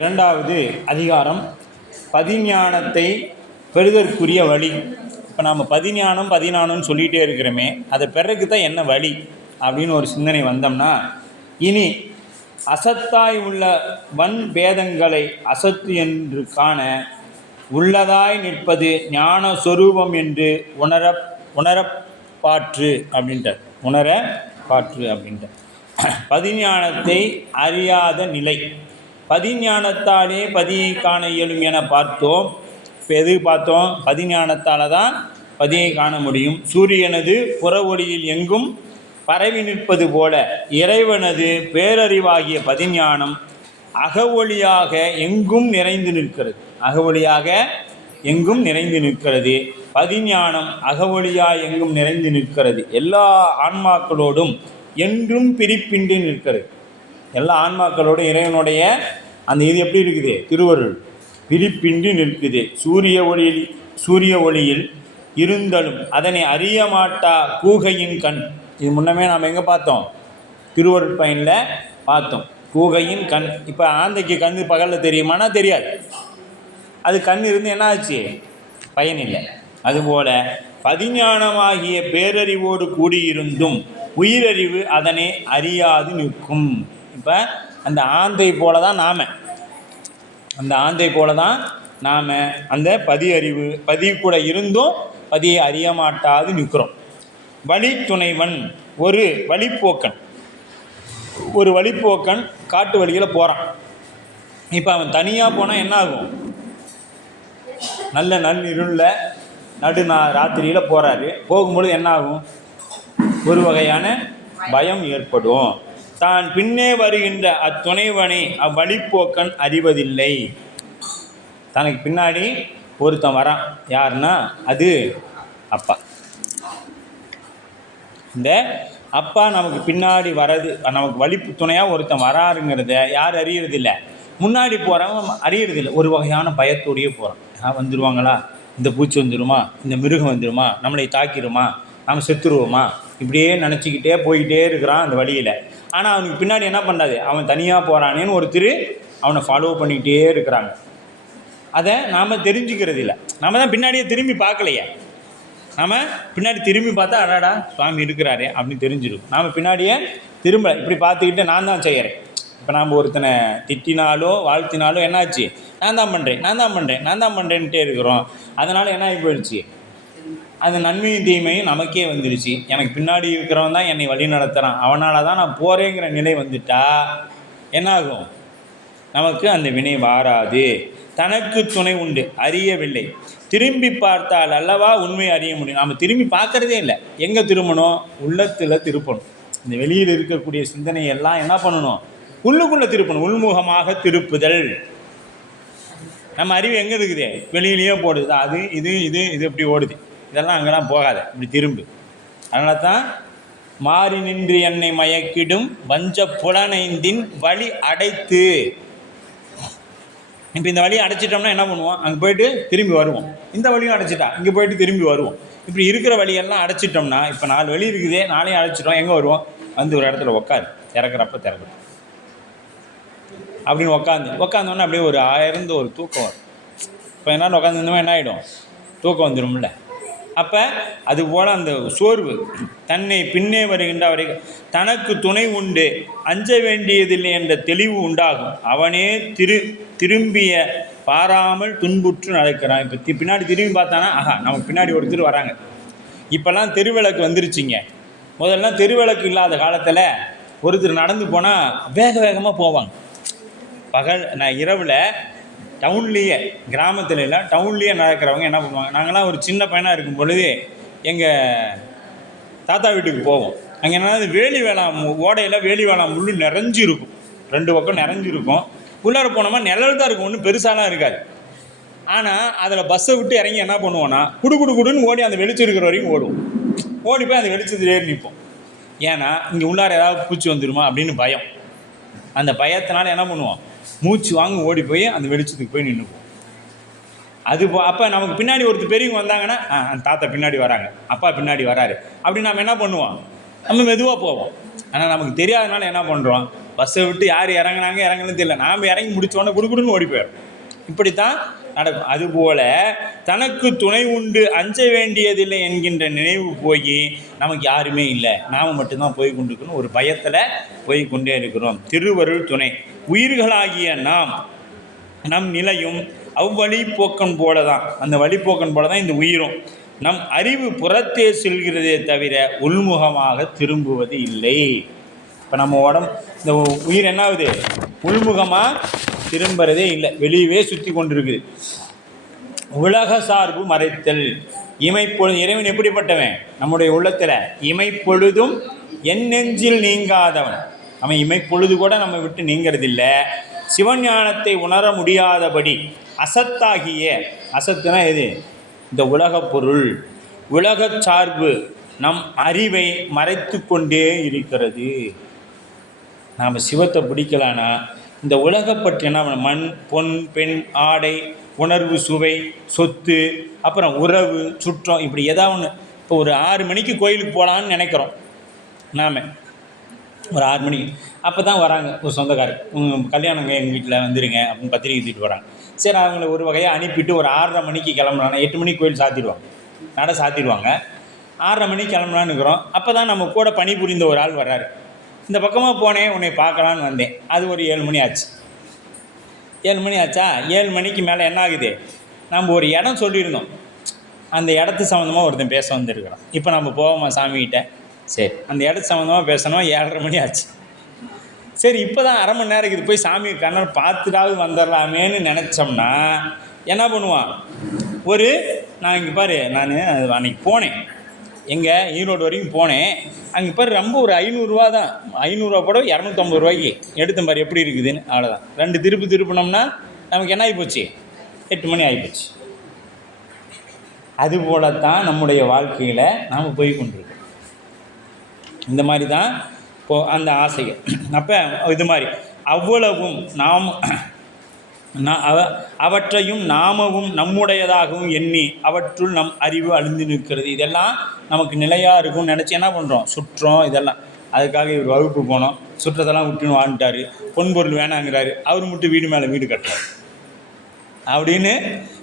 இரண்டாவது அதிகாரம் பதிஞானத்தை பெறுதற்குரிய வழி. இப்போ நாம் பதிஞானம்னு சொல்லிகிட்டே இருக்கிறோமே, அதை பெறக்கு தான் என்ன வழி அப்படின்னு ஒரு சிந்தனை வந்தோம்னா, இனி அசத்தாய் உள்ள வன் பேதங்களை அசத்து என்று காண உள்ளதாய் நிற்பது ஞான சொரூபம் என்று உணரப்பாற்று அப்படின்ட்டு பதிஞானத்தை அறியாத நிலை. பதிஞானத்தாலே பதியை காண இயலும் என பார்த்தோம். இப்போ எது பார்த்தோம்? பதிஞானத்தால் தான் பதியை காண முடியும். சூரியனது புற ஒளியில் எங்கும் பரவி நிற்பது போல இறைவனது பேரறிவாகிய பதிஞானம் அகவொளியாக எங்கும் நிறைந்து நிற்கிறது. பதிஞானம் அகவொளியாக எங்கும் நிறைந்து நிற்கிறது. எல்லா ஆன்மாக்களோடும் என்றும் பிரிப்பின்றி நிற்கிறது. எல்லா ஆன்மாக்களோடும் இறைவனுடைய அந்த இது எப்படி இருக்குது? திருவருள் பிரிப்பின்றி நிற்குது. சூரிய ஒளியில் இருந்தலும் அதனை அறிய மாட்டா கூகையின் கண். இது முன்னமே நாம் எங்கே பார்த்தோம்? திருவருள் பயனில் பார்த்தோம். கூகையின் கண். இப்போ ஆந்தைக்கு கண் பகலில் தெரியுமானா தெரியாது. அது கண் இருந்து என்ன ஆச்சு? பயனில்லை. அதுபோல் பதிஞானமாகிய பேரறிவோடு கூடியிருந்தும் உயிரறிவு அதனை அறியாது நிற்கும். இப்போ அந்த ஆந்தை போல தான் நாம் அந்த பதி கூட இருந்தும் பதியை அறிய மாட்டாது நிற்கிறோம். வழி துணைவன் ஒரு வழிப்போக்கன் காட்டு வழியில் போகிறான். இப்போ அவன் தனியாக போனால் என்ன ஆகும்? நல்ல இருளில் ராத்திரியில் போகிறாரு. போகும்பொழுது என்ன ஆகும்? ஒரு வகையான பயம் ஏற்படும். தான் பின்னே வருகின்ற அத்துணைவனை அவ்வழிப்போக்கன் அறிவதில்லை. தனக்கு பின்னாடி ஒருத்தன் வரான். யாருன்னா அது அப்பா. இந்த அப்பா நமக்கு பின்னாடி வர்றது, நமக்கு வழிப்பு துணையாக ஒருத்தன் வராருங்கிறத யார் அறியறதில்லை? முன்னாடி போகிறவன் அறியறதில்லை. ஒரு வகையான பயத்தோடையே போகிறான். வந்துடுவாங்களா? இந்த பூச்சி வந்துடுமா? இந்த மிருகம் வந்துடுமா? நம்மளை தாக்கிடுமா? நாம் செத்துருவோமா? இப்படியே நினச்சிக்கிட்டே போய்கிட்டே இருக்கிறான் அந்த வழியில். ஆனால் அவனுக்கு பின்னாடி என்ன பண்ணாது? அவன் தனியாக போகிறானேன்னு ஒருத்தர் அவனை ஃபாலோ பண்ணிக்கிட்டே இருக்கிறாங்க. அதை நாம் தெரிஞ்சுக்கிறது இல்லை. நாம் தான் பின்னாடியே திரும்பி பார்க்கலையே. நாம் பின்னாடி திரும்பி பார்த்தா அடாடா சுவாமி இருக்கிறாரே அப்படின்னு தெரிஞ்சிடும். நாம் பின்னாடியே திரும்ப இப்படி பார்த்துக்கிட்டு நான் தான் செய்கிறேன். இப்போ நாம் ஒருத்தனை திட்டினாலோ வாழ்த்தினாலோ என்னாச்சு? நான் தான் பண்ணுறேன்ட்டே இருக்கிறோம். அதனால் என்ன ஆகி போயிடுச்சு? அந்த நன்மையும் தீமையும் நமக்கே வந்துடுச்சு. எனக்கு பின்னாடி இருக்கிறவன் தான் என்னை வழி நடத்துகிறான், அவனால் தான் நான் போகிறேங்கிற நிலை வந்துட்டா என்னாகும்? நமக்கு அந்த வினை வாராது. தனக்கு துணை உண்டு அறியவில்லை. திரும்பி பார்த்தால் அல்லவா உண்மை அறிய முடியும். நாம் திரும்பி பார்க்குறதே இல்லை. எங்கே திரும்பணும்? உள்ளத்தில் திருப்பணும். இந்த வெளியில் இருக்கக்கூடிய சிந்தனையெல்லாம் என்ன பண்ணணும்? உள்ளுக்குள்ளே திருப்பணும். உள்முகமாக திருப்புதல். நம்ம அறிவு எங்கே இருக்குது? வெளியிலேயே போடுது. அது இது இப்படி ஓடுது. இதெல்லாம் அங்கெல்லாம் போகாத, இப்படி திரும்பு. அதனால தான் மாறி நின்று என்னை மயக்கிடும் வஞ்ச புலனைந்தின் வழி அடைத்து. இப்போ இந்த வழியை அடைச்சிட்டோம்னா என்ன பண்ணுவோம்? அங்கே போயிட்டு திரும்பி வருவோம். இந்த வழியும் அடைச்சிட்டா இங்கே போயிட்டு திரும்பி வருவோம். இப்படி இருக்கிற வழியெல்லாம் அடைச்சிட்டோம்னா, இப்போ 4 வழி இருக்குதே, 4ஐயும் அடைச்சிட்டோம். எங்கே வருவோம்? வந்து ஒரு இடத்துல திறக்கிறப்ப அப்படின்னு உட்காந்தோன்னா அப்படியே ஒரு ஆயிரம் ஒரு தூக்கம் வரும். இப்போ என்னால் உட்காந்துருந்தோம்னா என்ன ஆகிடும்? தூக்கம் வந்துடும்ல. அப்போ அதுபோல் அந்த சோர்வு தன்னை பின்னே வருகின்ற வரைக்கும் தனக்கு துணை உண்டு அஞ்ச வேண்டியதில்லை என்ற தெளிவு உண்டாகும். அவனே திரும்பிய பாராமல் துன்புற்று நடக்கிறான். இப்போ பின்னாடி திரும்பி பார்த்தானா, நமக்கு பின்னாடி ஒருத்தர் வராங்க. இப்போல்லாம் தெருவிளக்கு வந்துருச்சுங்க. முதல்லாம் தெருவிளக்கு இல்லாத காலத்தில் ஒருத்தர் நடந்து போனால் வேகமாக போவாங்க. இரவில் டவுன்லேயே, கிராமத்தில் இல்லை, டவுன்லேயே நடக்கிறவங்க என்ன பண்ணுவாங்க? நாங்களாம் ஒரு சின்ன பையனாக இருக்கும் பொழுது எங்கள் தாத்தா வீட்டுக்கு போவோம். அங்கே என்னன்னா ஓடையில் வேலி வேளாண் முள் நிறைஞ்சிருக்கும். 2 பக்கம் நிறைஞ்சிருக்கும். உள்ளார போனோமா நிழல் தான் இருக்கும், ஒன்றும் பெருசாலாம் இருக்காது. ஆனால் அதில் பஸ்ஸை விட்டு இறங்கி என்ன பண்ணுவோன்னா குடுன்னு ஓடி அந்த வெளிச்சம் இருக்கிற வரைக்கும் ஓடுவோம். ஓடி போய் அந்த வெளிச்சத்தில் ஏறி நிற்போம். ஏன்னா இங்கே உள்ளார ஏதாவது பூச்சி வந்துடுமா அப்படின்னு பயம். அந்த பயத்தினால என்ன பண்ணுவோம்? மூச்சு வாங்க ஓடி போய் அந்த வெளிச்சத்துக்கு போய் நின்றுப்போம். அப்போ நமக்கு பின்னாடி ஒருத்தர் பெரியவங்க வந்தாங்கன்னா, அந்த தாத்தா பின்னாடி வராங்க, அப்பா பின்னாடி வராரு, அப்படி நம்ம என்ன பண்ணுவோம்? நம்ம மெதுவாக போவோம். ஆனால் நமக்கு தெரியாதனால என்ன பண்ணுறோம்? பஸ்ஸை விட்டு யார் இறங்குனாங்க இறங்குன்னு தெரியல, நாம் இறங்கி முடித்தோடனே குடுக்குடுன்னு ஓடி போயிடும். இப்படித்தான் நடக்கும். அதுபோல் தனக்கு துணை உண்டு அஞ்ச வேண்டியதில்லை என்கின்ற நினைவு போய் நமக்கு யாருமே இல்லை, நாம் மட்டும்தான் போய் கொண்டிருக்கணும், ஒரு பயத்தில் போய் கொண்டே இருக்கிறோம். திருவருள் துணை உயிர்களாகிய நம் நிலையும் அவ்வழி போக்கன் போல தான், அந்த வழிப்போக்கன் போல தான் இந்த உயிரும். நம் அறிவு புறத்தே செல்கிறதே தவிர உள்முகமாக திரும்புவது இல்லை. இப்போ நம்ம உடம்பு இந்த உயிர் என்ன ஆகுது, உள்முகமாக திரும்புறதே இல்லை, வெளியவே சுற்றி கொண்டிருக்குது. உலக சார்பு மறைத்தல் இமைப்பொழுது. இறைவன் எப்படிப்பட்டவன், நம்முடைய உள்ளத்தில் இமைப்பொழுதும் என் நெஞ்சில் நீங்காதவன். அவன் இமைப்பொழுது கூட நம்ம விட்டு நீங்கிறதில்லை. சிவஞானத்தை உணர முடியாதபடி அசத்தாகிய, அசத்துனா எது, இந்த உலகப் பொருள் உலக சார்பு நம் அறிவை மறைத்து கொண்டே இருக்கிறது. நாம் சிவத்தை பிடிக்கலான்னா இந்த உலகப்பற்றி என்ன, மண் பொன் பெண் ஆடை உணர்வு சுவை சொத்து அப்புறம் உறவு சுற்றம், இப்படி ஏதாவது ஒன்று. இப்போ ஒரு 6 மணிக்கு கோயிலுக்கு போகலான்னு நினைக்கிறோம் நாம், ஒரு 6 மணிக்கு. அப்போ தான் வராங்க ஒரு சொந்தக்காரர், கல்யாணங்க எங்கள் வீட்டில் வந்துடுங்க அப்படின்னு பத்திரிக்கை தூக்கிட்டு வராங்க. சரி, அவங்கள ஒரு வகையாக அனுப்பிட்டு ஒரு 6:30 மணிக்கு கிளம்புறாங்க. 8 மணிக்கு கோயில் சாத்திடுவாங்க, நட சாத்திடுவாங்க. 6:30 மணிக்கு கிளம்புலான்னு இருக்கிறோம். அப்போ தான் நம்ம கூட பணிபுரிந்த ஒரு ஆள் வர்றாரு. இந்த பக்கமாக போனேன், உன்னை பார்க்கலான்னு வந்தேன். அது ஒரு 7 மணி ஆச்சு. 7 மணி ஆச்சா, 7 மணிக்கு மேலே என்ன ஆகுது, நம்ம ஒரு இடம் சொல்லியிருந்தோம், அந்த இடத்து சம்மந்தமாக ஒருத்தன் பேச வந்துருக்கிறோம். இப்போ நம்ம போவோமா சாமிகிட்ட, சரி அந்த இடத்து சம்மந்தமாக பேசணும். 7:30 மணி ஆச்சு. சரி, இப்போ தான் 1/2 மணி நேரம் இருக்குது, போய் சாமி கண்ணால் பார்த்துட்டாவது வந்துடலாமேன்னு நினச்சோம்னா என்ன பண்ணுவான், நான் இங்கே பாரு, நான் அன்றைக்கி போனேன், எங்கே ஈரோடு வரைக்கும் போனேன், அங்கே பாரு ரொம்ப ஒரு 500 ரூபா தான், 500 ரூபா கூட 250 ரூபாய்க்கு எடுத்தேன் பாரு எப்படி இருக்குதுன்னு. அவ்வளோதான், 2 திருப்பினோம்னா நமக்கு என்ன ஆகிப்போச்சு, 8 மணி ஆகிப்போச்சு. அதுபோலத்தான் நம்முடைய வாழ்க்கையில் நாம் போய் கொண்டிருக்கோம். இந்த மாதிரி தான் இப்போது அந்த ஆசைகள். அப்போ இது மாதிரி அவ்வளவும் அவற்றையும் நாமவும் நம்முடையதாகவும் எண்ணி அவற்றுள் நம் அறிவு அழிந்து நிற்கிறது. இதெல்லாம் நமக்கு நிலையாக இருக்கும்னு நினச்சி என்ன பண்ணுறோம், சுற்றம். இதெல்லாம் அதுக்காக இவர் வகுப்பு போனோம், சுற்றத்தெல்லாம் விட்டுன்னு வாழ்ந்துட்டார், பொன்பொருள் வேணாங்கிறாரு, அவர் மட்டும் வீடு மேலே வீடு கட்டுறாரு அப்படின்னு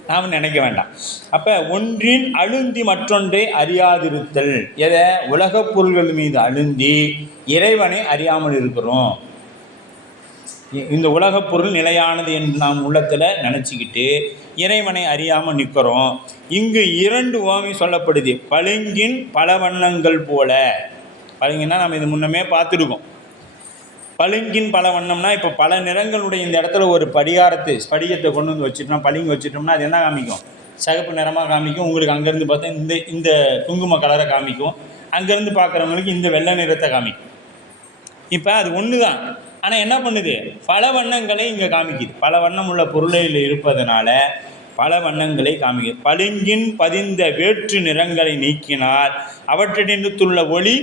நாம் நினைக்க வேண்டாம். அப்போ ஒன்றின் அழுந்தி மற்றொன்றை அறியாதிருத்தல். எதை, உலகப் பொருள்கள் மீது அழுந்தி இறைவனை அறியாமல் இருக்கிறோம். இந்த உலகப் பொருள் நிலையானது என்று நாம் உள்ளத்தில் நினச்சிக்கிட்டு இறைவனை அறியாமல் நிற்கிறோம். இங்கு 2 உவமை சொல்லப்படுது. பளிங்கின் பல வண்ணங்கள் போல. பளிங்குன்னா நம்ம இது முன்னமே பார்த்துருக்கோம். பளிங்கின் பல வண்ணம்னா இப்போ பல நிறங்களுடைய இந்த இடத்துல ஒரு ஸ்படிகத்தை கொண்டு வந்து வச்சுட்டோம்னா, பளிங்கு வச்சுட்டோம்னா அது என்ன காமிக்கும், சிகப்பு நிறமாக காமிக்கும். உங்களுக்கு அங்கேருந்து பார்த்தா இந்த குங்கும கலரை காமிக்கும், அங்கேருந்து பார்க்குறவங்களுக்கு இந்த வெள்ளை நிறத்தை காமிக்கும். இப்போ அது ஒன்று தான், ஆனால் என்ன பண்ணுது, பல வண்ணங்களை இங்கே காமிக்குது. பல வண்ணம் உள்ள பொருளில் இருப்பதனால பல வண்ணங்களை காமிக்குது. பளிங்கின் பதிந்த வேற்று நிறங்களை நீக்கினால் அவற்றிடத்துள்ள ஒளி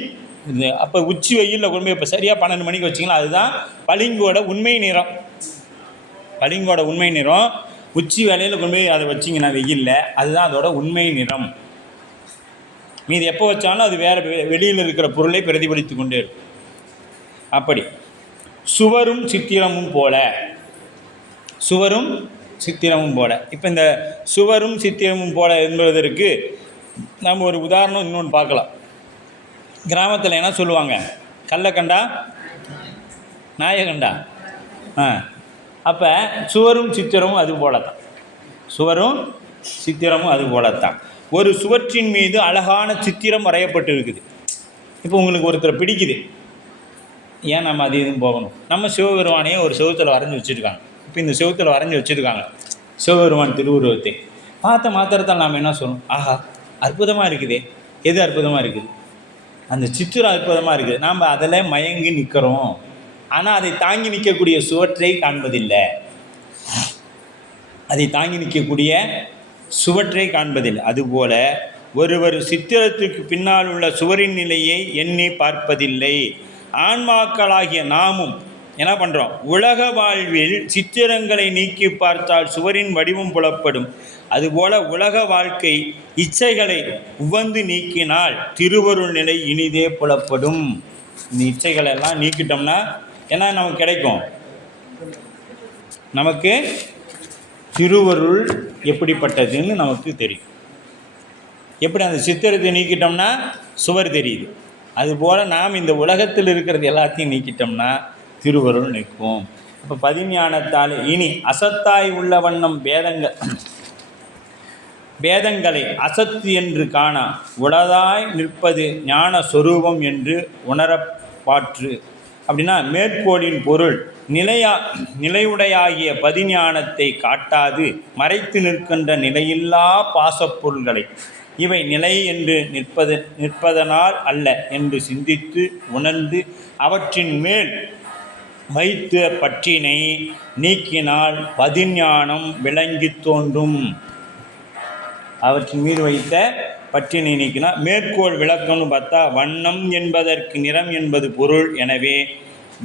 இது. அப்போ உச்சி வெயிலில் கொண்டு போய் இப்போ சரியாக 12 மணிக்கு வச்சிங்களா, அதுதான் பளிங்கோட உண்மை நிறம். பளிங்கோட உண்மை நிறம் உச்சி வேலையில் கொண்டு போய் அதை வச்சிங்கன்னா வெயிலில், அதுதான் அதோட உண்மை நிறம். மீது எப்போ வச்சாலும் அது வேறு வெளியில் இருக்கிற பொருளை பிரதிபலித்து கொண்டே இருக்கும். அப்படி சுவரும் சித்திரமும் போல, சுவரும் சித்திரமும் போல. இப்போ இந்த சுவரும் சித்திரமும் போல என்பதற்கு நம்ம ஒரு உதாரணம் இன்னொன்று பார்க்கலாம். கிராமத்தில் என்ன சொல்லுவாங்க, கல்லை கண்டா நாயை கண்டா. அப்போ சுவரும் சித்திரமும் அது போலத்தான், சுவரும் சித்திரமும் அது போலத்தான். ஒரு சுவற்றின் மீது அழகான சித்திரம் வரையப்பட்டு இருக்குது. இப்போ உங்களுக்கு ஒருத்தரை பிடிக்குது, ஏன் நம்ம அது இதுவும் போகணும், நம்ம சிவபெருமானையே ஒரு செவுத்தில் வரைஞ்சி வச்சுருக்காங்க. இப்போ இந்த செவுத்தில் வரைஞ்சி வச்சுருக்காங்க சிவபெருமான் திருவுருவத்தை. பார்த்த மாத்திரத்தால் நாம் என்ன சொல்லணும், ஆஹா அற்புதமாக இருக்குதே. எது அற்புதமாக இருக்குது, அந்த சித்திரம் அற்புதமாக இருக்குது. நாம் அதில் மயங்கி நிற்கிறோம், ஆனால் அதை தாங்கி நிற்கக்கூடிய சுவற்றை காண்பதில்லை. அதை தாங்கி நிற்கக்கூடிய சுவற்றை காண்பதில்லை. அதுபோல் ஒருவர் சித்திரத்திற்கு பின்னால் உள்ள சுவரின் நிலையை எண்ணி பார்ப்பதில்லை. ஆன்மாக்களாகிய நாமும் என்ன பண்ணுறோம், உலக வாழ்வில் சித்திரங்களை நீக்கி பார்த்தால் சுவரின் வடிவம் புலப்படும். அதுபோல் உலக வாழ்க்கை இச்சைகளை உவந்து நீக்கினால் திருவருள் நிலை இனிதே புலப்படும். இந்த இச்சைகளெல்லாம் நீக்கிட்டோம்னா என்ன நமக்கு கிடைக்கும்? நமக்கு திருவருள் எப்படிப்பட்டதுன்னு நமக்கு தெரியும். எப்படி அந்த சித்திரத்தை நீக்கிட்டோம்னா சுவர் தெரியுது, அதுபோல் நாம் இந்த உலகத்தில் இருக்கிறது எல்லாத்தையும் நீக்கிட்டோம்னா திருவருள் நிற்கும். இப்போ பதிஞானத்தால் இனி அசத்தாய் உள்ள வண்ணம் வேதங்களை அசத்து என்று காணா உளதாய் நிற்பது ஞான சொரூபம் என்று உணரப்பாற்று. அப்படின்னா மேற்கோளின் பொருள் நிலையுடையாகிய பதிஞானத்தை காட்டாது மறைத்து நிற்கின்ற நிலையில்லா பாசப்பொருள்களை இவை நிலை என்று நிற்பதனால் அல்ல என்று சிந்தித்து உணர்ந்து அவற்றின் மேல் வைத்த பற்றினை நீக்கினால் பதிஞானம் விளங்கி தோன்றும். அவற்றின் மீது வைத்த பற்றினை நீக்கினால் மேற்கோள் விளக்கம்னு பார்த்தா வண்ணம் என்பதற்கு நிறம் என்பது பொருள். எனவே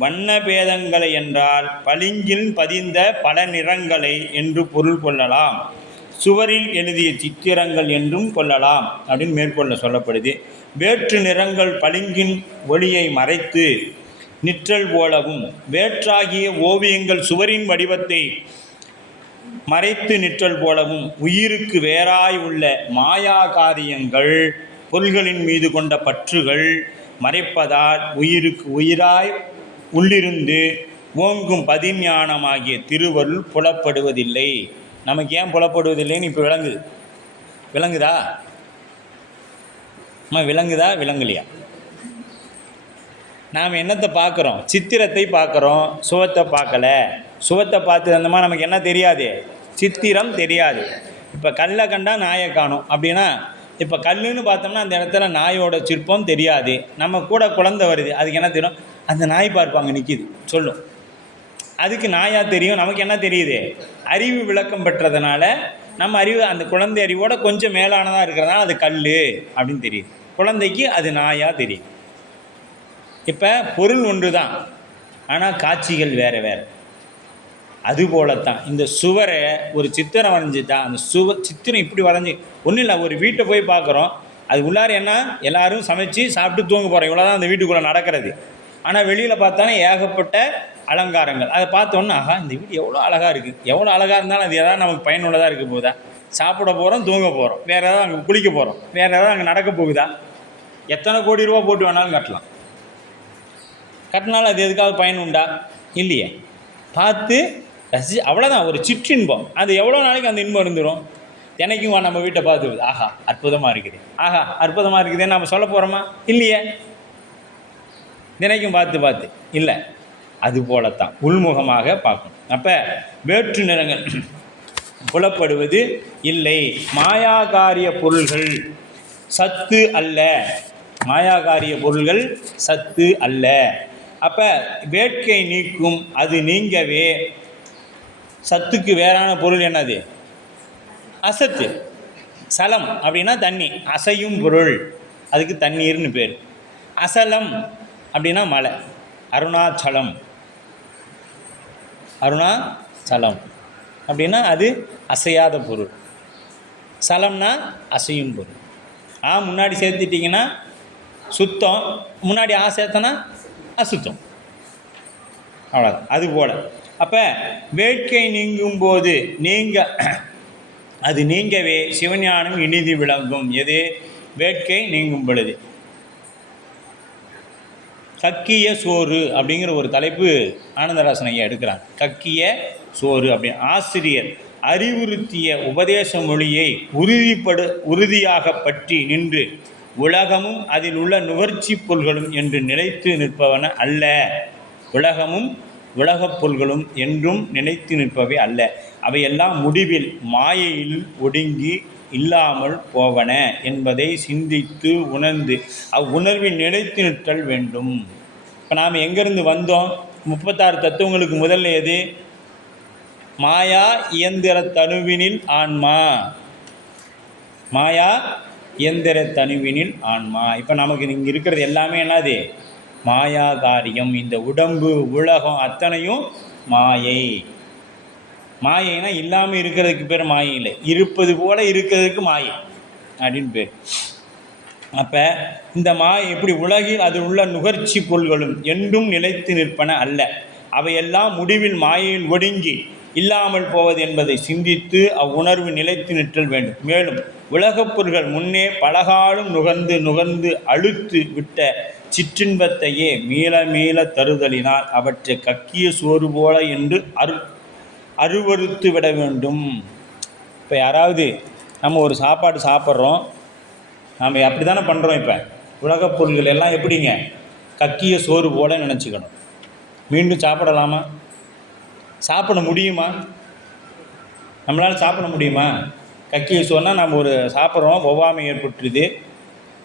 வண்ண பேதங்களை என்றால் பளிங்கில் பதிந்த பல நிறங்களை என்று பொருள் கொள்ளலாம், சுவரில் எழுதிய சித்திரங்கள் என்றும் கொள்ளலாம் அப்படின்னு மேற்கொள்ள சொல்லப்படுது. வேற்று நிறங்கள் பளிங்கின் ஒளியை மறைத்து நிற்றல் போலவும் வேற்றாகிய ஓவியங்கள் சுவரின் வடிவத்தை மறைத்து நிற்றல் போலவும் உயிருக்கு வேறாய் உள்ள மாயா காரியங்கள் பொருள்களின் மீது கொண்ட பற்றுகள் மறைப்பதால் உயிருக்கு உயிராய் உள்ளிருந்து ஓங்கும் பதிஞானமாகிய திருவருள் புலப்படுவதில்லை. நமக்கு ஏன் புலப்படுவதில்லைன்னு இப்போ விளங்குதா? விளங்குதா விளங்கலையா? நாம் என்னத்தை பார்க்குறோம்? சித்திரத்தை பார்க்குறோம், சுவத்தை பார்க்கல. சுவத்தை பார்த்து வந்தோமா நமக்கு என்ன தெரியாது? சித்திரம் தெரியாது. இப்போ கல்லை கண்டா நாயை காணும் அப்படின்னா இப்போ கல்லுன்னு பார்த்தோம்னா அந்த இடத்துல நாயோட சிற்பம் தெரியாது. நம்ம கூட குழந்தை வருது, அதுக்கு என்ன தெரியும்? அந்த நாய் பார்ப்பாங்க நிற்கிது சொல்லும், அதுக்கு நாயாக தெரியும். நமக்கு என்ன தெரியுது? அறிவு விளக்கம் பெற்றதுனால நம்ம அறிவு அந்த குழந்தை அறிவோட கொஞ்சம் மேலானதாக இருக்கிறதுனால அது கல் அப்படின்னு தெரியுது. குழந்தைக்கு அது நாயாக தெரியுது. இப்போ பொருள் ஒன்று தான், ஆனால் காட்சிகள் வேறு வேறு. அதுபோலத்தான் இந்த சுவரை ஒரு சித்திரம் வரைஞ்சிட்டா அந்த சித்திரம் இப்படி வரைஞ்சி ஒன்றும் இல்லை. ஒரு வீட்டை போய் பார்க்குறோம், அது உள்ளார என்ன எல்லோரும் சமைச்சு சாப்பிட்டு தூங்க போகிறோம், இவ்வளோதான் அந்த வீட்டுக்குள்ளே நடக்கிறது. ஆனால் வெளியில் பார்த்தாலே ஏகப்பட்ட அலங்காரங்கள். அதை பார்த்தோன்னா ஆஹா இந்த வீடு எவ்வளோ அழகாக இருக்குது. எவ்வளோ அழகாக இருந்தாலும் அது எதாவது நமக்கு பயனுள்ளதாக இருக்க போகுதா? சாப்பிட போகிறோம், தூங்க போகிறோம், வேறு ஏதாவது அங்கே குளிக்க போகிறோம், வேறு ஏதாவது அங்கே நடக்க போகுதா? எத்தனை கோடி ரூபா போட்டு வேணாலும் கட்டினாலும் அது எதுக்காவது பயன் உண்டா? இல்லையே. பார்த்து ரசி அவ்வளோதான், ஒரு சிற்றின்பம். அது எவ்வளோ நாளைக்கு அந்த இன்பம் இருந்துடும்? தினைக்கும் நம்ம வீட்டை பார்த்து ஆஹா அற்புதமாக இருக்குது, ஆஹா அற்புதமாக இருக்குதுன்னு நம்ம சொல்ல போகிறோமா? இல்லையே. தினைக்கும் பார்த்து இல்லை. அது போலத்தான் உள்முகமாக பார்க்கணும். அப்போ வேற்று நிறங்கள் புலப்படுவது இல்லை. மாயாகாரிய பொருள்கள் சத்து அல்ல. மாயாகாரிய பொருள்கள் சத்து அல்ல. அப்போ வேட்கை நீக்கும், அது நீங்கவே. சத்துக்கு வேறான பொருள் என்னது? அசத்து. சலம் அப்படின்னா தண்ணி, அசையும் பொருள், அதுக்கு தண்ணீர்னு பேர். அசலம் அப்படின்னா மலை. அருணாச்சலம் அப்படின்னா அது அசையாத பொருள். சலம்னா அசையும் பொருள். முன்னாடி சேர்த்துட்டிங்கன்னா சுத்தம், முன்னாடி சேர்த்தனா அசுத்தம், அவ்வளோதான். அதுபோல் அப்போ வேட்கை நீங்கும் போது அது நீங்கவே சிவஞானம் இனிது விளங்கும். எது? வேட்கை நீங்கும் பொழுது. கக்கிய சோறு அப்படிங்கிற ஒரு தலைப்பு ஆனந்தராசன் ஐயா எடுக்கிறாங்க. கக்கிய சோறு அப்படின்னு ஆசிரியர் அறிவுறுத்திய உபதேச மொழியை உறுதியாக பற்றி நின்று உலகமும் அதில் உள்ள நுகர்ச்சி பொருள்களும் என்று நிலைத்து நிற்பவன அல்ல. உலகமும் உலகப் பொருள்களும் என்றும் நிலைத்து நிற்பவை அல்ல. அவையெல்லாம் முடிவில் மாயையில் ஒடுங்கி இல்லாமல் போவன என்பதை சிந்தித்து உணர்ந்து அவ்வுணர்வில் நிலைத்து நிற்றல் வேண்டும். இப்போ நாம் எங்கேருந்து வந்தோம்? 36 தத்துவங்களுக்கு முதல்ல எது? மாயா இயந்திர தனுவினில் ஆன்மா. மாயா இயந்திர தனுவினில் ஆன்மா. இப்போ நமக்கு இங்கே இருக்கிறது எல்லாமே என்னது? மாயா காரியம். இந்த உடம்பு உலகம் அத்தனையும் மாயை. மாயைனா இல்லாமல் இருக்கிறதுக்கு பேர் மாயை இல்லை, இருப்பது போல் இருக்கிறதுக்கு மாயை அப்படின்னு பேர். அப்போ இந்த எப்படி உலகில் அது உள்ள நுகர்ச்சி பொருள்களும் என்றும் நிலைத்து நிற்பன அல்ல, அவையெல்லாம் முடிவில் மாயையில் ஒடுங்கி இல்லாமல் போவது என்பதை சிந்தித்து அவ்வுணர்வு நிலைத்து நிற்றல் வேண்டும். மேலும் உலகப் பொருள்கள் முன்னே பலகாலும் நுகர்ந்து நுகர்ந்து அழுத்து விட்ட சிற்றின்பத்தையே மீள மீள தருதலினால் அவற்றை கக்கிய சோறு போல என்று அருவறுத்து விட வேண்டும். இப்போ யாராவது நம்ம ஒரு சாப்பாடு சாப்பிட்றோம், நம்ம அப்படி தானே பண்ணுறோம். இப்போ உலகப் பொருள்கள் எல்லாம் எப்படிங்க, கக்கிய சோறு போல நினச்சிக்கணும். மீண்டும் சாப்பிடலாமா? சாப்பிட முடியுமா? நம்மளால் சாப்பிட முடியுமா? கக்கிய சோறுனால் நம்ம ஒரு சாப்பிட்றோம், ஒவ்வாமை ஏற்பட்டுருது,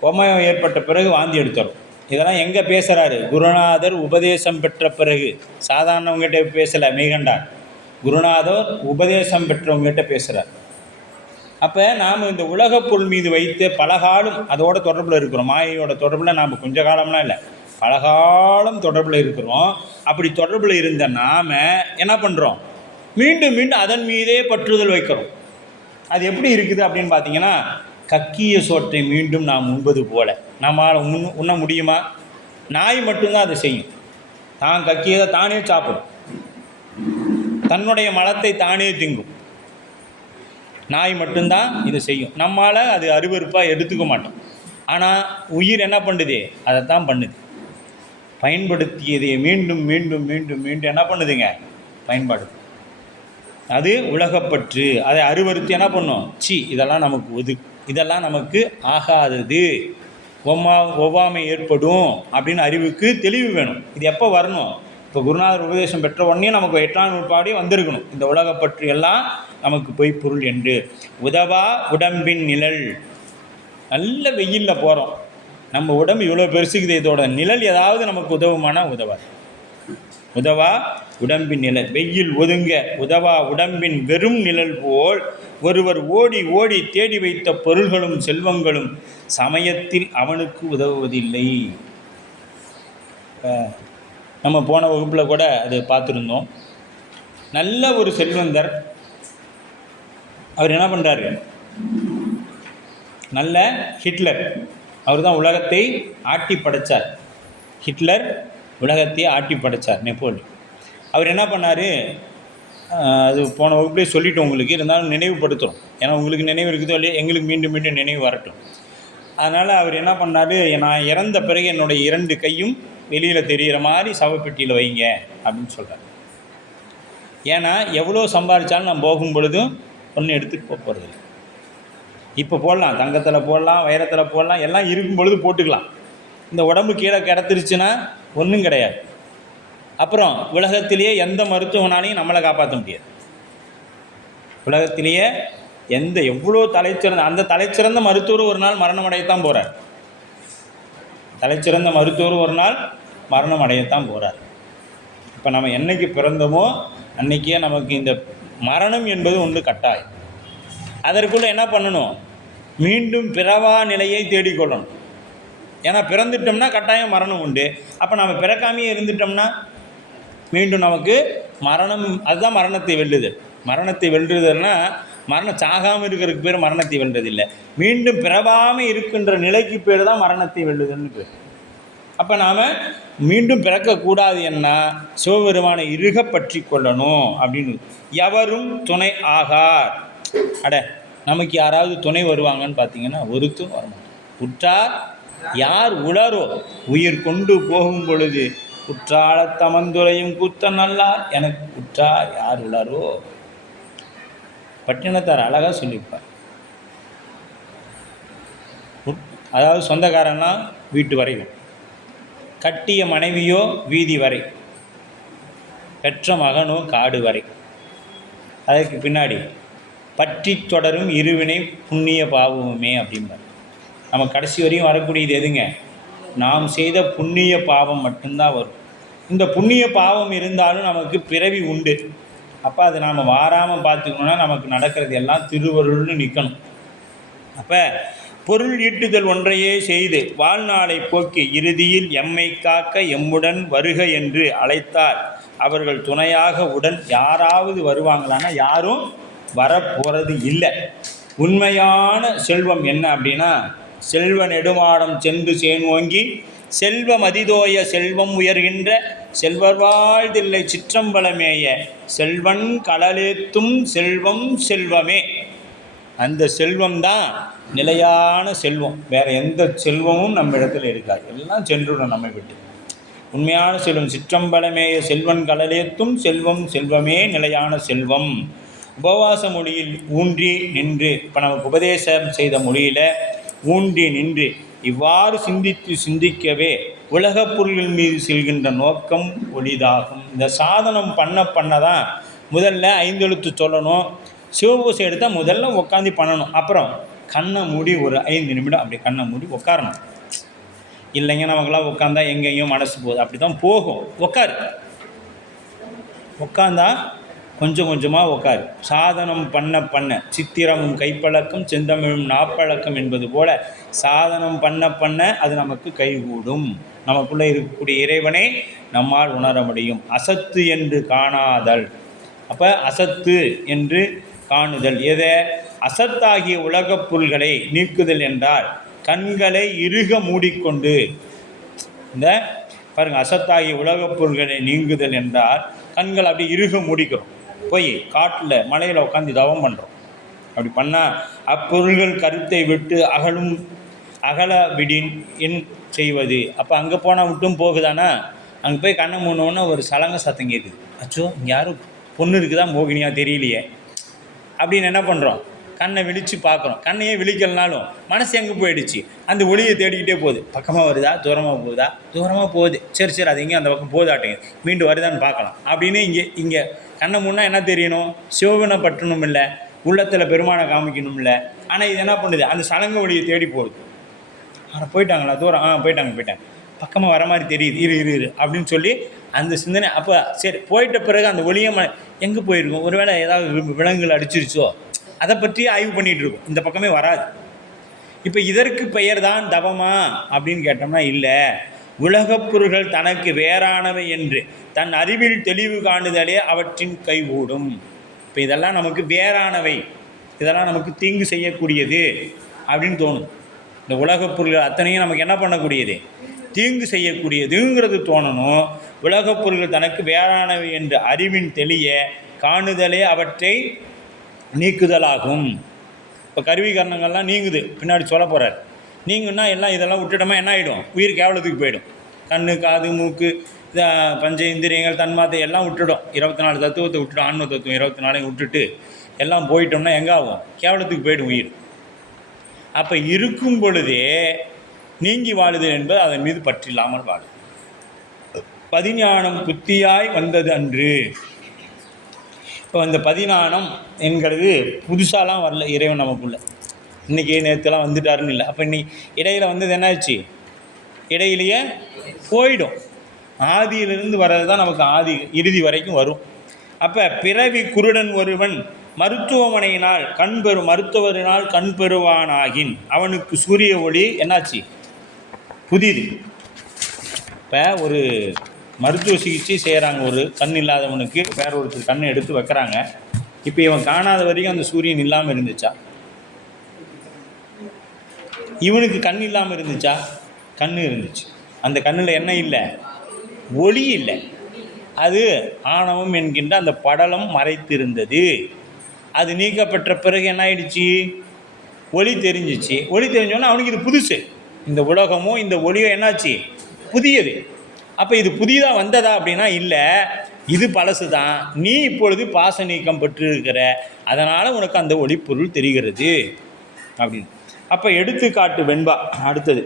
ஒவ்வாமை ஏற்பட்ட பிறகு வாந்தி எடுத்துறோம். இதெல்லாம் எங்கே பேசுகிறாரு? குருநாதர் உபதேசம் பெற்ற பிறகு. சாதாரணவங்ககிட்ட பேசலை மெய்கண்டார், குருநாதர் உபதேசம் பெற்றவங்ககிட்ட பேசுகிறார். அப்போ நாம் இந்த உலகப் பொருள் மீது வைத்து பலகாலம் அதோட தொடர்பில் இருக்கிறோம். மாயையோட தொடர்பில் நாம் கொஞ்ச காலம்லாம் இல்லை, பலகாலம் தொடர்பில் இருக்கிறோம். அப்படி தொடர்பில் இருந்த நாம் என்ன பண்ணுறோம்? மீண்டும் மீண்டும் அதன் மீதே பற்றுதல் வைக்கிறோம். அது எப்படி இருக்குது அப்படின்னு பார்த்தீங்கன்னா, கக்கிய சோற்றை மீண்டும் நாம் உண்பது போல. நம்மால் உண்ண முடியுமா? நாய் மட்டும்தான் அதை செய்யும். தான் கக்கியதை தானே சாப்பிடும், தன்னுடைய மலத்தை தானே திங்கும். நாய் மட்டும்தான் இதை செய்யும். நம்மால் அது அருவருப்பாக எடுத்துக்க மாட்டோம். ஆனால் உயிர் என்ன பண்ணுது? அதைத்தான் பண்ணுது. பயன்படுத்தியதை மீண்டும் மீண்டும் மீண்டும் மீண்டும் என்ன பண்ணுதுங்க? பயன்பாடு. அது உலகப்பற்று. அதை அருவருத்தி என்ன பண்ணும்? இதெல்லாம் நமக்கு இதெல்லாம் நமக்கு ஆகாதது, ஒவ்வாமை ஏற்படும் அப்படின்னு அறிவுக்கு தெளிவு வேணும். இது எப்போ வரணும்? இப்போ குருநாதர் உபதேசம் பெற்ற உடனே நமக்கு 8ஆம் நூற்பாடி வந்திருக்கணும். இந்த உலகப்பற்று எல்லாம் நமக்கு பொய் பொருள் என்று. உதவா உடம்பின் நிழல். நல்ல வெயிலில் போகிறோம், நம்ம உடம்பு இவ்வளோ பெருசுக்குது, இதோட நிழல் ஏதாவது நமக்கு உதவுமானா உதவாது. உதவா உடம்பின் நிழல். வெயில் ஒதுங்க உதவா உடம்பின் வெறும் நிழல் போல் ஒருவர் ஓடி ஓடி தேடி வைத்த பொருள்களும் செல்வங்களும் சமயத்தில் அவனுக்கு உதவுவதில்லை. நம்ம போன வகுப்பில் கூட அது பார்த்துருந்தோம். நல்ல ஒரு செல்வந்தர், அவர் என்ன பண்ணுறாரு? நல்ல ஹிட்லர், அவர் தான் உலகத்தை ஆட்டி படைத்தார். ஹிட்லர் உலகத்தையே ஆட்டி படைத்தார். நெப்போலியன் அவர் என்ன பண்ணார்? அது போன வகுப்பிலே சொல்லிவிட்டு உங்களுக்கு இருந்தாலும் நினைவுபடுத்துகிறோம். ஏன்னா உங்களுக்கு நினைவு இருக்குதோ இல்லையா, எங்களுக்கு மீண்டும் மீண்டும் நினைவு வரட்டும். அதனால் அவர் என்ன பண்ணார்? நான் இறந்த பிறகு என்னுடைய 2 கையும் வெளியில் தெரிகிற மாதிரி சவப்பெட்டியில் வைங்க அப்படின்னு சொல்கிறார். ஏன்னா எவ்வளோ சம்பாதிச்சாலும் நான் போகும் பொழுதும் ஒன்றும் எடுத்துகிட்டு போகிறதில்லை. இப்போ போடலாம், தங்கத்தில் போடலாம், வைரத்தில் போடலாம், எல்லாம் இருக்கும் பொழுது போட்டுக்கலாம். இந்த உடம்பு கீழே கிடத்துருச்சுன்னா ஒன்றும் கிடையாது. அப்புறம் உலகத்திலேயே எந்த மருத்துவனாலையும் நம்மளை காப்பாற்ற முடியாது. உலகத்திலேயே எவ்வளோ தலைச்சிறந்த அந்த தலைச்சிறந்த மருத்துவர் ஒரு நாள் மரணம் அடையத்தான் போகிறார். தலைச்சிறந்த மருத்துவர் ஒரு நாள் மரணம் அடையத்தான் போகிறார். இப்போ நம்ம என்றைக்கு பிறந்தோமோ அன்றைக்கே நமக்கு இந்த மரணம் என்பது ஒன்று கட்டாயம். அதற்குள்ளே என்ன பண்ணணும்? மீண்டும் பிறவா நிலையை தேடிக்கொள்ளணும். ஏன்னா பிறந்துட்டோம்னா கட்டாயம் மரணம் உண்டு. அப்போ நம்ம பிறக்காமையே இருந்துட்டோம்னா மீண்டும் நமக்கு மரணம். அதுதான் மரணத்தை வெல்லுது. மரணத்தை வெல்லுறதுன்னா மரணம் சாகாமல் இருக்கிறதுக்கு பேர் மரணத்தை வெல்றதில்லை, மீண்டும் பிறவாமல் இருக்கின்ற நிலைக்கு பேர் தான் மரணத்தை வெல்லுதுன்னு பேர். அப்போ நாம் மீண்டும் பிறக்கக்கூடாது என்ன சிவபெருமானை இறுக பற்றி கொள்ளணும் அப்படின்னு. எவரும் துணை ஆகார். நமக்கு யாராவது துணை வருவாங்கன்னு பார்த்தீங்கன்னா ஒருத்தரும் வரமாட்டோம். உற்றார் யார் உளரோ உயிர் கொண்டு போகும் பொழுது குற்றால தமந்துரையும் கூத்த நல்லார் எனக்கு உற்றார் யார் உளரோ. பட்டினத்தார் அழகாக சொல்லியிருப்பார். அதாவது சொந்தக்காரன்னா வீட்டு வரைக்கும், கட்டிய மனைவியோ வீதி வரை, பெற்ற மகனோ காடு வரை, அதற்கு பின்னாடி பற்றி தொடரும் இருவினை புண்ணிய பாவமுமே அப்படிம்பார். நம்ம கடைசி வரையும் வரக்கூடியது எதுங்க? நாம் செய்த புண்ணிய பாவம் மட்டும்தான் வரும். இந்த புண்ணிய பாவம் இருந்தாலும் நமக்கு பிறவி உண்டு. அப்போ அது நாம் வாராமல் பார்த்துக்கணுன்னா நமக்கு நடக்கிறது எல்லாம் திருவருள்னு நிற்கணும். அப்போ பொருள் ஈட்டுதல் ஒன்றையே செய்து வாழ்நாளை போக்கி இறுதியில் எம்மை காக்க எம்முடன் வருக என்று அழைத்தார். அவர்கள் துணையாக உடன் யாராவது வருவாங்களான்னா யாரும் வரப்போகிறது இல்லை. உண்மையான செல்வம் என்ன அப்படின்னா செல்வ நெடுமாடம் சென்று சேன்வோங்கி செல்வ மதிதோய செல்வம் உயர்கின்ற செல்வர் வாழ்தில்லை சிற்றம்பலமேய செல்வன் களலேத்தும் செல்வம் செல்வமே. அந்த செல்வம் தான் நிலையான செல்வம். வேறு எந்த செல்வமும் நம்ம இடத்துல இருக்காது, எல்லாம் சென்றுடும் நம்மை விட்டு. உண்மையான செல்வம் சிற்றம்பலமேய செல்வன் களலேத்தும் செல்வம் செல்வமே நிலையான செல்வம். உபவாச மொழியில் ஊன்றி நின்று, இப்போ நமக்கு உபதேசம் செய்த மொழியில் ஊன்றி நின்று இவ்வாறு சிந்திக்கவே உலகப் பொருள்கள் மீது செல்கின்ற நோக்கம் ஒளிதாகும். இந்த சாதனம் பண்ண தான் முதல்ல 5 எழுத்து சொல்லணும். சிவபூசை எடுத்தால் முதல்ல உட்காந்து பண்ணணும். அப்புறம் கண்ணை மூடி ஒரு 5 நிமிடம் அப்படி கண்ணை மூடி உட்காரணும். இல்லைங்க நமக்கெல்லாம் உட்காந்தா எங்கேயும் மனசு போகுது, அப்படி தான் போகும். உட்காந்தா கொஞ்சம் கொஞ்சமாக உட்காரு. சாதனம் பண்ண சித்திரமும் கைப்பழக்கம் செந்தமிழும் நாப்பழக்கம் என்பது போல சாதனம் பண்ண அது நமக்கு கைகூடும். நமக்குள்ளே இருக்கக்கூடிய இறைவனை நம்மால் உணர முடியும். அசத்து என்று காணாதல். அப்போ அசத்து என்று காணுதல் எதை? அசத்தாகிய உலகப் பொருள்களை நீக்குதல் என்றால் கண்களை இறுக மூடிக்கொண்டு, இந்த பாருங்கள், அசத்தாகிய உலகப் பொருள்களை நீங்குதல் என்றால் கண்கள் அப்படி இறுக மூடிக்கிறோம். போய் காட்டில் மலையில் உட்காந்து தவம் பண்ணுறோம். அப்படி பண்ணால் அப்பொருள்கள் கருத்தை விட்டு அகல விடின் என் செய்வது. அப்போ அங்கே போனால் விட்டும் போகுதானா? அங்கே போய் கண்ணை மூணோன்னா ஒரு சலங்க சத்தம் கேட்குது. அச்சோ, இங்கே யாரும் பொண்ணு இருக்குதா மோகினியாக தெரியலையே அப்படின்னு என்ன பண்ணுறோம்? கண்ணை விழித்து பார்க்குறோம். கண்ணையே விழிக்கலனாலும் மனசு எங்கே போயிடுச்சு? அந்த ஒளியை தேடிக்கிட்டே போகுது. பக்கமாக வருதா, தூரமாக போகுதா? தூரமாக போகுது. சரி அது எங்கேயும் அந்த பக்கம் போதாட்டேங்க, மீண்டும் வருதான்னு பார்க்கலாம் அப்படின்னு இங்கே கண்ணை முன்னா என்ன தெரியணும்? சிவனை பற்றணும் இல்லை, உள்ளத்தில் பெருமானை காமிக்கணும் இல்லை. ஆனால் இது என்ன பண்ணுது? அந்த சலங்க ஒளியை தேடி போகுது. ஆனால் போயிட்டாங்களா தூரம்? போயிட்டாங்க. பக்கமாக வர மாதிரி தெரியுது, இரு அப்படின்னு சொல்லி அந்த சிந்தனை. அப்போ சரி, போயிட்ட பிறகு அந்த ஒளியை எங்கே போயிருக்கும்? ஒருவேளை ஏதாவது விலங்குகள் அடிச்சிருச்சோ, அதை பற்றி ஆய்வு பண்ணிகிட்டு இருக்கும். இந்த பக்கமே வராது. இப்போ இதற்கு பெயர் தான் தவமா அப்படின்னு கேட்டோம்னா இல்லை. உலகப் பொருள்கள் தனக்கு வேறானவை என்று தன் அறிவில் தெளிவு காணுதலே அவற்றின் கைகூடும். இப்போ இதெல்லாம் நமக்கு வேறானவை, இதெல்லாம் நமக்கு தீங்கு செய்யக்கூடியது அப்படின்னு தோணும். இந்த உலகப் பொருள்கள் அத்தனையும் நமக்கு என்ன பண்ணக்கூடியது? தீங்கு செய்யக்கூடியதுங்கிறது தோணணும். உலகப் பொருள்கள் தனக்கு வேறானவை என்று அறிவின் தெளிய காணுதலே அவற்றை நீக்குதலாகும். இப்போ கருவி கரணங்கள்லாம் நீங்குது, பின்னாடி சொல்ல போகிறார். நீங்குன்னா எல்லாம் இதெல்லாம் விட்டுட்டோமா என்ன ஆகிடும்? உயிர் கேவலத்துக்கு போயிடும். கண், காது, மூக்கு, பஞ்ச இந்திரியங்கள், தன்மாத்தை எல்லாம் விட்டுடும். 24 தத்துவத்தை விட்டுடும். ஆன்ம தத்துவம் 24 விட்டுட்டு எல்லாம் போயிட்டோம்னா எங்கே ஆகும்? கேவலத்துக்கு போயிடும் உயிர். அப்போ இருக்கும் பொழுதே நீங்கி வாழுதல் என்பது அதன் மீது பற்றில்லாமல் வாழும். பதிஞானம் புத்தியாய் வந்தது அன்று. இப்போ அந்த பதிஞானம் என்கிறது புதுசாலாம் வரல இறைவன் நமக்குள்ள. இன்றைக்கி நேற்றுலாம் வந்துட்டாருன்னு இல்லை. அப்போ இன்னைக்கு இடையில் வந்தது என்னாச்சு? இடையிலேயே போயிடும். ஆதியிலிருந்து வர்றது தான் நமக்கு ஆதி இறுதி வரைக்கும் வரும். அப்போ பிறவி குருடன் ஒருவன் மருத்துவமனையினால் மருத்துவரினால் கண் பெறுவானாகின் அவனுக்கு சூரிய ஒளி என்னாச்சு? புதிது. இப்போ ஒரு மருத்துவ சிகிச்சை செய்கிறாங்க. ஒரு கண் இல்லாதவனுக்கு வேற ஒருத்தர் கண்ணை எடுத்து வைக்கிறாங்க. இப்போ இவன் காணாத வரைக்கும் அந்த சூரியன் இல்லாமல் இருந்துச்சா? இவனுக்கு கண் இல்லாமல் இருந்துச்சா? கண் இருந்துச்சு. அந்த கண்ணில் என்ன இல்லை? ஒளி இல்லை. அது ஆணவம் என்கின்ற அந்த படலம் மறைத்திருந்தது. அது நீக்கப்பட்ட பிறகு என்ன ஆயிடுச்சு? ஒளி தெரிஞ்சிச்சு. ஒளி தெரிஞ்சோன்னா அவனுக்கு இது புதுசு. இந்த உலகமும் இந்த ஒளியும் என்னாச்சு? புதியது. அப்போ இது புதிதாக வந்ததா அப்படின்னா இல்லை, இது பழசு தான். நீ இப்பொழுது பாச நீக்கம் பெற்றிருக்கிற, அதனால் உனக்கு அந்த ஒளிப்பொருள் தெரிகிறது அப்படின்னு. அப்போ எடுத்துக்காட்டு வெண்பா. அடுத்தது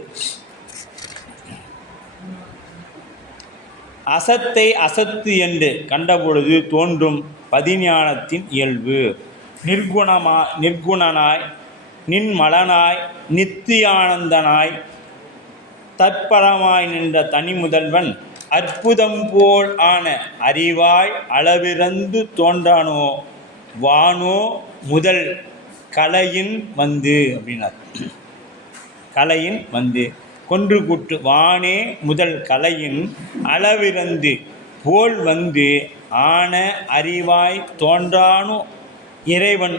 அசத்தை அசத்து என்று கண்டபொழுது தோன்றும் பதிஞானத்தின் இயல்பு. நிர்குணனாய் நின்மலனாய் நித்தியானந்தனாய் தற்பரமாய் நின்ற தனி முதல்வன் அற்புதம் போல் ஆன அறிவாய் அளவிறந்து தோன்றானோ வானோ முதல் கலையின் வந்து அப்படின்னார். கலையின் வந்து கொன்று கூட்டு வானே முதல் கலையின் அளவிறந்து போல் வந்து ஆன அறிவாய் தோன்றானோ இறைவன்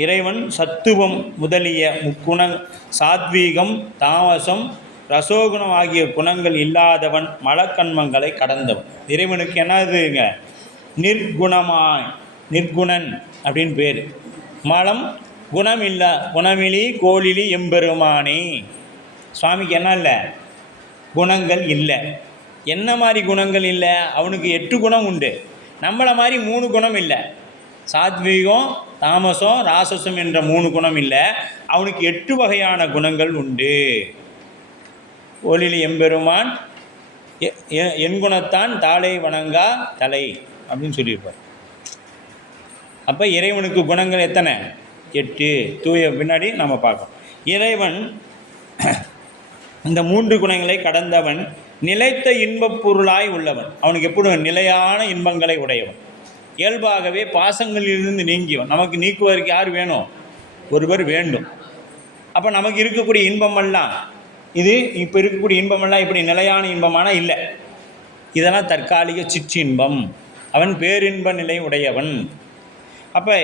இறைவன் சத்துவம் முதலிய முக்குண சாத்வீகம் தாமசம் ரசோகுணம் ஆகிய குணங்கள் இல்லாதவன் மலக்கண்மங்களை கடந்தவன். இறைவனுக்கு என்னதுங்க? நிர்குணன் அப்படின்னு பேர். மலம் குணம் இல்லை. குணமிலி கோழிலி எம்பெருமானே. சுவாமிக்கு என்ன இல்லை? குணங்கள் இல்லை. என்ன மாதிரி குணங்கள் இல்லை? அவனுக்கு 8 குணம் உண்டு. நம்மளை மாதிரி 3 குணம் இல்லை. சாத்வீகம் தாமசம் ராசசம் என்ற 3 குணம் இல்லை. அவனுக்கு 8 வகையான குணங்கள் உண்டு. ஒளிலி எம்பெருமான் என் குணத்தான் தாளை வணங்கா தலை அப்படின்னு சொல்லியிருப்பார். அப்போ இறைவனுக்கு குணங்கள் எத்தனை? 8. தூய பின்னாடி நம்ம பார்க்கணும். இறைவன் இந்த 3 குணங்களை கடந்தவன், நிலைத்த இன்பப் பொருளாய் உள்ளவன். அவனுக்கு எப்படும் நிலையான இன்பங்களை உடையவன். இயல்பாகவே பாசங்களிலிருந்து நீங்கியவன். நமக்கு நீக்குவதற்கு யார் வேணும்? ஒருவர் வேண்டும். அப்போ நமக்கு இருக்கக்கூடிய இன்பமெல்லாம் இது இப்போ இருக்கக்கூடிய இன்பமெல்லாம் இப்படி நிலையான இன்பமான இல்லை. இதெல்லாம் தற்காலிக சிற்றின்பம். அவன் பேரின்ப நிலை உடையவன். அப்போ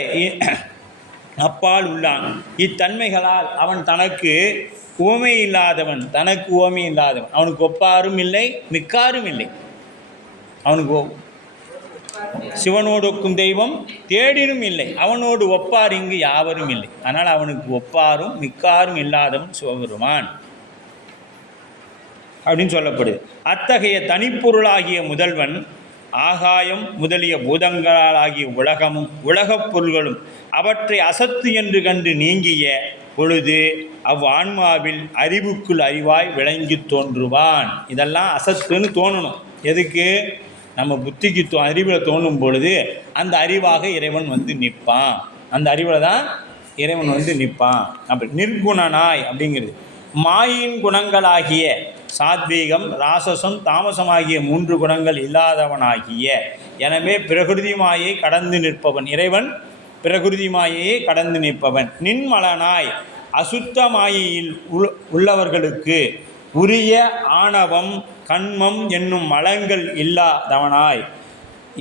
அப்பால் உள்ளான். இத்தன்மைகளால் அவன் தனக்கு உவமை இல்லாதவன். அவனுக்கு ஒப்பாரும் இல்லை, மிக்காரும் இல்லை. அவனுக்கு சிவனோடு ஒக்கும் தெய்வம் தேடினும் இல்லை. அவனோடு ஒப்பார் இங்கு யாவரும் இல்லை. ஆனால் அவனுக்கு ஒப்பாரும் மிக்காரும் இல்லாதவன் சிவபெருமான் அப்படின்னு சொல்லப்படுது. அத்தகைய தனிப்பொருளாகிய முதல்வன் ஆகாயம் முதலிய பூதங்களாகிய உலகமும் உலகப் பொருள்களும் அவற்றை அசத்து என்று கண்டு நீங்கிய பொழுது ஆன்மாவில் அறிவுக்குள் அறிவாய் விளங்கி தோன்றுவான். இதெல்லாம் அசத்துன்னு தோணணும். எதுக்கு? நம்ம புத்திக்கு அறிவில் தோணும் பொழுது அந்த அறிவாக இறைவன் வந்து நிற்பான். அந்த அறிவில் தான் இறைவன் வந்து நிற்பான். அப்படி நிர்குணனாய் அப்படிங்கிறது மாயின் குணங்களாகிய சாத்வீகம் ராசசம் தாமசமாகிய 3 குணங்கள் இல்லாதவனாகிய எனவே பிரகிருதி மாயை கடந்து நிற்பவன். இறைவன் பிரகிருதி மாயையை கடந்து நிற்பவன். நின்மலனாய் அசுத்த மாயையில் உள்ளவர்களுக்கு உரிய ஆணவம் கண்மம் என்னும் மலங்கள் இல்லாதவனாய்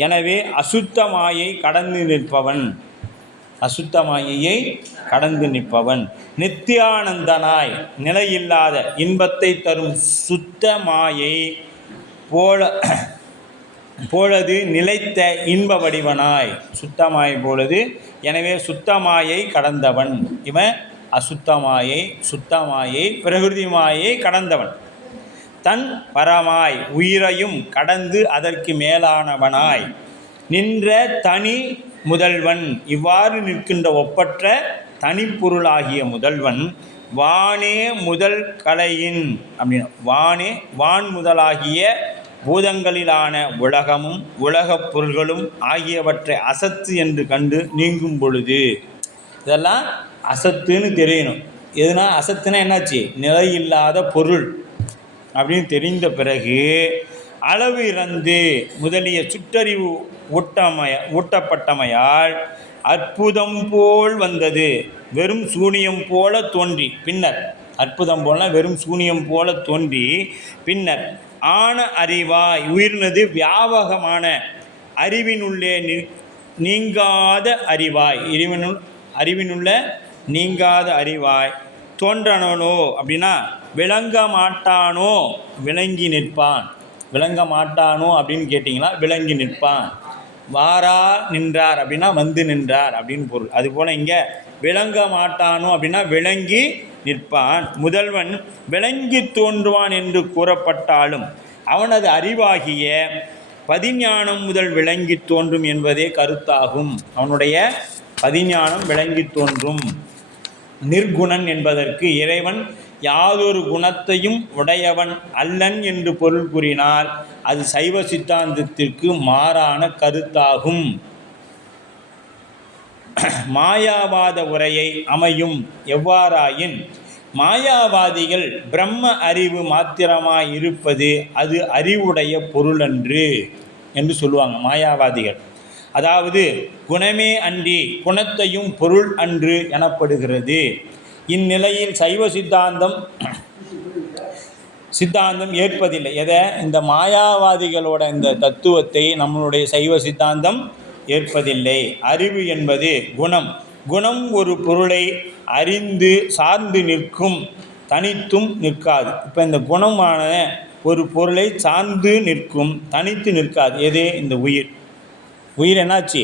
எனவே அசுத்த மாயை கடந்து நிற்பவன். நித்தியானந்தனாய் நிலையில்லாத இன்பத்தை தரும் சுத்த மாயை போலது நிலைத்த இன்ப வடிவனாய். சுத்தமாயை போலது. எனவே சுத்தமாயை கடந்தவன் இவன். அசுத்தமாயை சுத்தமாயை பிரகிருதி மாயை கடந்தவன். தன் பரமாய் உயிரையும் கடந்து அதற்கு மேலானவனாய் நின்ற தனி முதல்வன். இவ்வாறு நிற்கின்ற ஒப்பற்ற தனிப்பொருளாகிய முதல்வன் வானே முதல் கலையின் அப்படின்னா வான் முதலாகிய பூதங்களிலான உலகமும் உலகப் பொருள்களும் ஆகியவற்றை அசத்து என்று கண்டு நீங்கும் பொழுது இதெல்லாம் அசத்துன்னு தெரியணும். எதுனா அசத்துனா என்னாச்சு? நிலையில்லாத பொருள் அப்படின்னு தெரிந்த பிறகு அளவு இறந்து முதலிய சுற்றறிவு ஊட்டப்பட்டமையால் அற்புதம் போல் வந்தது வெறும் சூனியம் போல தோன்றி பின்னர் அற்புதம் போல வெறும் சூனியம் போல தோன்றி பின்னர் ஆன அறிவாய் உயிர்னது வியாபகமான அறிவினுள்ளே நீங்காத அறிவாய் அறிவினுள்ள நீங்காத அறிவாய் தோன்றனோ அப்படின்னா விளங்க மாட்டானோ விளங்கி நிற்பான். விளங்க மாட்டானோ அப்படின்னு கேட்டிங்கன்னா விளங்கி நிற்பான். வாரா நின்றார் அப்படின்னா வந்து நின்றார் அப்படின்னு பொருள். அதுபோல் இங்கே விளங்க மாட்டானோ அப்படின்னா விளங்கி நிற்பான். முதல்வன் விளங்கி தோன்றுவான் என்று கூறப்பட்டாலும் அவனது அறிவாகிய பதிஞானம் முதல் விளங்கி தோன்றும் என்பதே கருத்தாகும். அவனுடைய பதிஞானம் விளங்கி தோன்றும். நிர்குணன் என்பதற்கு இறைவன் யாதொரு குணத்தையும் உடையவன் அல்லன் என்று பொருள் கூறினால் அது சைவ சித்தாந்தத்திற்கு மாறான கருத்தாகும். மாயாவாத உரையை அமையும். எவ்வாறாயின் மாயாவாதிகள் பிரம்ம அறிவு மாத்திரமாய் இருப்பது அது அறிவுடைய பொருளன்று என்று சொல்லுவாங்க மாயாவாதிகள். அதாவது குணமே அன்றி குணத்தையும் பொருள் அன்று எனப்படுகிறது. இந்நிலையில் சைவ சித்தாந்தம் ஏற்பதில்லை. எதை? இந்த மாயாவாதிகளோட இந்த தத்துவத்தை நம்மளுடைய சைவ சித்தாந்தம் ஏற்பதில்லை. அறிவு என்பது குணம். குணம் ஒரு பொருளை அறிந்து சார்ந்து நிற்கும், தனித்தும் நிற்காது. இப்போ இந்த குணமான ஒரு பொருளை சார்ந்து நிற்கும், தனித்து நிற்காது. எது? இந்த உயிர். உயிர் என்னாச்சு?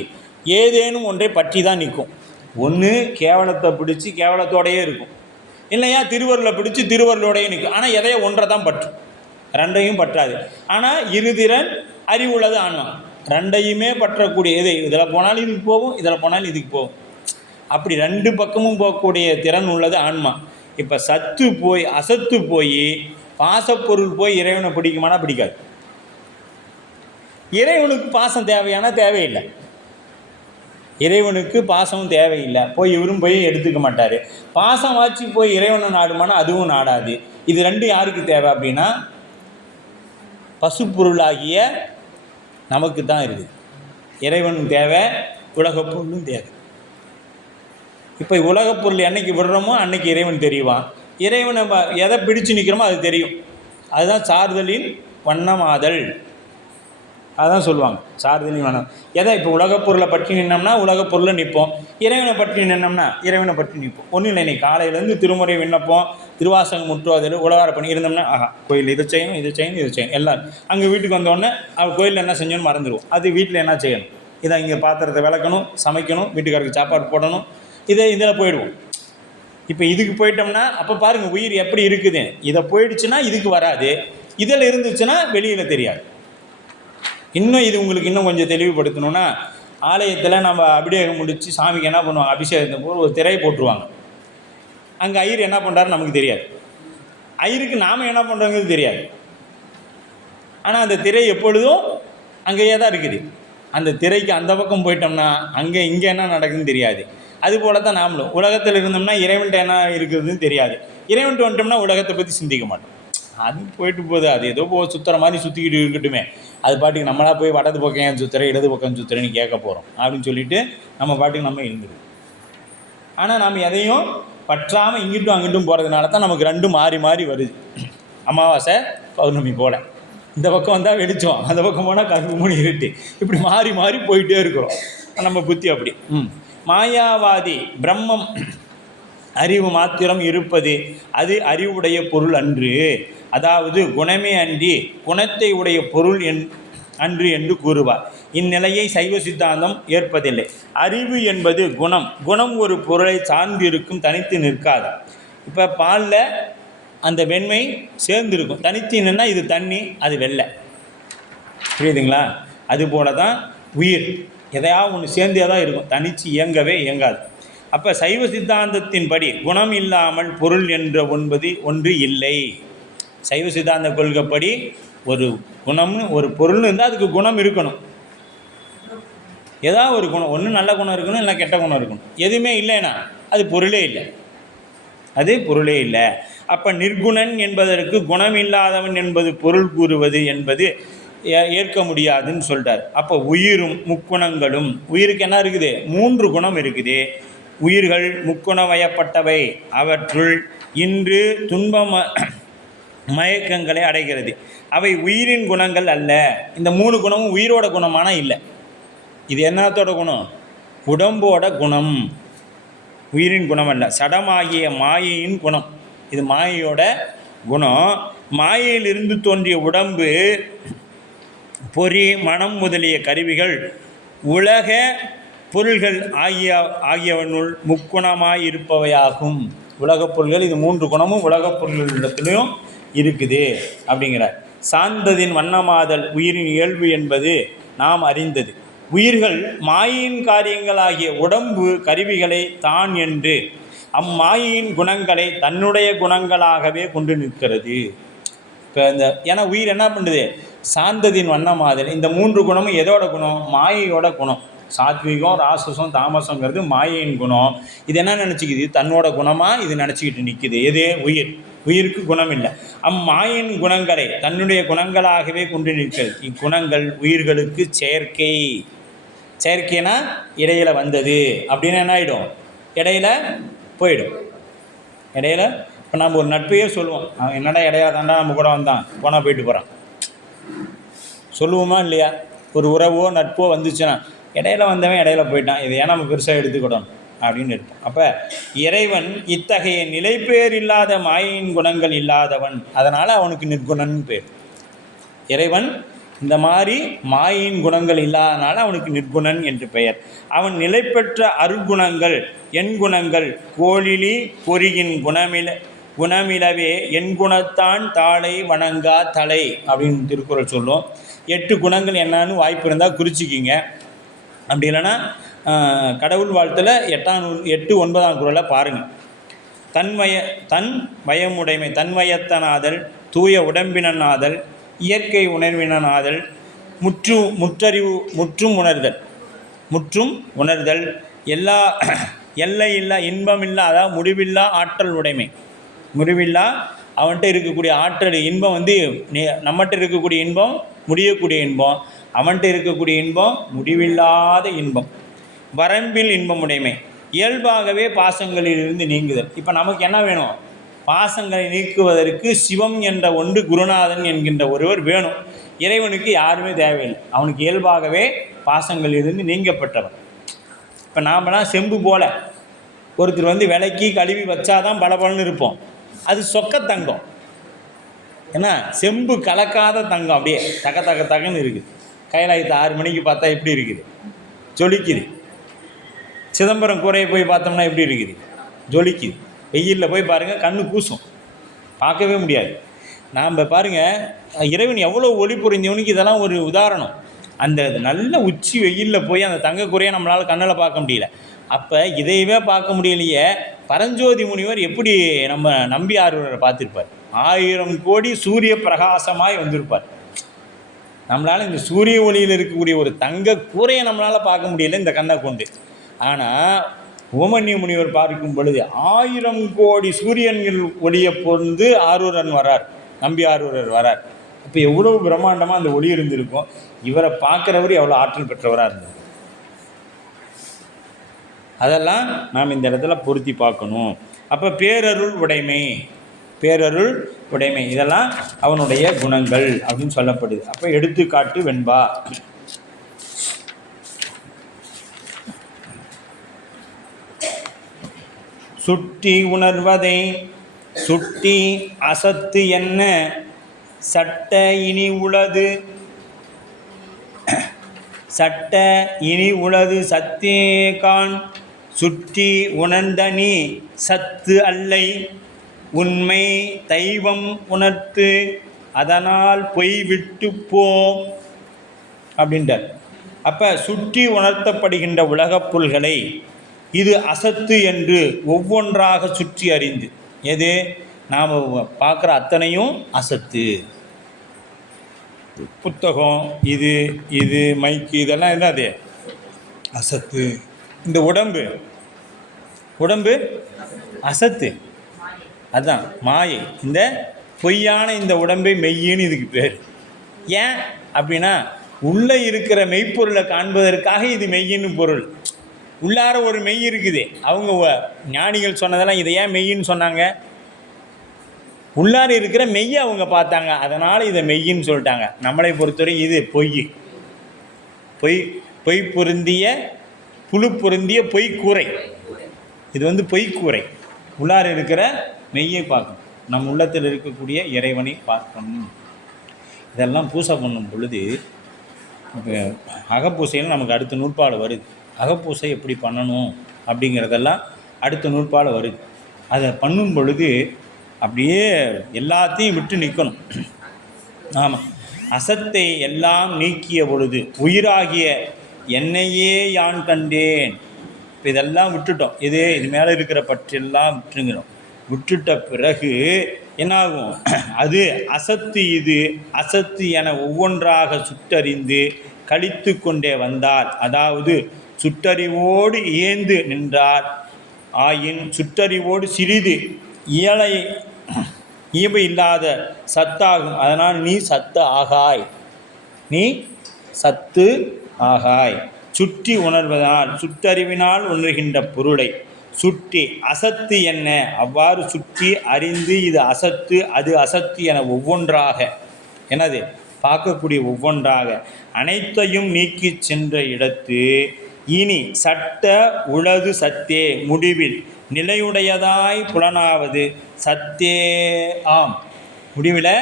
ஏதேனும் ஒன்றை பற்றி தான் நிற்கும். ஒன்று கேவலத்தை பிடிச்சி கேவலத்தோடையே இருக்கும், இல்லையா திருவருளை பிடிச்சி திருவருளோடையே நிற்கும். ஆனால் எதையோ ஒன்றை தான் பற்றும், ரெண்டையும் பற்றாது. ஆனால் இருதிறன் அறிவுள்ளது ஆன்மா. ரெண்டையுமே பற்றக்கூடிய எது? இதில் போனாலும் இதுக்கு போகும், இதில் போனாலும் இதுக்கு போகும். அப்படி ரெண்டு பக்கமும் போகக்கூடிய திறன் உள்ளது ஆன்மா. இப்போ சத்து போய் அசத்து போய் பாசப்பொருள் போய் இறைவனை பிடிக்குமானா பிடிக்காது. இறைவனுக்கு பாசம் தேவையானா தேவையில்லை. இறைவனுக்கு பாசமும் தேவையில்லை, போய் இவரும் போய் எடுத்துக்க மாட்டார். பாசம் வாச்சு போய் இறைவனை நாடுமானா அதுவும் நாடாது. இது ரெண்டு யாருக்கு தேவை அப்படின்னா பசுப்பொருளாகிய நமக்கு தான் இருக்குது. இறைவனும் தேவை, உலகப் பொருளும் தேவை. இப்போ உலகப் பொருள் என்னைக்கு விடுறோமோ அன்னைக்கு இறைவன் தெரியுவான். இறைவனை எதை பிடிச்சு நிற்கிறோமோ அது தெரியும். அதுதான் சார்தலின் வண்ணமாதல். அதுதான் சொல்லுவாங்க, சார்தலின் வண்ணம். எதை? இப்போ உலகப் பொருளை பற்றி நின்னோம்னா உலகப் பொருளை நிற்போம், இறைவனை பற்றி நின்னோம்னா இறைவனை பற்றி நிற்போம். ஒன்றும் இல்லை, இன்னைக்கு காலையிலேருந்து திருமுறை விண்ணப்பம், திருவாசகம் முற்றுவதில் உலகார பண்ணி இருந்தோம்னா கோயில் இதை செய்யணும், இதை செய்யணும், இதை செய்யணும். எல்லோரும் அங்கே வீட்டுக்கு வந்தோடனே கோயிலில் என்ன செஞ்சோன்னு மறந்துடுவோம். அது வீட்டில் என்ன செய்யணும், இதை இங்கே பாத்திரத்தை விளக்கணும், சமைக்கணும், வீட்டுக்காரருக்கு சாப்பாடு போடணும், இதில் போயிடுவோம். இப்போ இதுக்கு போயிட்டோம்னா அப்போ பாருங்கள் உயிர் எப்படி இருக்குது. இதை போயிடுச்சுன்னா இதுக்கு வராது, இதில் இருந்துச்சுன்னா வெளியில் தெரியாது. இன்னும் இது உங்களுக்கு இன்னும் கொஞ்சம் தெளிவுபடுத்தணுன்னா, ஆலயத்தில் நம்ம அபிஷேகம் முடித்து சாமிக்கு என்ன பண்ணுவாங்க, அபிஷேகத்தை போது ஒரு திரையை போட்டுருவாங்க. அங்கே ஐயர் என்ன பண்ணுறாரு நமக்கு தெரியாது, ஐயருக்கு நாம் என்ன பண்ணுறோங்கிறது தெரியாது. ஆனால் அந்த திரை எப்பொழுதும் அங்கேயே தான் இருக்குது. அந்த திரைக்கு அந்த பக்கம் போயிட்டோம்னா இங்கே என்ன நடக்குதுன்னு தெரியாது. அதுபோல தான் நாமளும் உலகத்தில் இருந்தோம்னா இறைவன்ட்ட என்ன இருக்குதுன்னு தெரியாது. இறைவன்ட்டு வந்துட்டோம்னா உலகத்தை பற்றி சிந்திக்க மாட்டோம். அது போயிட்டு போகுது, அது ஏதோ சுற்றுற மாதிரி சுற்றிக்கிட்டு இருக்கட்டுமே, அது பாட்டுக்கு நம்மளாக போய் வடது பக்கம் ஏன் சுற்றுற இடது பக்கம் சுற்றுறேன்னு கேட்க போகிறோம் அப்படின்னு சொல்லிட்டு நம்ம பாட்டுக்கு நம்ம இருந்துடும். ஆனால் நம்ம எதையும் பற்றாமல் இங்கிட்டும் அங்கிட்டும் போகிறதுனால தான் நமக்கு ரெண்டும் மாறி மாறி வருது. அமாவாசை பௌர்ணமி போல் இந்த பக்கம் வந்தால் வெளிச்சம், அந்த பக்கம் போனால் கருப்பு மூணு இருட்டு, இப்படி மாறி மாறி போயிட்டே இருக்கிறோம் நம்ம புத்தி. அப்படி மாயாவாதி பிரம்மம் அறிவு மாத்திரம் இருப்பது அது அறிவுடைய பொருள் அன்று, அதாவது குணமே அன்றி குணத்தை உடைய பொருள் அன்று என்று கூறுவார். இந்நிலையை சைவ சித்தாந்தம் ஏற்பதில்லை. அறிவு என்பது குணம், குணம் ஒரு பொருளை சார்ந்து இருக்கும், தனித்து நிற்காது. இப்போ பாலில் அந்த வெண்மை சேர்ந்து இருக்கும், தனித்து நின்னா இது தண்ணி, அது வெள்ளை, புரியுதுங்களா? அதுபோல தான் உயிர் எதையாவது ஒன்று சேர்ந்தே தான் இருக்கும், தனித்து இயங்கவே இயங்காது. அப்போ சைவ சித்தாந்தத்தின்படி குணம் இல்லாமல் பொருள் என்ற ஒன்று இல்லை. சைவ சித்தாந்த கொள்கைப்படி ஒரு குணம்னு ஒரு பொருள்னு இருந்தால் அதுக்கு குணம் இருக்கணும். ஏதாவது ஒரு குணம், ஒன்று நல்ல குணம் இருக்கணும், இல்லை கெட்ட குணம் இருக்கணும். எதுவுமே இல்லைன்னா அது பொருளே இல்லை, அது பொருளே இல்லை. அப்போ நிர்குணன் என்பதற்கு குணம் இல்லாதவன் என்பது பொருள் கூறுவது என்பது ஏற்க முடியாதுன்னு சொல்லிட்டார். அப்போ உயிரும் முக்குணங்களும், உயிருக்கு என்ன இருக்குது? 3 குணம் இருக்குது. உயிர்கள் முக்குணவயப்பட்டவை, அவற்றுள் இன்று துன்ப மயக்கங்களை அடைகிறது. அவை உயிரின் குணங்கள் அல்ல. இந்த 3 குணமும் உயிரோட குணமான இல்லை. இது என்னத்தோட குணம்? உடம்போட குணம், உயிரின் குணம் அல்ல. சடமாகிய மாயையின் குணம், இது மாயையோட குணம். மாயையிலிருந்து தோன்றிய உடம்பு, பொறி, மனம் முதலிய கருவிகள் உலக பொருள்கள் ஆகியவனுள் முக்குணமாயிருப்பவையாகும். உலகப் பொருள்கள் இது 3 குணமும் உலகப் பொருள்களிடத்திலையும் இருக்குது அப்படிங்கிறார். சார்ந்ததின் வண்ணமாதல் உயிரின் இயல்பு என்பது நாம் அறிந்தது. உயிர்கள் மாயையின் காரியங்களாகிய உடம்பு கருவிகளை தான் என்று அம்மாயையின் குணங்களை தன்னுடைய குணங்களாகவே கொண்டு நிற்கிறது. இப்போ ஏன்னா உயிர் என்ன பண்ணுது? சார்ந்ததின் வண்ணமாதல். இந்த 3 குணமும் எதோட குணம்? மாயையோட குணம். சாத்விகம், ராசசம், தாமசங்கிறது மாயையின் குணம். இது என்ன நினச்சிக்குது? தன்னோட குணமாக இது நினச்சிக்கிட்டு நிற்குது. எது? உயிர். உயிருக்கு குணம் இல்லை. அம்மாயின் குணங்களை தன்னுடைய குணங்களாகவே கொண்டு நிற்கிறது. இக்குணங்கள் உயிர்களுக்கு செயற்கை. செயற்கைனா இடையில வந்தது அப்படின்னு என்ன ஆகிடும்? இடையில போயிடும். இடையில இப்போ நம்ம ஒரு நட்பையே சொல்லுவோம், என்னடா இடையில தாண்டா நம்ம கூட வந்தான், போனால் போயிட்டு போகிறான் சொல்லுவோமா இல்லையா? ஒரு உறவோ நட்போ வந்துச்சுன்னா இடையில வந்தவன் இடையில போயிட்டான், இதை ஏன் நம்ம பெருசாக எடுத்துக்கிட்டோம் அப்படின்னு இருக்கும். அப்போ இறைவன் இத்தகைய நிலைப்பேர் இல்லாத மாயின் குணங்கள் இல்லாதவன், அதனால் அவனுக்கு நிர்குணன் பேர். இறைவன் இந்த மாதிரி மாயின் குணங்கள் இல்லாதனால அவனுக்கு நிர்குணன் என்று பெயர். அவன் நிலை பெற்ற அருகுணங்கள் எண்குணங்கள் கோழிலி பொறியின் குணமிலவே எண்குணத்தான் தாளை வணங்கா தலை அப்படின்னு திருக்குறள் சொல்லும். 8 குணங்கள் என்னன்னு வாய்ப்பு இருந்தால் குறிச்சிக்கிங்க. அப்படி இல்லைன்னா கடவுள் வாழ்த்தில் 8 9ஆம் குறளை பாருங்கள். தன் வயமுடைமை தன்வயத்தனாதல் தூய உடம்பினாதல் இயற்கை உணர்வினாதல் முற்றும் உணர்தல் எல்லா எல்லையில்லா இன்பமில்லா, அதாவது முடிவில்லா ஆற்றல் உடைமை. முடிவில்லா அவன்கிட்ட இருக்கக்கூடிய ஆற்றல் இன்பம் வந்து நம்மகிட்ட இருக்கக்கூடிய இன்பம் முடியக்கூடிய இன்பம், அவன்கிட்ட இருக்கக்கூடிய இன்பம் முடிவில்லாத இன்பம். வரம்பில் இன்பம் உடைமை இயல்பாகவே பாசங்களிலிருந்து நீங்குதல். இப்போ நமக்கு என்ன வேணும்? பாசங்களை நீக்குவதற்கு சிவம் என்ற ஒன்று குருநாதன் என்கின்ற ஒருவர் வேணும். இறைவனுக்கு யாருமே தேவையில்லை, அவனுக்கு இயல்பாகவே பாசங்களிலிருந்து நீங்கப்பட்டவன். இப்போ நாமெல்லாம் செம்பு போல் ஒருத்தர் வந்து விலைக்கு கழுவி வச்சாதான் பலபலன்னு இருப்போம். அது சொக்க தங்கம். ஏன்னா செம்பு கலக்காத தங்கம் அப்படியே தகன்னு இருக்குது. கைலாயத்தை 6 மணிக்கு பார்த்தா எப்படி இருக்குது? ஜொலிக்குது. சிதம்பரம் கூரையை போய் பார்த்தோம்னா எப்படி இருக்குது? ஜொலிக்குது. வெயிலில் போய் பாருங்கள், கண்ணு கூசும், பார்க்கவே முடியாது. நாம் பாருங்கள், இறைவன் எவ்வளோ ஒளி புரிஞ்சவனுக்கு இதெல்லாம் ஒரு உதாரணம். அந்த நல்ல உச்சி வெயிலில் போய் அந்த தங்க குறையை நம்மளால் கண்ணில் பார்க்க முடியல. அப்போ இதையவே பார்க்க முடியலையே, பரஞ்சோதி முனிவர் எப்படி நம்ம நம்பி ஆர்வலரை பார்த்துருப்பார்? 1000 கோடி சூரிய பிரகாசமாய் வந்திருப்பார். நம்மளால் இந்த சூரிய ஒளியில் இருக்கக்கூடிய ஒரு தங்க கூரையை நம்மளால் பார்க்க முடியல இந்த கண்ணை கொண்டு. ஆனால் உபமன்ய முனிவர் பார்க்கும் பொழுது 1000 கோடி சூரியன்கள் ஒளியை பொருந்து ஆரூரன் வரார், நம்பி ஆரூரர் வரார். இப்போ எவ்வளோ பிரம்மாண்டமாக அந்த ஒளி இருந்திருக்கும். இவரை பார்க்குறவர் எவ்வளோ ஆற்றல் பெற்றவராக இருந்தது. அதெல்லாம் நாம் இந்த இடத்துல பொருத்தி பார்க்கணும். அப்போ பேரருள் உடைமை இதெல்லாம் அவனுடைய குணங்கள் அப்படின்னு சொல்லப்படுது. அப்போ எடுத்துக்காட்டு வெண்பா. சுட்டி உணர்வதை சுட்டி அசத்து என்ன சட்ட இனி உளது சத்தேகான் சுற்றி உணர்ந்தனி சத்து அல்லை உண்மை தெய்வம் உணர்த்து அதனால் பொய் விட்டு போம் அப்படின்றார். அப்போ சுற்றி உணர்த்தப்படுகின்ற உலகப் புல்களை இது அசத்து என்று ஒவ்வொன்றாக சுற்றி அறிந்து, எது நாம் பார்க்குற அத்தனையும் அசத்து. புத்தகம் இது மைக்கு இதெல்லாம் என்னது? அசத்து. இந்த உடம்பு அசத்து, அதுதான் மாயை. இந்த பொய்யான இந்த உடம்பை மெய்யின்னு இதுக்கு பேர். ஏன் அப்படின்னா உள்ளே இருக்கிற மெய்ப்பொருளை காண்பதற்காக இது மெய்யின்னு பொருள். உள்ளார ஒரு மெய் இருக்குது. அவங்க ஞானிகள் சொன்னதெல்லாம் இதை ஏன் மெய்யின்னு சொன்னாங்க? உள்ளார இருக்கிற மெய்யை அவங்க பார்த்தாங்க, அதனால் இதை மெய்யின்னு சொல்லிட்டாங்க. நம்மளை பொறுத்தவரை இது பொய் பொருந்திய புழு பொருந்திய பொய்க்கூரை. இது வந்து பொய்க்கூரை. உள்ளார இருக்கிற மெய்யை பார்க்கணும், நம் உள்ளத்தில் இருக்கக்கூடிய இறைவனை பார்க்கணும். இதெல்லாம் பூசை பண்ணும் பொழுது இப்போ அகப்பூசையில் நமக்கு அடுத்த நூற்பாடு வருது. அகப்பூசை எப்படி பண்ணணும் அப்படிங்கிறதெல்லாம் அடுத்த நூற்பாடு வருது. அதை பண்ணும் பொழுது அப்படியே எல்லாத்தையும் விட்டு நிற்கணும். ஆமாம், அசத்தை எல்லாம் நீக்கிய பொழுது உயிராகிய என்னையே யான் கண்டேன். இப்போ இதெல்லாம் விட்டுட்டோம். இது மேலே இருக்கிற பற்றெல்லாம் விட்டுங்கிறோம். விட்டுட்ட பிறகு என்னாகும்? அது அசத்து இது அசத்து என ஒவ்வொன்றாக சுட்டறிந்து கழித்து கொண்டே வந்தார். அதாவது சுட்டறிவோடு இயந்து நின்றார் ஆயின் சுட்டறிவோடு சிறிது இயல்பு இல்லாத சத்தாகும். அதனால் நீ சத்து ஆகாய். சுற்றி உணர்வதால் சுட்டறிவினால் உணர்கின்ற பொருளை சுட்டி அசத்து என்ன அவ்வாறு சுற்றி அறிந்து இது அசத்து அது அசத்து என ஒவ்வொன்றாக என்னது பார்க்கக்கூடிய ஒவ்வொன்றாக அனைத்தையும் நீக்கி சென்ற இடத்து இனி சட்ட உளது சத்தே முடிவில் நிலையுடையதாய் புலனாவது சத்தே ஆம். முடிவில்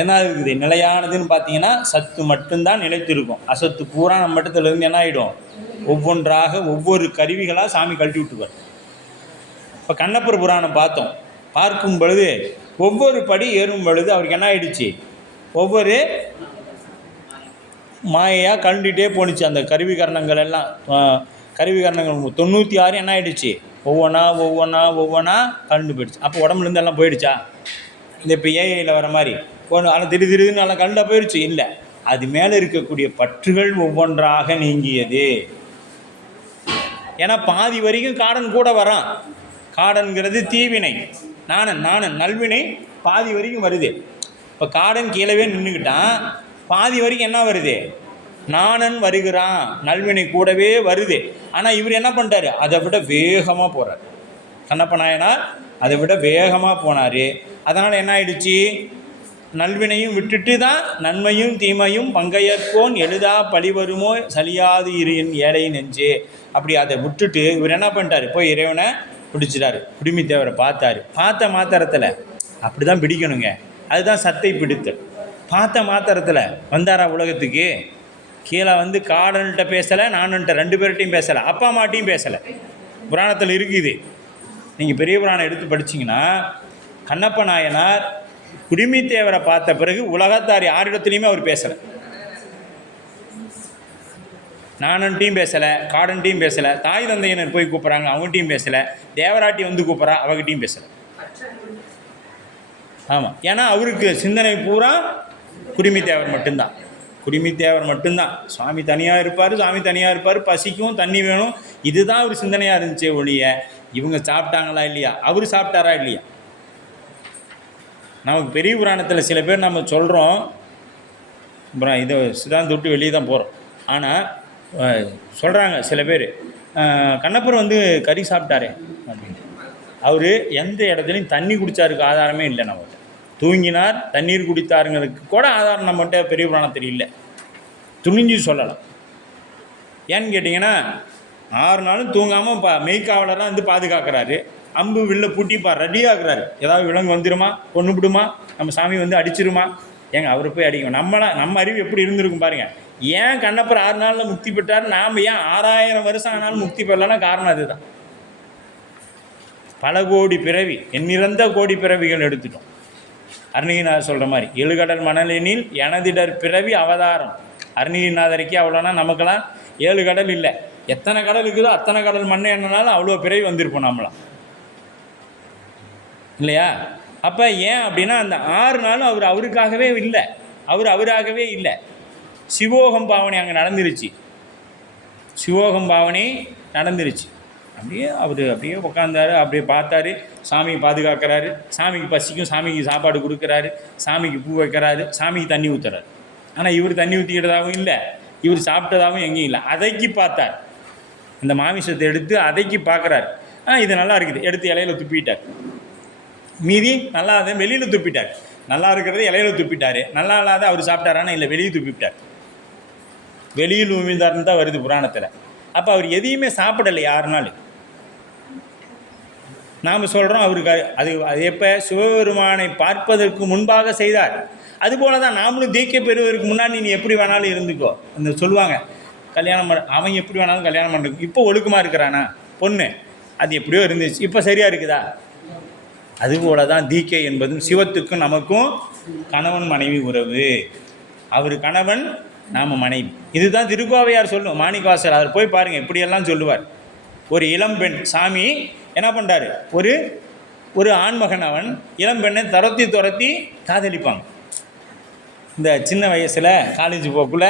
என்ன இருக்குது நிலையானதுன்னு பார்த்தீங்கன்னா சத்து மட்டும்தான் நிலைத்திருக்கும். அசத்து பூரா நம்ம மட்டத்திலேருந்து என்ன ஆகிடும், ஒவ்வொன்றாக ஒவ்வொரு கருவிகளாக சாமி கழட்டி விட்டுருவார். இப்போ கண்ணப்பர் புராணம் பார்த்தோம். பார்க்கும் பொழுது ஒவ்வொரு படி ஏறும் பொழுது அவருக்கு என்ன ஆகிடுச்சு, ஒவ்வொரு மாயையாக கழண்டிகிட்டே போணுச்சு. அந்த கருவிகரணங்கள் எல்லாம் கருவிகரணங்கள் 96 என்ன ஆகிடுச்சு, ஒவ்வொன்றா கழண்டு போயிடுச்சு. அப்போ உடம்புலேருந்து எல்லாம் போயிடுச்சா? இந்த இப்போ ஏஐயில் வர மாதிரி ஒன்று ஆனால் திடீர்னு நல்லா கழண்டாக போயிடுச்சு? இல்லை, அது மேலே இருக்கக்கூடிய பற்றுகள் ஒவ்வொன்றாக நீங்கியது. ஏன்னா பாதி வரைக்கும் காடன் கூட வரான். காடன்கிறது தீவினை, நாணன் நல்வினை பாதி வரைக்கும் வருது. இப்போ காடன் கீழவே நின்றுக்கிட்டான், பாதி வரைக்கும் என்ன வருது, நாணன் வருகிறான், நல்வினை கூடவே வருது. ஆனால் இவர் என்ன பண்ணிட்டார், அதை விட வேகமாக போகிறார். கண்ணப்ப நாயனார் அதை விட வேகமாக போனார். அதனால் என்ன ஆயிடுச்சு, நல்வினையும் விட்டுட்டு தான் நன்மையும் தீமையும் பங்கையற்கோன் எழுதா பழி வருமோ சலியாது இரு ஏழை நெஞ்சு. அப்படி அதை விட்டுட்டு இவர் என்ன பண்ணிட்டார், போய் இறைவனை பிடிச்சிட்டாரு. குடிமித்தேவரை பார்த்த மாத்திரத்தில் அப்படி தான் பிடிக்கணுங்க. அதுதான் சத்தை பிடித்தல். பார்த்த மாத்திரத்தில் வந்தாரா உலகத்துக்கு? கீழே வந்து காடன்கிட்ட பேசலை, நானுன்ட்ட 2 பேர்கிட்டையும் பேசலை, அப்பா அம்மாட்டையும் பேசலை. புராணத்தில் இருக்குது. நீங்கள் பெரிய புராணம் எடுத்து படிச்சிங்கன்னா கண்ணப்ப நாயனார் குடிமித்தேவரை பார்த்த பிறகு உலகத்தார் யாரிடத்துலையுமே அவர் பேசலை. நானன்ட்டையும் பேசலை, காடன்ட்டையும் பேசலை, தாய் தந்தையினர் போய் கூப்பிட்றாங்க அவங்ககிட்டையும் பேசலை, தேவராட்டி வந்து கூப்பிட்றா அவங்ககிட்டையும் பேசலை. ஆமாம், ஏன்னா அவருக்கு சிந்தனை பூரா குடிமித்தேவர் மட்டும்தான். சுவாமி தனியாக இருப்பார், பசிக்கும் தண்ணி வேணும், இதுதான் அவர் சிந்தனையாக இருந்துச்சே ஒழிய இவங்க சாப்பிட்டாங்களா இல்லையா, அவர் சாப்பிட்டாரா இல்லையா. நமக்கு பெரிய புராணத்தில் சில பேர் நம்ம சொல்கிறோம், அப்புறம் இதை சித்தாந்த விட்டு வெளியே தான் போகிறோம். ஆனால் சொல்கிறாங்க சில பேர், கண்ணப்பர் வந்து கறி சாப்பிட்டாரே அப்படின்னு. அவர் எந்த இடத்துலையும் தண்ணி குடித்தாருக்கு ஆதாரமே இல்லை. நம்மகிட்ட தூங்கினார் தண்ணீர் குடித்தாருங்கிறதுக்கு கூட ஆதாரம் நம்மகிட்ட பெரிய புராணத்தில் இல்லை. துணிஞ்சு சொல்லலாம். ஏன்னு கேட்டிங்கன்னா 6 நாளும் தூங்காமல் மெய்க்காவலராக வந்து பாதுகாக்கிறாரு. அம்பு வில்ல பூட்டிப்பார் ரெடியாகிறாரு. ஏதாவது விலங்கு வந்துடுமா, கொண்டு விடுமா, நம்ம சாமி வந்து அடிச்சிருமா, ஏங்க அவரை போய் அடிக்கும். நம்ம அறிவு எப்படி இருந்திருக்கும் பாருங்கள். ஏன் கண்ணப்பர் 6 நாளில் முக்தி பெற்றார், நாம் ஏன் 6000 வருஷம் ஆனாலும் முக்தி பெறலன்னா காரணம் அதுதான். பல கோடி பிறவி, எண்ணிறந்த கோடி பிறவிகள் எடுத்துட்டோம். அருணகிரிநாதர் சொல்கிற மாதிரி 7 கடல் மணலினில் எனதிடர் பிறவி அவதாரம். அருணகிரிநாதருக்கே அவ்வளோனா, நமக்கெல்லாம் 7 கடல் இல்லை, எத்தனை கடல் இருக்குதோ அத்தனை கடல் மண்ணை என்னன்னாலும் அவ்வளோ பிறவி வந்திருப்போம் நம்மளாம், இல்லையா? அப்போ ஏன் அப்படின்னா அந்த 6 நாளும் அவருக்காகவே இல்லை, அவராகவே இல்லை. சிவோகம் பாவனை அங்கே நடந்துருச்சு. அப்படியே உட்காந்தாரு, அப்படியே பார்த்தாரு, சாமியை பாதுகாக்கிறாரு, சாமிக்கு பசிக்கும், சாமிக்கு சாப்பாடு கொடுக்குறாரு, சாமிக்கு பூ வைக்கிறாரு, சாமிக்கு தண்ணி ஊற்றுறாரு. ஆனால் இவர் தண்ணி ஊற்றிக்கிட்டதாகவும் இல்லை, இவர் சாப்பிட்டதாகவும் எங்கேயும் இல்லை. அதைக்கு பார்த்தார், இந்த மாமிசத்தை எடுத்து அதைக்கு பார்க்குறாரு. இது நல்லா இருக்குது, எடுத்து இலையில துப்பிட்டார். மீதி நல்லா அதை வெளியில் துப்பிட்டார். நல்லா இருக்கிறத இலையில துப்பிட்டார், நல்லா இல்லாத அவர் சாப்பிட்டாரானா இல்லை, வெளியே துப்பிட்டார். வெளியில் உமிழ்ந்தார்னு தான் வருது புராணத்தில். அப்போ அவர் எதையுமே சாப்பிடலை 6 நாள். நாம் சொல்கிறோம் அவருக்கு அது எப்போ சிவபெருமானை பார்ப்பதற்கு முன்பாக செய்தார். அதுபோல தான் நாமளும் தீக்கை பெறுவதற்கு முன்னாடி நீ எப்படி வேணாலும் இருந்துக்கோ. அந்த சொல்லுவாங்க கல்யாணம் அவன் எப்படி வேணாலும் கல்யாணம் பண்ணுறது. இப்போ ஒழுக்கமாக இருக்கிறானா பொண்ணு, அது எப்படியோ இருந்துச்சு, இப்போ சரியாக இருக்குதா? அதுபோல தான் தீக்கை என்பதும் சிவத்துக்கும் நமக்கும் கணவன் மனைவி உறவு. அவர் கணவன், நாம் மனைவி. இதுதான் திருக்கோவையார் சொல்லும். மாணிக்கவாசகர் அவர் போய் பாருங்கள், இப்படியெல்லாம் சொல்லுவார். ஒரு இளம்பெண் சாமி என்ன பண்ணுறாரு, ஒரு ஆண்மகன் அவன் இளம்பெண்ணை துரத்தி காதலிப்பாங்க. இந்த சின்ன வயசில் காலேஜ் போக்குள்ளே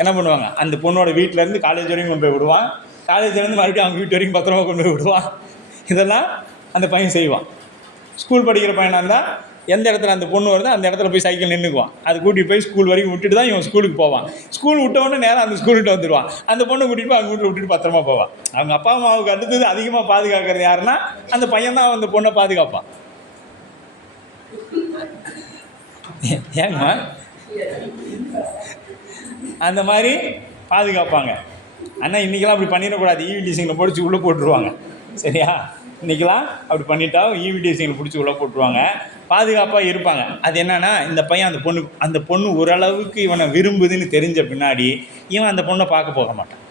என்ன பண்ணுவாங்க, அந்த பொண்ணோட வீட்டிலேருந்து காலேஜ் வரைக்கும் கொண்டு போய் விடுவான், காலேஜ்லேருந்து மறுபடியும் அவங்க வீட்டு வரைக்கும் பத்திரமா கொண்டு போய் விடுவான். இதெல்லாம் அந்த பையன் செய்வான். ஸ்கூல் படிக்கிற பையனாக இருந்தால் எந்த இடத்துல அந்த பொண்ணு வருதோ அந்த இடத்துல போய் சைக்கிள் நின்றுக்குவான். அது கூட்டிகிட்டு போய் ஸ்கூல் வரைக்கும் விட்டுட்டு தான் இவன் ஸ்கூலுக்கு போவான். ஸ்கூல் விட்டவுடனே நேரம் அந்த ஸ்கூல்கிட்ட வந்துடுவான். அந்த பொண்ணை கூட்டிகிட்டு போய் அவங்க வீட்டில் விட்டுட்டு பத்திரமா போவான். அவங்க அப்பா அம்மாவுக்கு அடுத்தது அதிகமாக பாதுகாக்கிறது யாருன்னா அந்த பையன் தான் அந்த பொண்ணை பாதுகாப்பான். ஏங்க அந்த மாதிரி பாதுகாப்பாங்க. ஆனால் இன்றைக்கெல்லாம் அப்படி பண்ணிடக்கூடாது. ஈவிடிசிங்கில் பிடிச்சி உள்ளே போட்டுருவாங்க. சரியா? இன்றைக்கெல்லாம் அப்படி பண்ணிட்டா ஈவிடிசிங்கில் பிடிச்சி உள்ளே போட்டுருவாங்க. பாதுகாப்பாக இருப்பாங்க. அது என்னென்னா, இந்த பையன் அந்த பொண்ணு ஓரளவுக்கு இவனை விரும்புதுன்னு தெரிஞ்ச பின்னாடி இவன் அந்த பொண்ணை பார்க்க போக மாட்டான்.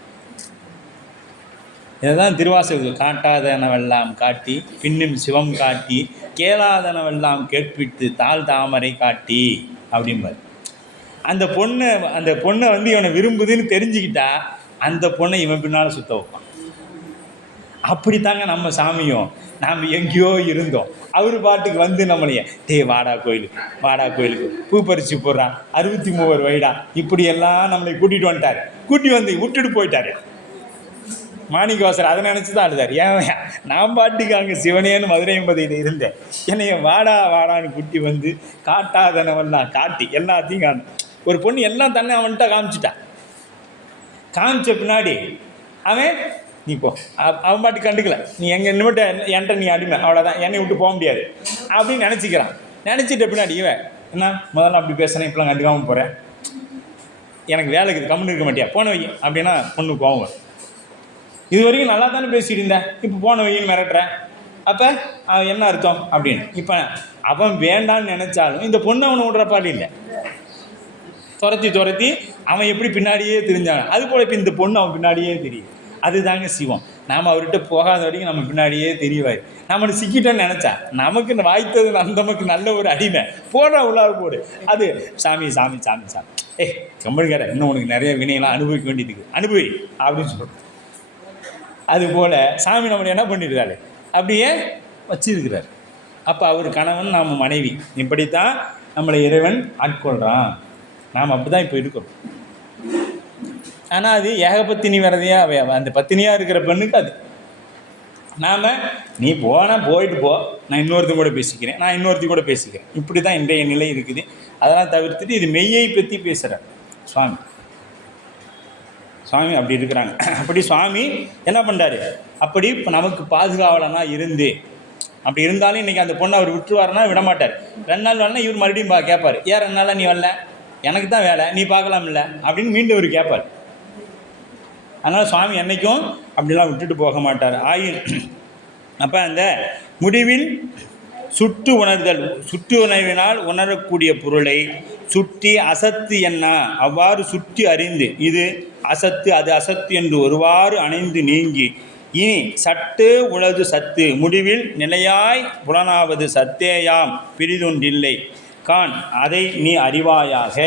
இதுதான் திருவாசகம். காட்டாதனவெல்லாம் காட்டி பின்னும் சிவம் காட்டி கேளாதனவெல்லாம் கேட்பிட்டு தாழ் தாமரை காட்டி அப்படிம்பார். அந்த பொண்ணை வந்து இவனை விரும்புதுன்னு தெரிஞ்சுக்கிட்டா அந்த பொண்ணை இவன் பின்னால் சுத்த வைப்பான். அப்படித்தாங்க நம்ம சாமியும். நாம் எங்கேயோ இருந்தோம், அவர் பாட்டுக்கு வந்து நம்மளைய வாடா கோயிலுக்கு பூ பறித்து போடுறான், 63 வயடா, இப்படியெல்லாம் நம்மளை கூட்டிகிட்டு வந்துட்டார். கூட்டி வந்து விட்டுட்டு போயிட்டார். மாணிக்கவாசர் அதை நினச்சி தான் அழுதார். ஏன் நான் பாட்டுக்கு அங்கே சிவனேன்னு மதுரையம்பதியில் இருந்தேன், என்னைய வாடான்னு கூட்டி வந்து காட்டாதனவெல்லாம் காட்டி எல்லாத்தையும் காணும். ஒரு பொண்ணு எல்லாம் தன்னை அவன்கிட்ட காமிச்ச பின்னாடி அவன் நீ போ, அவன் பாட்டுக்கு கண்டுக்கல, நீ எங்கே இன்னும் என்கிட்ட நீ அடிமை, அவ்வளோதான், என்னை விட்டு போக முடியாது அப்படின்னு நினச்சிக்கிறான். நினச்சிட்ட பின்னாடி இவன் என்ன முதல்ல அப்படி பேசுகிறேன், இப்பெல்லாம் கண்டுக்காமல் போகிறேன், எனக்கு வேலைக்கு கம்முன்னு இருக்க மாட்டியா, போன வை அப்படின்னா பொண்ணு கோவம். இது வரைக்கும் நல்லா தானே பேசிட்டு இருந்தேன், இப்போ போன வையின்னு மிரட்டுறேன், அப்போ என்ன அர்த்தம் அப்படின்னு. இப்போ அவன் வேண்டான்னு நினச்சாலும் இந்த பொண்ணு அவனை விடுறப்பாடு இல்லை. துரத்தி அவன் எப்படி பின்னாடியே தெரிஞ்சாங்க, அது போல் இப்போ இந்த பொண்ணு அவன் பின்னாடியே தெரியும். அதுதாங்க சிவம். நாம் அவர்கிட்ட போகாத வரைக்கும் நம்ம பின்னாடியே தெரியவார். நம்மளை சிக்கிட்டோன்னு நினச்சா நமக்கு வாய்த்தது நமக்கு நல்ல ஒரு அடிமை, போடுற உள்ளாக போடு. அது சாமி கம்பளுக்கார, இன்னும் உனக்கு நிறைய வினையெல்லாம் அனுபவிக்க வேண்டியதுக்கு அனுபவி அப்படின்னு சொல்கிறோம். அதுபோல் சாமி நம்மளை என்ன பண்ணிடுறாரு, அப்படியே வச்சிருக்கிறார். அப்போ அவர் கணவன், நாம் மனைவி, இப்படித்தான் நம்மளை இறைவன் ஆட்கொள்கிறான். நாம் அப்படி தான் இப்போ இருக்கிறோம். ஆனால் அது ஏகபத்தினி வரதையாக அந்த பத்தினியாக இருக்கிற பெண்ணுக்கு அது நாம் நீ போயிட்டு போ, நான் இன்னொருத்தையும் கூட பேசிக்கிறேன், இப்படி தான் இன்றைய நிலை இருக்குது. அதெல்லாம் தவிர்த்துட்டு இது மெய்யை பற்றி பேசுகிறார் சுவாமி அப்படி இருக்கிறாங்க. அப்படி சுவாமி என்ன பண்ணுறாரு, அப்படி இப்போ நமக்கு பாதுகாவலனாக இருந்து, அப்படி இருந்தாலும் இன்றைக்கி அந்த பொண்ணை அவர் விட்டுருவாருன்னா விடமாட்டார். 2 நாள் வரலாம், இவர் மறுபடியும் கேட்பார், ஏன் 2 நாளாக நீ வரல, எனக்கு தான் வேலை, நீ பார்க்கலாம்ல அப்படின்னு மீண்டும் இவர் கேட்பார். அதனால் சுவாமி என்றைக்கும் அப்படிலாம் விட்டுட்டு போக மாட்டார். அப்போ அந்த முடிவில் சுட்டு உணர்வினால் உணரக்கூடிய பொருளை சுட்டி அசத்து என்ன அவ்வாறு சுட்டி அறிந்து, இது அசத்து அது அசத்து என்று ஒருவாறு அணைந்து நீங்கி, இனி சட்டு உளது சத்து முடிவில் நிலையாய் புலனாவது சத்தேயாம் பிரிதொன்றில்லை கான், அதை நீ அறிவாயாக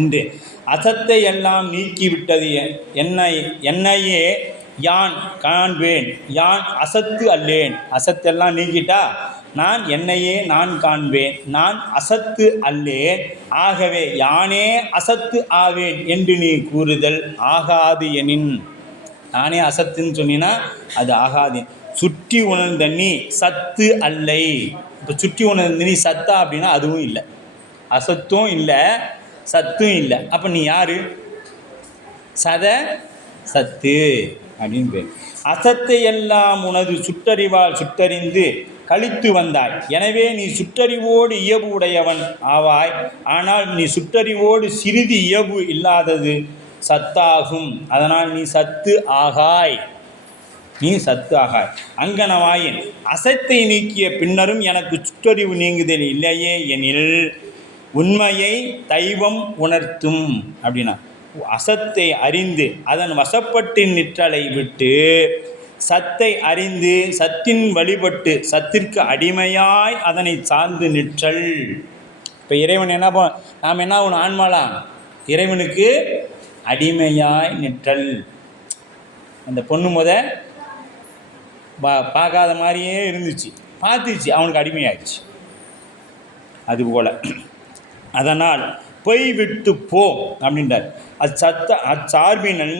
என்று அசத்தை எல்லாம் நீக்கிவிட்டது என்னையே யான் காண்பேன், யான் அசத்து அல்லேன். அசத்தெல்லாம் நீக்கிட்டா நான் என்னையே நான் காண்பேன், நான் அசத்து அல்லேன், ஆகவே யானே அசத்து ஆவேன் என்று நீ கூறுதல் ஆகாது எனின். நானே அசத்துன்னு சொன்னீன்னா அது ஆகாது. சுற்றி உணர்ந்த நீ சத்து அல்லை. இப்போ சுற்றி உணர்ந்த நீ சத்தா அப்படின்னா அதுவும் இல்லை, அசத்தும் இல்லை சத்தும் இல்லை. அப்போ நீ யார்? சத்து அப்படின்னு பேர். அசத்தை எல்லாம் உனது சுட்டறிவால் சுட்டறிந்து கழித்து வந்தாய், எனவே நீ சுட்டறிவோடு இயல்பு உடையவன் ஆவாய். ஆனால் நீ சுட்டறிவோடு சிறிது இயல்பு இல்லாதது சத்தாகும். அதனால் நீ சத்து ஆகாய். அங்கனவாயின் அசத்தை நீக்கிய பின்னரும் எனக்கு சுட்டறிவு நீங்குதல் இல்லையே எனில் உண்மையை தெய்வம் உணர்த்தும். அப்படின்னா அசத்தை அறிந்து அதன் வசப்பட்டு நிற்றலை விட்டு சத்தை அறிந்து சத்தின் வழிபட்டு சத்திற்கு அடிமையாய் அதனை சார்ந்து நிற்றல். இப்போ இறைவன் நாம் என்ன ஒன்று ஆன்மாலாம் இறைவனுக்கு அடிமையாய் நிற்றல். அந்த பொண்ணு பார்க்காத மாதிரியே இருந்துச்சு, பார்த்துச்சு, அவனுக்கு அடிமையாகிடுச்சு. அதுபோல் அதனால் பொய் விட்டு போ அப்படின்றார். அச்சார்பினன்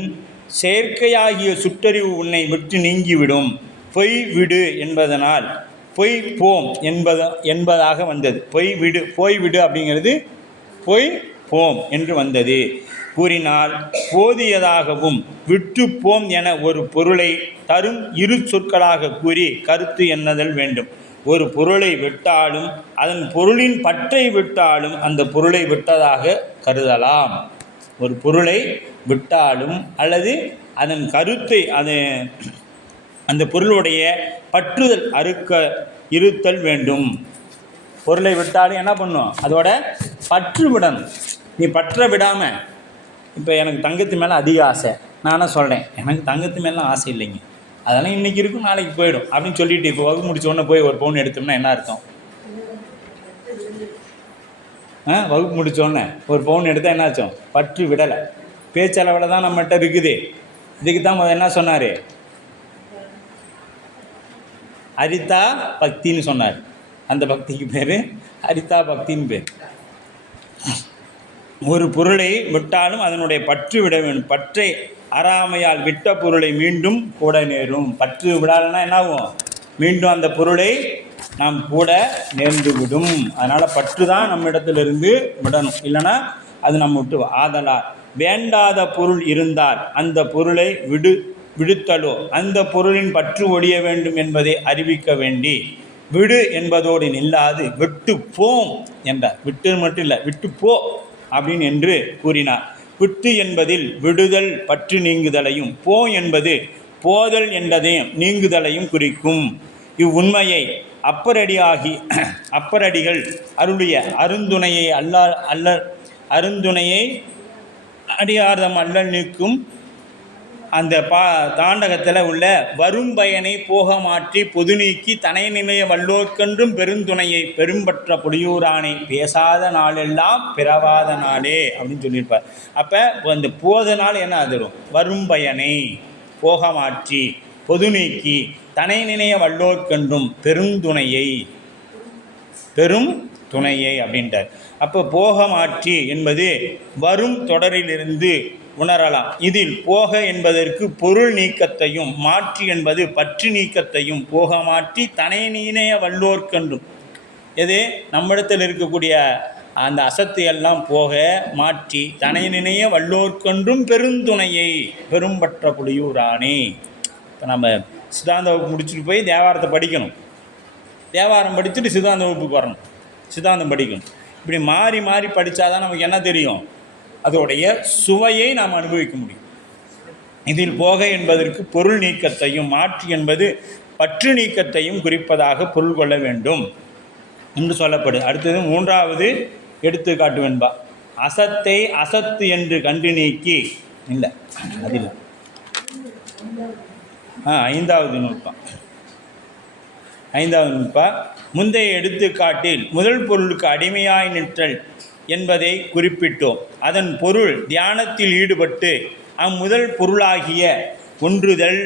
செயற்கையாகிய சுட்டறிவு உன்னை விட்டு நீங்கிவிடும். பொய் விடு என்பதனால் பொய் போம் என்பதாக வந்தது. போய்விடு அப்படிங்கிறது பொய் போம் என்று வந்தது. கூறினால் போதியதாகவும் விட்டு போம் என ஒரு பொருளை தரும் இரு சொற்களாக கூறி கருத்து எண்ணுதல் வேண்டும். ஒரு பொருளை விட்டாலும் அதன் பொருளின் பற்றை விட்டாலும் அந்த பொருளை விட்டதாக கருதலாம். ஒரு பொருளை விட்டாலும் அல்லது அதன் கருத்தை அந்த பொருளுடைய பற்றுதல் இருத்தல் வேண்டும். பொருளை விட்டாலும் என்ன பண்ணும், அதோட பற்று விடணும். நீ பற்ற விடாமல், இப்போ எனக்கு தங்கத்து மேலே அதிக ஆசை, நானும் சொல்கிறேன் எனக்கு தங்கத்து மேலாம் ஆசை இல்லைங்க, அதெல்லாம் இன்றைக்கி இருக்கும் நாளைக்கு போயிடும் அப்படின்னு சொல்லிட்டு இப்போ வகுப்பு முடிச்சோடனே போய் ஒரு பவுன் எடுத்தோம்னா என்ன அர்த்தம்? வகுப்பு முடித்தோடனே ஒரு பவுன் எடுத்தால் என்ன ஆச்சோம்? பற்று விடலை. பேச்சளவில் தான் நம்மகிட்ட இருக்குது. இதுக்கு தான் என்ன சொன்னார்? ஹரிதா பக்தின்னு சொன்னார். அந்த பக்திக்கு பேர் ஹரிதா பக்தின்னு பேர். ஒரு பொருளை விட்டாலும் அதனுடைய பற்று விட வேண்டும். பற்றை அறாமையால் விட்ட பொருளை மீண்டும் கூட நேரும். பற்று விடாலன்னா என்ன ஆகும்? மீண்டும் அந்த பொருளை நாம் கூட நேர்ந்து விடும். அதனால் பற்று தான் நம்ம இடத்துலேருந்து விடணும், இல்லைன்னா அது நம்ம விட்டு. ஆதலால் வேண்டாத பொருள் இருந்தால் அந்த பொருளை விடுத்தலோ அந்த பொருளின் பற்று ஒழிய வேண்டும் என்பதை அறிவிக்க வேண்டி விடு என்பதோடு நில்லாது விட்டு போம் என்றார். விட்டு மட்டும் இல்லை, விட்டு போ அப்படின்னு என்று கூறினார். விட்டு என்பதில் விடுதல் பற்று நீங்குதலையும், போ என்பது போதல் என்றதையும் நீங்குதலையும் குறிக்கும். இவ்வுண்மையை அப்பரடிகள் அருளிய அருந்துணையை அருந்துணையை அடியார்தம் அல்லல் நீக்கும் அந்த தாண்டகத்தில் உள்ள வரும் பயனை போக மாற்றி பொது நீக்கி தனை நிலைய வல்லோர்க்கென்றும் பெருந்துணையை பெரும்பற்ற பொடியூரானை பேசாத நாளெல்லாம் பிறவாத நாளே அப்படின்னு சொல்லியிருப்பார். அப்போ அந்த போத நாள் என்ன ஆதரும்? வரும் பயனை போக மாற்றி பொது நீக்கி தனை நினைய வல்லோர்க்கென்றும் பெரும் துணையை அப்படின்றார். அப்போ போக மாற்றி என்பது வரும் தொடரிலிருந்து உணரலாம். இதில் போக என்பதற்கு பொருள் நீக்கத்தையும், மாற்றி என்பது பற்று நீக்கத்தையும், போக மாற்றி தனை நினைய வல்லோர்க்கென்றும், எது நம்மிடத்தில் இருக்கக்கூடிய அந்த அசத்து எல்லாம் போக மாற்றி தனை நினைய வல்லோர்க்கென்றும் பெருந்துணையை பெரும்பற்ற புலியூரானே. இப்போ நம்ம சித்தாந்த வகுப்பு முடிச்சுட்டு போய் தேவாரத்தை படிக்கணும், தேவாரம் படிச்சுட்டு சித்தாந்த வகுப்புக்கு வரணும், சித்தாந்தம் படிக்கணும். இப்படி மாறி மாறி படித்தாதான் நமக்கு என்ன தெரியும்? அதோடைய சுவையை நாம் அனுபவிக்க முடியும். இதில் போக என்பதற்கு பொருள் நீக்கத்தையும், மாற்றி என்பது பற்று நீக்கத்தையும் குறிப்பதாக பொருள் கொள்ள வேண்டும் என்று சொல்லப்படு. அடுத்தது மூன்றாவது எடுத்துக்காட்டு வெண்பா. அசத்தை அசத்து என்று கண்டு நீக்கி இல்லை, அதில் ஐந்தாவது நுட்பா. முந்தைய எடுத்துக்காட்டில் முதல் பொருளுக்கு அடிமையாய் நிற்றல் என்பதை குறிப்பிட்டோம். அதன் பொருள் தியானத்தில் ஈடுபட்டு அம்முதல் பொருளாகிய ஒன்றுதல்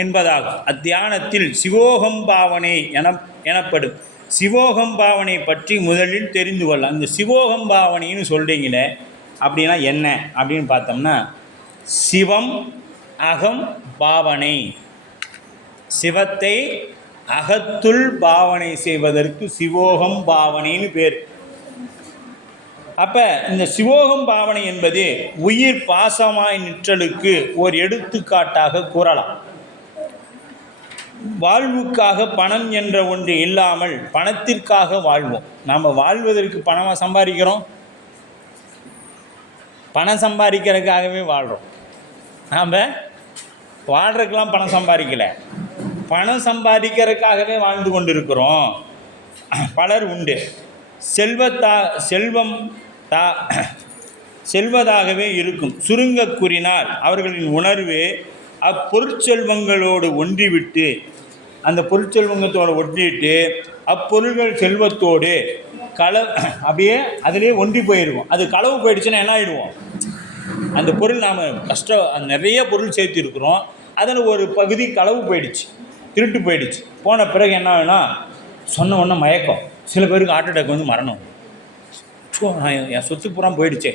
என்பதாகும். அத்தியானத்தில் சிவோகம்பாவனை எனப்படும். சிவோகம்பாவனை பற்றி முதலில் தெரிந்து கொள்ள. அந்த சிவோகம்பாவனைன்னு சொல்கிறீங்களே அப்படின்னா என்ன அப்படின்னு பார்த்தோம்னா, சிவம் அகம் பாவனை, சிவத்தை அகத்துள் பாவனை செய்வதற்கு சிவோகம் பாவனைன்னு பேர். அப்போ இந்த சிவோகம் பாவனை என்பது உயிர் பாசமாய் நிற்றலுக்கு ஒரு எடுத்துக்காட்டாக கூறலாம். வாழ்வுக்காக பணம் என்ற ஒன்று இல்லாமல் பணத்திற்காக வாழ்வோம். நாம் வாழ்வதற்கு பணமாக சம்பாதிக்கிறோம், பணம் சம்பாதிக்கிறதுக்காகவே வாழ்கிறோம். நாம் வாழ்கிறதுக்கெல்லாம் பணம் சம்பாதிக்கலை, பணம் சம்பாதிக்கிறதுக்காகவே வாழ்ந்து கொண்டிருக்கிறோம். பலர் உண்டு. செல்வதாகவே இருக்கும். சுருங்க கூறினால் அவர்களின் உணர்வு அப்பொருட்செல்வங்களோடு ஒன்றிவிட்டு, அந்த பொருட்செல்வங்களோடு ஒன்றிவிட்டு அப்பொருள்கள் செல்வத்தோடு அப்படியே அதிலே ஒன்றி போயிருக்கும். அது களவு போயிடுச்சுன்னா என்ன ஆகிடுவோம்? அந்த பொருள் நாம் நிறைய பொருள் சேர்த்துருக்குறோம், அதில் ஒரு பகுதி களவு போயிடுச்சு, திருட்டு போயிடுச்சு. போன பிறகு என்ன வேணும்? சொன்ன ஒன்று மயக்கம். சில பேருக்கு ஹார்ட் அட்டாக் வந்து மரணம், என் சொத்து பூரா போயிடுச்சே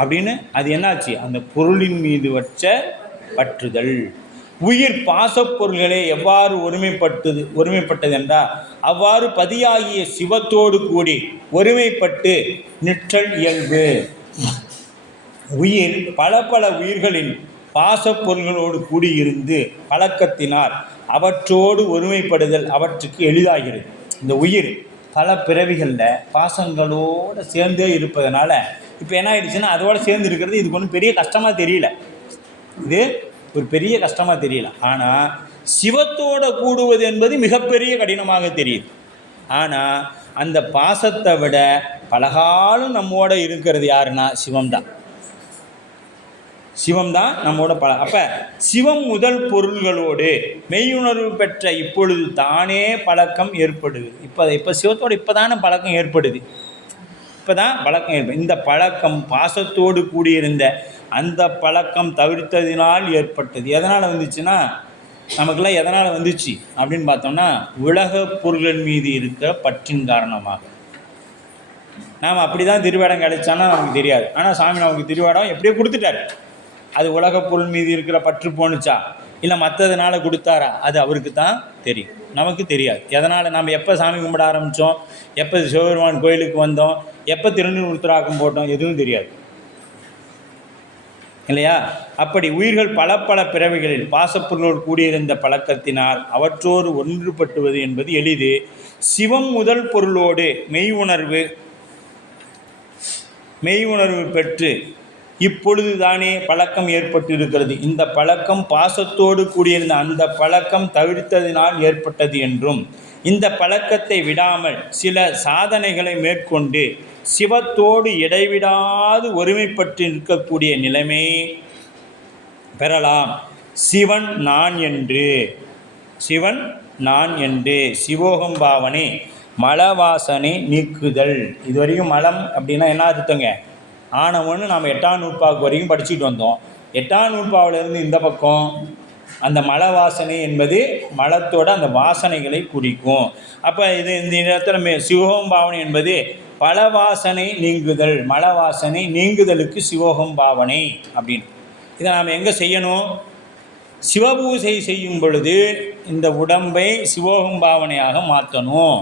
அப்படின்னு. அது என்னாச்சு? அந்த பொருளின் மீது வச்ச பற்றுதல். உயிர் பாசப்பொருள்களே எவ்வாறு ஒருமைப்பட்டது என்றால் அவ்வாறு பதியாகிய சிவத்தோடு கூடி ஒருமைப்பட்டு நிற்றல் இயல்பு. உயிர் பல உயிர்களின் பாசப்பொருள்களோடு கூடியிருந்து பழக்கத்தினால் அவற்றோடு ஒருமைப்படுதல் அவற்றுக்கு எளிதாகிறது. இந்த உயிர் பல பிறவிகளில் பாசங்களோடு சேர்ந்தே இருப்பதனால இப்போ என்ன ஆயிடுச்சுன்னா அதோட சேர்ந்து இருக்கிறது இதுக்கு ஒன்றும் பெரிய கஷ்டமாக தெரியல, இது ஒரு பெரிய கஷ்டமாக தெரியல. ஆனால் சிவத்தோடு கூடுவது என்பது மிகப்பெரிய கடினமாக தெரியுது. ஆனால் அந்த பாசத்தை விட பலகாலம் நம்மோட இருக்கிறது யாருன்னா சிவம்தான். சிவம்தான் நம்மோட அப்போ சிவம் முதல் பொருள்களோடு மெய்யுணர்வு பெற்ற இப்பொழுது தானே பழக்கம் ஏற்படுது. இப்போ சிவத்தோடு இப்போ தானே பழக்கம் ஏற்படுது, இப்போ தான் பழக்கம் ஏற்படும். இந்த பழக்கம் பாசத்தோடு கூடியிருந்த அந்த பழக்கம் தவிர்த்ததினால் ஏற்பட்டது. எதனால் வந்துச்சுன்னா நமக்கெல்லாம் எதனால் வந்துச்சு அப்படின்னு பார்த்தோம்னா உலக பொருள்கள் மீது இருக்கிற பற்றின் காரணமாக. நாம் அப்படி தான் திருவேடம் கிடைச்சான்னா நமக்கு தெரியாது. ஆனால் சாமி நமக்கு திருவேடம் எப்படியோ கொடுத்துட்டாரு. அது உலக பொருள் மீது இருக்கிற பற்று போணுச்சா இல்லை மற்றதுனால கொடுத்தாரா அது அவருக்கு தான் தெரியும், நமக்கு தெரியாது. எதனால் நம்ம எப்போ சாமி கும்பிட ஆரம்பித்தோம், எப்போ சிவபெருமான் கோயிலுக்கு வந்தோம், எப்போ திருநீர் உருத்திராக்கம் போட்டோம் எதுவும் தெரியாது இல்லையா? அப்படி உயிர்கள் பல பல பிறவிகளில் பாசப்பொருளோடு கூடியிருந்த பழக்கத்தினால் அவற்றோடு ஒன்றுபட்டுவது என்பது எளிது. சிவம் முதல் பொருளோடு மெய் உணர்வு பெற்று இப்பொழுது தானே பழக்கம் ஏற்பட்டு இருக்கிறது. இந்த பழக்கம் பாசத்தோடு கூடியிருந்த அந்த பழக்கம் தவிர்த்ததினால் ஏற்பட்டது என்றும், இந்த பழக்கத்தை விடாமல் சில சாதனைகளை மேற்கொண்டு சிவத்தோடு இடைவிடாது ஒருமைப்பட்டு இருக்கக்கூடிய நிலைமை பெறலாம். சிவன் நான் என்று சிவோகம் பாவனை மலவாசனை நீக்குதல். இது வரைக்கும் மலம் அப்படின்னா என்ன அர்த்தங்க? ஆணவன்னு நாம் 8ஆம் நூற்பாவுக்கு வரைக்கும் படிச்சுட்டு வந்தோம். 8ஆம் நூற்பாவிலிருந்து இந்த பக்கம் அந்த மல வாசனை என்பது மலத்தோட அந்த வாசனைகளை குறிக்கும். அப்போ இது இந்த இடத்துல சிவோகம் பாவனை என்பது பல வாசனை நீங்குதல், மல வாசனை நீங்குதலுக்கு சிவோகம் பாவனை அப்படின்னு. இதை நாம் எங்கே செய்யணும்? சிவபூசை செய்யும் பொழுது இந்த உடம்பை சிவோகம் பாவனையாக மாற்றணும்.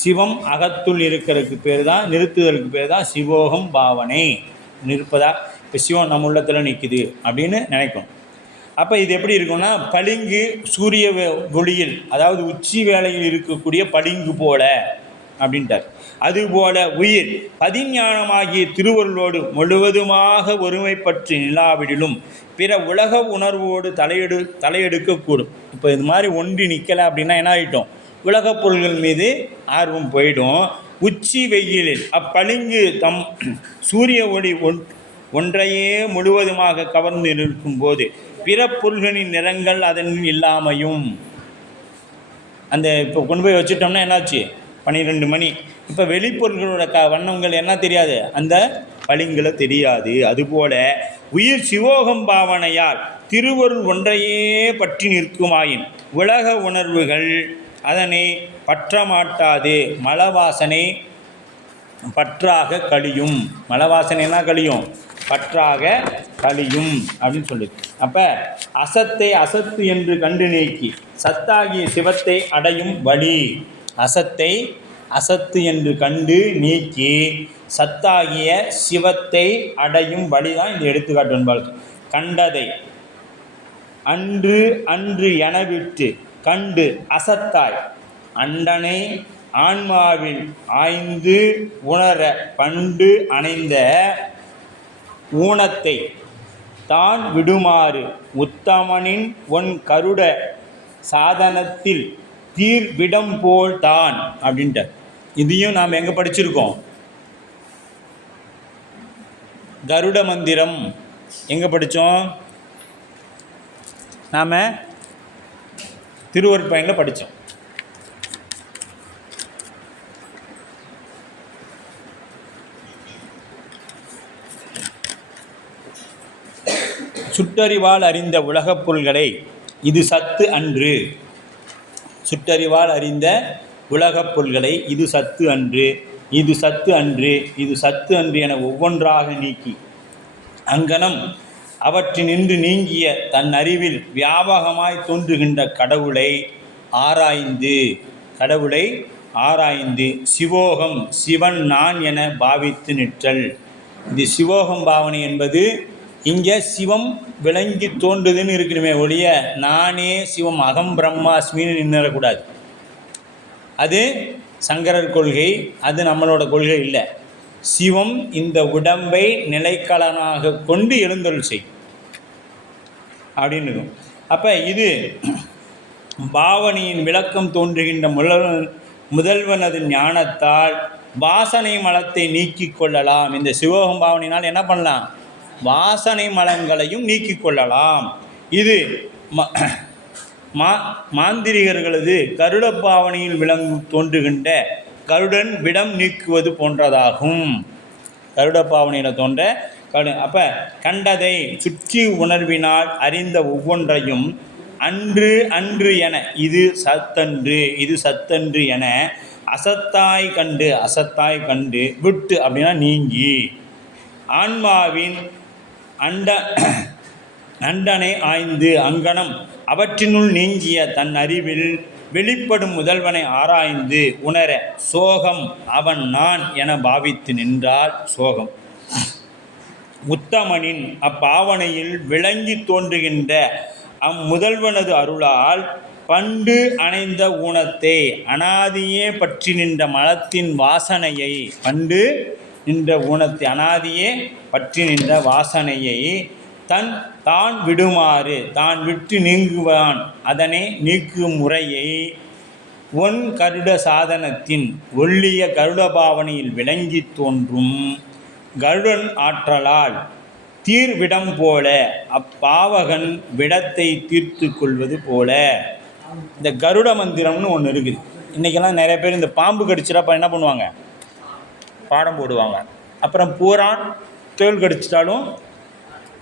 சிவம் அகத்துள் இருக்கிறதுக்கு பேர் தான், நிறுத்துதலுக்கு பேர் தான் சிவோகம் பாவனை. நிற்பதா இப்போ சிவம் நம்ம உள்ளத்தில் நிற்குது அப்படின்னு நினைக்கணும். அப்போ இது எப்படி இருக்குன்னா பளிங்கு சூரிய ஒளியில், அதாவது உச்சி வேளையில் இருக்கக்கூடிய பளிங்கு போல அப்படின்ட்டார். அதுபோல உயிர் பதிஞானமாகிய திருவருளோடு முழுவதுமாக ஒருமைப்பற்று நிலாவிடிலும் பிற உலக உணர்வோடு தலையெடுக்கக்கூடும். இப்போ இது மாதிரி ஒன்றி நிற்கலை அப்படின்னா என்ன ஆகிட்டோம்? உலகப் பொருள்கள் மீது ஆர்வம் போயிடும். உச்சி வெயிலில் அப்பளிங்கு தம் சூரிய ஒளி ஒன்றையே முழுவதுமாக கவர்ந்து இருக்கும்போது பிற பொருள்களின் நிறங்கள் அதனில் இல்லாமையும். அந்த இப்போ கொண்டு போய் வச்சுட்டோம்னா என்னாச்சு? 12 மணி. இப்போ வெளிப்பொருள்களோட வண்ணங்கள் என்ன தெரியாது? அந்த பளிங்குல தெரியாது. அதுபோல உயிர் சிவோகம் பாவனையால் திருவருள் ஒன்றையே பற்றி நிற்குமாயின் உலக உணர்வுகள் அதனை பற்றமாட்டாது. மலவாசனை பற்றாக கழியும். மலவாசனைனா கழியும், பற்றாக கழியும் அப்படின்னு சொல்லுது. அப்போ அசத்தை அசத்து என்று கண்டு நீக்கி சத்தாகிய சிவத்தை அடையும் வழி. அசத்தை அசத்து என்று கண்டு நீக்கி சத்தாகிய சிவத்தை அடையும் வழிதான் இந்த எடுத்துக்காட்டு என்பாள். கண்டதை அன்று அன்று என விட்டு கண்டு அசத்தாய் அண்டனை ஆன்மாவில் ஆய்ந்து உணர பண்டு அணைந்த ஊனத்தை தான் விடுமாறு உத்தமனின் ஒன் கருட சாதனத்தில் தீர்விடம் போல் தான் அப்படின்ட்டு. இதையும் நாம் எங்கே படிச்சிருக்கோம்? கருட மந்திரம் எங்கே படித்தோம்? நாம் திருவருட்பயனில் படித்தோம். சுட்டறிவால் அறிந்த உலகப் பொருள்களை இது சத்து அன்று. சுட்டறிவால் அறிந்த உலகப் பொருள்களை இது சத்து அன்று, இது சத்து அன்று, இது சத்து அன்று என ஒவ்வொன்றாக நீக்கி அங்கனம் அவற்றினின்று நீங்கிய தன் அறிவில் வியாபகமாய் தோன்றுகின்ற கடவுளை ஆராய்ந்து சிவோகம் சிவன் நான் என பாவித்து நிற்றல். இது சிவோகம் பாவனை என்பது இங்கே சிவம் விளங்கி தோன்றுதுன்னு இருக்கணுமே ஒழிய நானே சிவம் அகம் பிரம்மாஸ்மின்னு நின்றக்கூடாது. அது சங்கரர் கொள்கை, அது நம்மளோட கொள்கை இல்லை. சிவம் இந்த உடம்பை நிலைக்களனாக கொண்டு எழுந்தருள் செய் அப்படின்னு இருக்கும். அப்போ இது பாவனையின் விளக்கம் தோன்றுகின்ற முதல்வனது ஞானத்தால் வாசனை மலத்தை நீக்கி கொள்ளலாம். இந்த சிவோகம் பாவனையினால் என்ன பண்ணலாம்? வாசனை மலங்களையும் நீக்கி கொள்ளலாம். இது மாந்திரிகர்களது கருட பாவனையில் விளங்கு தோன்றுகின்ற கருடன் விடம் நீக்குவது போன்றதாகும். கருட பாவனையில் தோன்ற அப்போ கண்டதை சுற்றி உணர்வினால் அறிந்த ஒவ்வொன்றையும் அன்று அன்று என இது சத்தன்று இது சத்தன்று என அசத்தாய் கண்டு விட்டு அப்படின்னா நீங்கி ஆன்மாவின் அண்டனை ஆய்ந்து அங்கனம் அவற்றினுள் நீங்கிய தன் அறிவில் வெளிப்படும் முதல்வனை ஆராய்ந்து உணர சோகம் அவன் நான் என பாவித்து நின்றால் சோகம். உத்தமனின் அப்பாவனையில் விளங்கி தோன்றுகின்ற அம்முதல்வனது அருளால் பண்டு அணைந்த ஊனத்தை அனாதியே பற்றி நின்ற மலத்தின் வாசனையை பண்டு நின்ற ஊனத்தை அனாதியே பற்றி நின்ற வாசனையை தான் விடுமாறு தான் விட்டு நீங்குவான் அதனை நீக்கும் முறையை ஒன் கருட சாதனத்தின் ஒள்ளிய கருட பாவனையில் விளங்கி தோன்றும் கருடன் ஆற்றலால் தீர்விடம் போல அப்பாவகன் விடத்தை தீர்த்து கொள்வது போல. இந்த கருட மந்திரம்னு ஒன்று இருக்குது. இன்றைக்கெல்லாம் நிறைய பேர் இந்த பாம்பு கடிச்சிட்டப்ப என்ன பண்ணுவாங்க? பாடம் போடுவாங்க. அப்புறம் பூரான் தேள் கடிச்சிட்டாலும்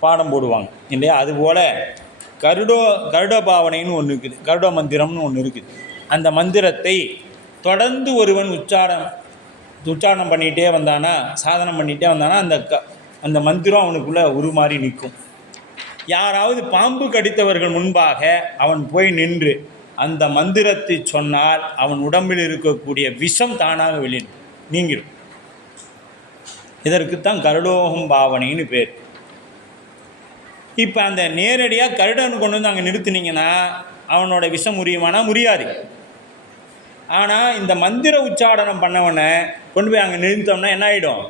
பாடம் போடுவாங்க இல்லையா? அதுபோல் கருட பாவனைன்னு ஒன்று இருக்குது, கருட மந்திரம்னு ஒன்று இருக்குது. அந்த மந்திரத்தை தொடர்ந்து ஒருவன் உச்சாரணம் பண்ணிகிட்டே வந்தானா, சாதனம் பண்ணிகிட்டே வந்தானா அந்த மந்திரம் அவனுக்குள்ளே உருமாறி நிற்கும். யாராவது பாம்பு கடித்தவர்கள் முன்பாக அவன் போய் நின்று அந்த மந்திரத்தை சொன்னால் அவன் உடம்பில் இருக்கக்கூடிய விஷம் தானாக வெளியே நீங்கிடும். இதற்குத்தான் கருடோகம் பாவனைன்னு பேர். இப்போ அந்த நேரடியாக கருடன் கொண்டு வந்து அங்கே நிறுத்தினீங்கன்னா அவனோட விஷம் முறியுமானா முடியாது. ஆனால் இந்த மந்திர உச்சாரணம் பண்ணவனை கொண்டு போய் அங்கே நிறுத்தோம்னா என்ன ஆகிடும்?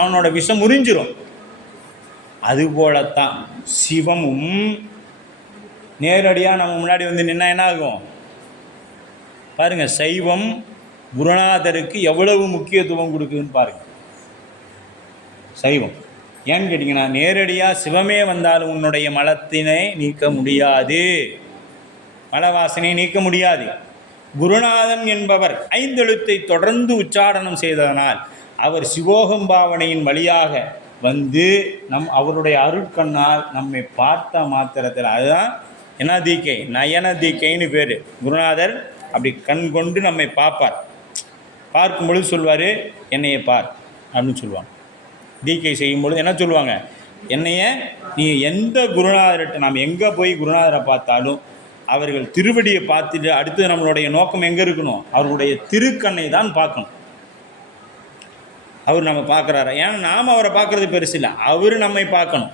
அவனோட விஷம் முறிஞ்சிடும். அதுபோலத்தான் சிவமும் நேரடியாக நம்ம முன்னாடி வந்து நின்னா என்ன ஆகும் பாருங்கள். சைவம் குருநாதருக்கு எவ்வளவு முக்கியத்துவம் கொடுக்குதுன்னு பாருங்கள். சைவம் ஏன்னு கேட்டிங்கன்னா, நேரடியாக சிவமே வந்தாலும் உன்னுடைய மலத்தினை நீக்க முடியாது, மலவாசனை நீக்க முடியாது. குருநாதன் என்பவர் ஐந்தெழுத்தை தொடர்ந்து உச்சாரணம் செய்ததனால் அவர் சிவோகம் பாவனையின் வழியாக வந்து அவருடைய அருட்கண்ணால் நம்மை பார்த்த மாத்திரத்தில், அதுதான் என்ன தீக்கை, நயன தீக்கைன்னு பேர். குருநாதர் அப்படி கண் கொண்டு நம்மை பார்ப்பார். பார்க்கும் பொழுது சொல்வார், என்னையை பார் அப்படின்னு சொல்லுவாங்க. தீக்கை செய்யும்பொழுது என்ன சொல்லுவாங்க? என்னைய நீ எந்த குருநாதர்கிட்ட நாம் எங்கே போய் குருநாதரை பார்த்தாலும் அவர்கள் திருவடியை பார்த்துட்டு அடுத்து நம்மளுடைய நோக்கம் எங்கே இருக்கணும்? அவர்களுடைய திருக்கண்ணை தான் பார்க்கணும். அவர் நம்ம பார்க்குறாரு. ஏன்னா நாம் அவரை பார்க்குறது பெருசு இல்லை, அவர் நம்மை பார்க்கணும்.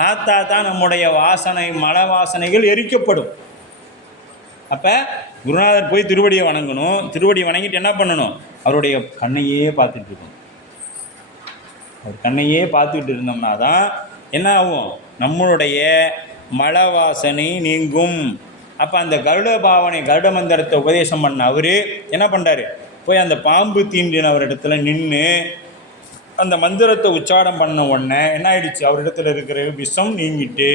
பார்த்தா தான் நம்முடைய வாசனை மல வாசனைகள் எரிக்கப்படும். அப்போ குருநாதர் போய் திருவடியை வணங்கணும். திருவடியை வணங்கிட்டு என்ன பண்ணணும்? அவருடைய கண்ணையே பார்த்துட்டு இருக்கணும். அவர் கண்ணையே பார்த்துக்கிட்டு இருந்தோம்னா தான் என்ன ஆகும்? நம்மளுடைய மல வாசனை நீங்கும். அப்போ அந்த கருட பாவனை கருட மந்திரத்தை உபதேசம் பண்ண அவர் என்ன பண்ணுறாரு? போய் அந்த பாம்பு தீண்டினவரிடத்துல நின்று அந்த மந்திரத்தை உச்சாரம் பண்ண உடனே என்ன ஆயிடுச்சு? அவரிடத்துல இருக்கிற விஷம் நீங்கிட்டு.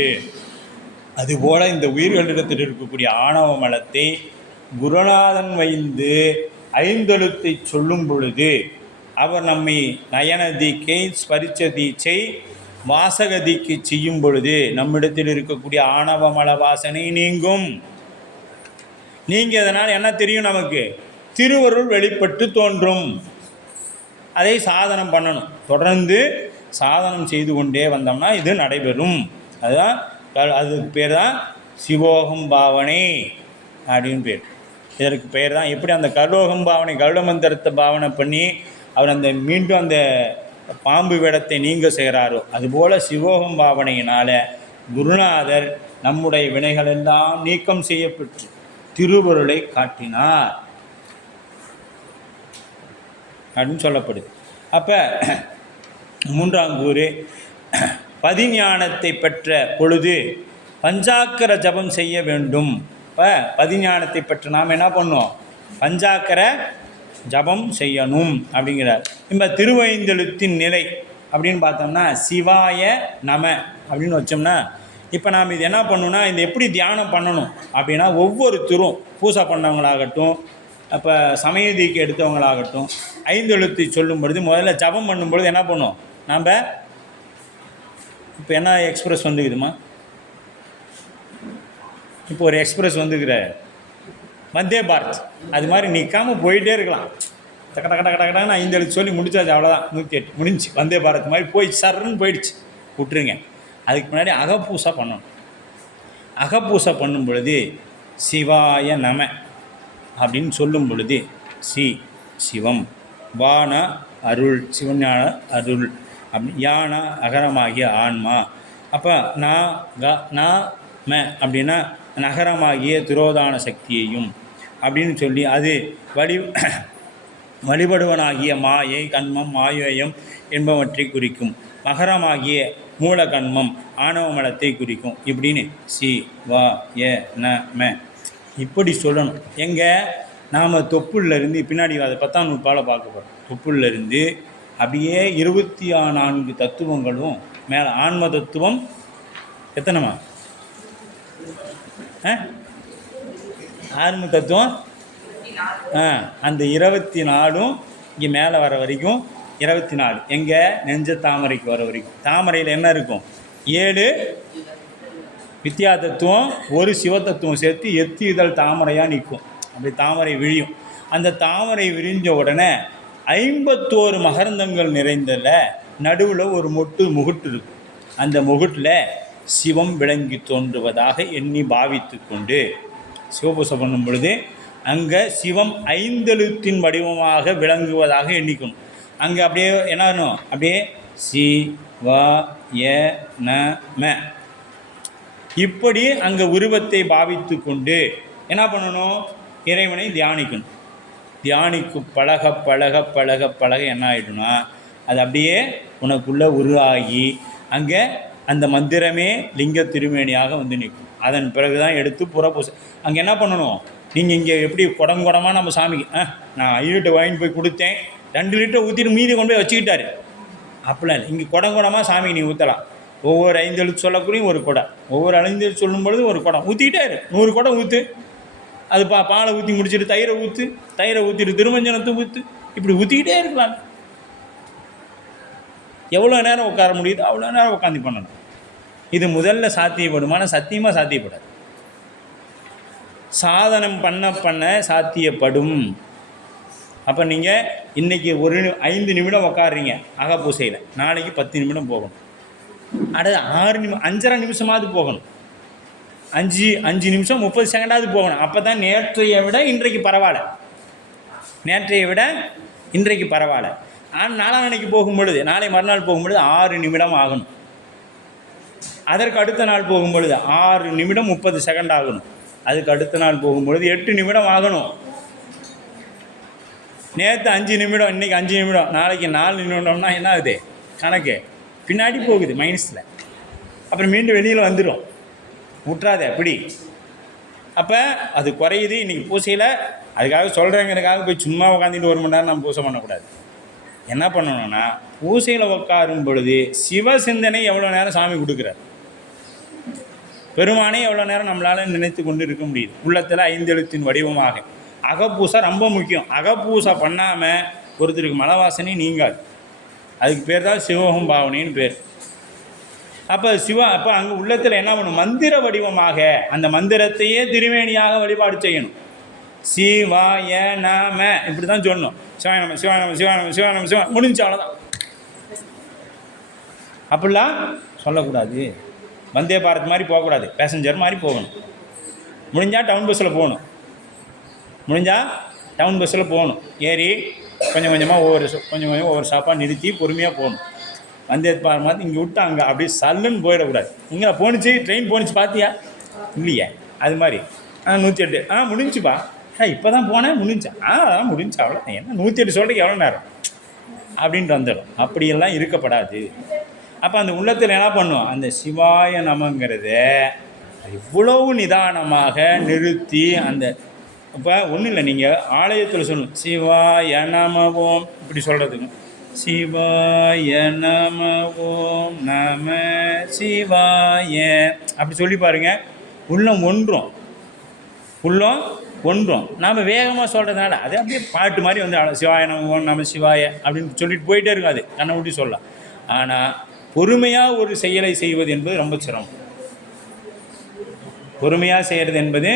அதுபோல் இந்த உயிர்களிடத்தில் இருக்கக்கூடிய ஆணவ மலத்தை குருநாதன் வைந்து ஐந்தெழுத்தை சொல்லும் பொழுது அவர் நம்மை நயன தீக்கை, ஸ்பரிச்ச தீட்சை, வாசக தீக்கை செய்யும் பொழுது நம்மிடத்தில் இருக்கக்கூடிய ஆணவ மல வாசனை நீங்கும். நீங்கியதனால் என்ன தெரியும்? நமக்கு திருவருள் வெளிப்பட்டு தோன்றும். அதை சாதனம் பண்ணணும். தொடர்ந்து சாதனம் செய்து கொண்டே வந்தோம்னா இது நடைபெறும். அதுதான் அதுக்கு பேர் தான் சிவோகம் பாவனை அப்படின்னு பேர். இதற்கு பெயர் தான் எப்படி அந்த கருடோகம் பாவனை கருட மந்திரத்தை பாவனை பண்ணி அவர் அந்த மீண்டும் அந்த பாம்பு வேடத்தை நீங்க செய்கிறாரோ அதுபோல் சிவோகம் பாவனையினால் குருநாதர் நம்முடைய வினைகளெல்லாம் நீக்கம் செய்யப்பட்டு திருவருளை காட்டினார் அப்படின்னு சொல்லப்படுது. அப்போ மூன்றாம் கூறு பதிஞானத்தை பெற்ற பொழுது பஞ்சாக்கர ஜபம் செய்ய வேண்டும். இப்போ பதிஞானத்தை பெற்ற நாம் என்ன பண்ணோம்? பஞ்சாக்கர ஜபம் செய்யணும் அப்படிங்கிறார். இப்போ திருவைந்தெழுத்தின் நிலை அப்படின்னு பார்த்தோம்னா சிவாய நம அப்படின்னு வச்சோம்னா, இப்போ நாம் இது என்ன பண்ணணும்னா, இந்த எப்படி தியானம் பண்ணணும் அப்படின்னா, ஒவ்வொருத்தரும் பூசை பண்ணவங்களாகட்டும், அப்போ சமயதிக்கு எடுத்தவங்களாகட்டும், ஐந்தெழுத்தை சொல்லும் பொழுது முதல்ல ஜபம் பண்ணும்பொழுது என்ன பண்ணும்? நாம் இப்போ என்ன எக்ஸ்பிரஸ் வந்துக்குதுமா? இப்போ ஒரு எக்ஸ்பிரஸ் வந்துக்கிற வந்தே பாரத், அது மாதிரி நிற்காமல் போயிட்டே இருக்கலாம். டக்க டக்க டக்க டக்கன்னு 5 எழுத்து சொல்லி முடிச்சாச்சு, அவ்வளோதான். 108 முடிஞ்சு. வந்தே பாரத் மாதிரி போய் சர்ன்னு போயிடுச்சு, விட்டுருங்க. அதுக்கு முன்னாடி அகப்பூசை பண்ணணும். அகப்பூசை பண்ணும் பொழுது சிவாய நம அப்படின்னு சொல்லும் பொழுது சிவம், வான அருள், சிவஞான அருள், அப்படி யான அகரமாகிய ஆன்மா. அப்போ ம அப்படின்னா நகரமாகிய திரோதான சக்தியையும் அப்படின்னு சொல்லி அது வழிபடுவனாகிய மாயை கண்மம் மாயேயம் என்பவற்றை குறிக்கும். மகரமாகிய மூலகண்மம் ஆணவ மலத்தை குறிக்கும். இப்படின்னு ந இப்படி சொல்லணும். எங்கே நாம் தொப்புள்ளிருந்து பின்னாடி அதை 10ஆம் நூற்பால் பார்க்க போகிறோம். தொப்புள்ளிருந்து அப்படியே 24 தத்துவங்களும் மேலே. ஆன்ம தத்துவம் எத்தனைமா? ஆன்ம தத்துவம் அந்த 24ம் இங்கே மேலே வர வரைக்கும் 24. எங்கே? நெஞ்ச தாமரைக்கு வர வரைக்கும். தாமரையில் என்ன இருக்கும்? 7 வித்யா தத்துவம், ஒரு சிவ தத்துவம் சேர்த்து 8 இதழ் தாமரையாக நிற்கும். அப்படி தாமரை விழியும். அந்த தாமரை விரிஞ்ச உடனே 51 மகரந்தங்கள் நிறைந்ததில் நடுவில் ஒரு முகுட்டு இருக்கும். அந்த முகுட்டில் சிவம் விளங்கி தோன்றுவதாக எண்ணி பாவித்து கொண்டு சிவபூசை பண்ணும் பொழுது அங்கே சிவம் 5 எழுத்தின் வடிவமாக விளங்குவதாக எண்ணிக்கணும். அங்கே அப்படியே என்ன ஆகணும்? அப்படியே ந இப்படி அங்கே உருவத்தை பாவித்து கொண்டு என்ன பண்ணணும்? இறைவனை தியானிக்கணும். தியானிக்கு பழக பழக பழக பழக என்ன ஆகிடும்னா, அது அப்படியே உனக்குள்ளே உருவாகி அங்கே அந்த மந்திரமே லிங்க திருமேனியாக வந்து நிற்கும். அதன் பிறகு தான் எடுத்து புறப்பூசை. அங்கே என்ன பண்ணணும்? நீங்கள் இங்கே எப்படி குடங்குடமாக நம்ம சாமிக்கு நான் 5 லிட்டர் வாங்கிட்டு போய் கொடுத்தேன், 2 லிட்டர் ஊற்றிட்டு மீதி கொண்டு போய் வச்சுக்கிட்டாரு அப்படிலாம் இல்லை. இங்கே குடங்குடமாக சாமிக்கு நீ ஊற்றலாம். ஒவ்வொரு 5 எழுத்து சொல்லக்கூடிய ஒரு குடம், ஒவ்வொரு 5 எழுத்து சொல்லும் பொழுது ஒரு குடம் ஊற்றிக்கிட்டாரு. 100 குடம் ஊற்று. அது பாலை ஊற்றி முடிச்சுட்டு தயிரை ஊற்றிட்டு திருமஞ்சனத்தை ஊற்று. இப்படி ஊற்றிக்கிட்டே இருக்கலாம். எவ்வளோ நேரம் உட்கார முடியுதோ அவ்வளோ நேரம் உட்காந்து பண்ணணும். இது முதல்ல சாத்தியப்படுமான? சத்தியமாக சாத்தியப்படாது. சாதனம் பண்ண சாத்தியப்படும். அப்போ நீங்கள் இன்றைக்கி 5 நிமிடம் உட்காடுறீங்க அகப்பூசையில், நாளைக்கு 10 நிமிடம் போகணும். அடுத்து 5.5 நிமிஷமாவது போகணும். 5 நிமிஷம் 30 செகண்டாவது போகணும். அப்போ தான் நேற்றையை விட இன்றைக்கு பரவாயில்ல. ஆனால் நாளான்னைக்கு போகும்பொழுது, நாளை மறுநாள் போகும்பொழுது 6 நிமிடம் ஆகணும். அதற்கு அடுத்த நாள் போகும்பொழுது 6 நிமிடம் 30 செகண்ட் ஆகணும். அதுக்கு அடுத்த நாள் போகும்பொழுது 8 நிமிடம் ஆகணும். நேற்று 5 நிமிடம், இன்றைக்கி 5 நிமிடம், நாளைக்கு 4 நிமிடம்னா என்ன ஆகுது? கணக்கு பின்னாடி போகுது மைனஸில். அப்புறம் மீண்டும் வெளியில் வந்துடும். விட்றாத அப்படி. அப்போ அது குறையுது. இன்றைக்கி பூசையில் அதுக்காக சொல்கிறேங்கிறதுக்காக போய் சும்மா உட்காந்துட்டு 1 மணி நேரம் நம்ம பூசை பண்ணக்கூடாது. என்ன பண்ணணும்னா, பூசையில் உட்காரும் பொழுது சிவ சிந்தனை எவ்வளோ நேரம் சாமி கொடுக்குறார், பெருமானே எவ்வளோ நேரம் நம்மளால் நினைத்து கொண்டு இருக்க முடியுது. உள்ளத்தில் 5 எழுத்தின் வடிவமாக. அகப்பூசை ரொம்ப முக்கியம். அகப்பூசை பண்ணாமல் ஒருத்தருக்கு மலவாசனை நீங்காது. அதுக்கு பேர் தான் சிவகம் பாவனைன்னு பேர். அப்போ அப்போ அங்கே உள்ளத்தில் என்ன பண்ணணும்? மந்திர வடிவமாக அந்த மந்திரத்தையே திருமேனியாக வழிபாடு செய்யணும். சிவாய நம இப்படி தான் சொல்லணும். சிவாய நம சிவாய நம சிவாய நம சிவாய நம சிவா முடிஞ்சு, அவ்வளோதான். அப்படிலாம் சொல்லக்கூடாது. வந்தே பாரத் மாதிரி போகக்கூடாது, பேசஞ்சர் மாதிரி போகணும். முடிஞ்சால் டவுன் பஸ்ஸில் போகணும். ஏறி கொஞ்சம் கொஞ்சமாக ஒவ்வொரு ஸ்டாப்பாக நிறுத்தி பொறுமையாக போகணும். வந்தே பாரத் மாதிரி இங்கே விட்டு அங்கே அப்படியே சல்லுன்னு போயிடக்கூடாது. இங்கே போணுச்சு, ட்ரெயின் போணுச்சு பார்த்தியா? இல்லையா? அது மாதிரி 108 முடிஞ்சுப்பா. இப்போ தான் போனேன், முடிஞ்சா? அதான் முடிஞ்சா, அவ்வளோ. என்ன 108 சொல்கிறதுக்கு எவ்வளோ நேரம்? அப்படின்ட்டு வந்துடும். அப்படியெல்லாம் இருக்கப்படாது. அப்போ அந்த உள்ளத்தில் என்ன பண்ணும், அந்த சிவாய நமங்கிறத இவ்வளவு நிதானமாக நிறுத்தி அந்த இப்போ ஒன்றும் இல்லை, நீங்கள் ஆலயத்தில் சொல்லணும் சிவாய நமவோம் இப்படி சொல்கிறதுங்க. சிவாய நமவோம் நம சிவாய அப்படி சொல்லி பாருங்கள், உள்ளம் ஒன்றும். உள்ளம் ஒன்றும். நாம் வேகமாக சொல்கிறதுனால அது அப்படியே பாட்டு மாதிரி வந்து சிவாய நமவோம் நம சிவாய அப்படின்னு சொல்லிட்டு போயிட்டே இருக்காது, கண்ணை ஊட்டி சொல்லலாம். ஆனால் பொறுமையாக ஒரு செயலை செய்வது என்பது ரொம்ப சிரமம். பொறுமையாக செய்கிறது என்பது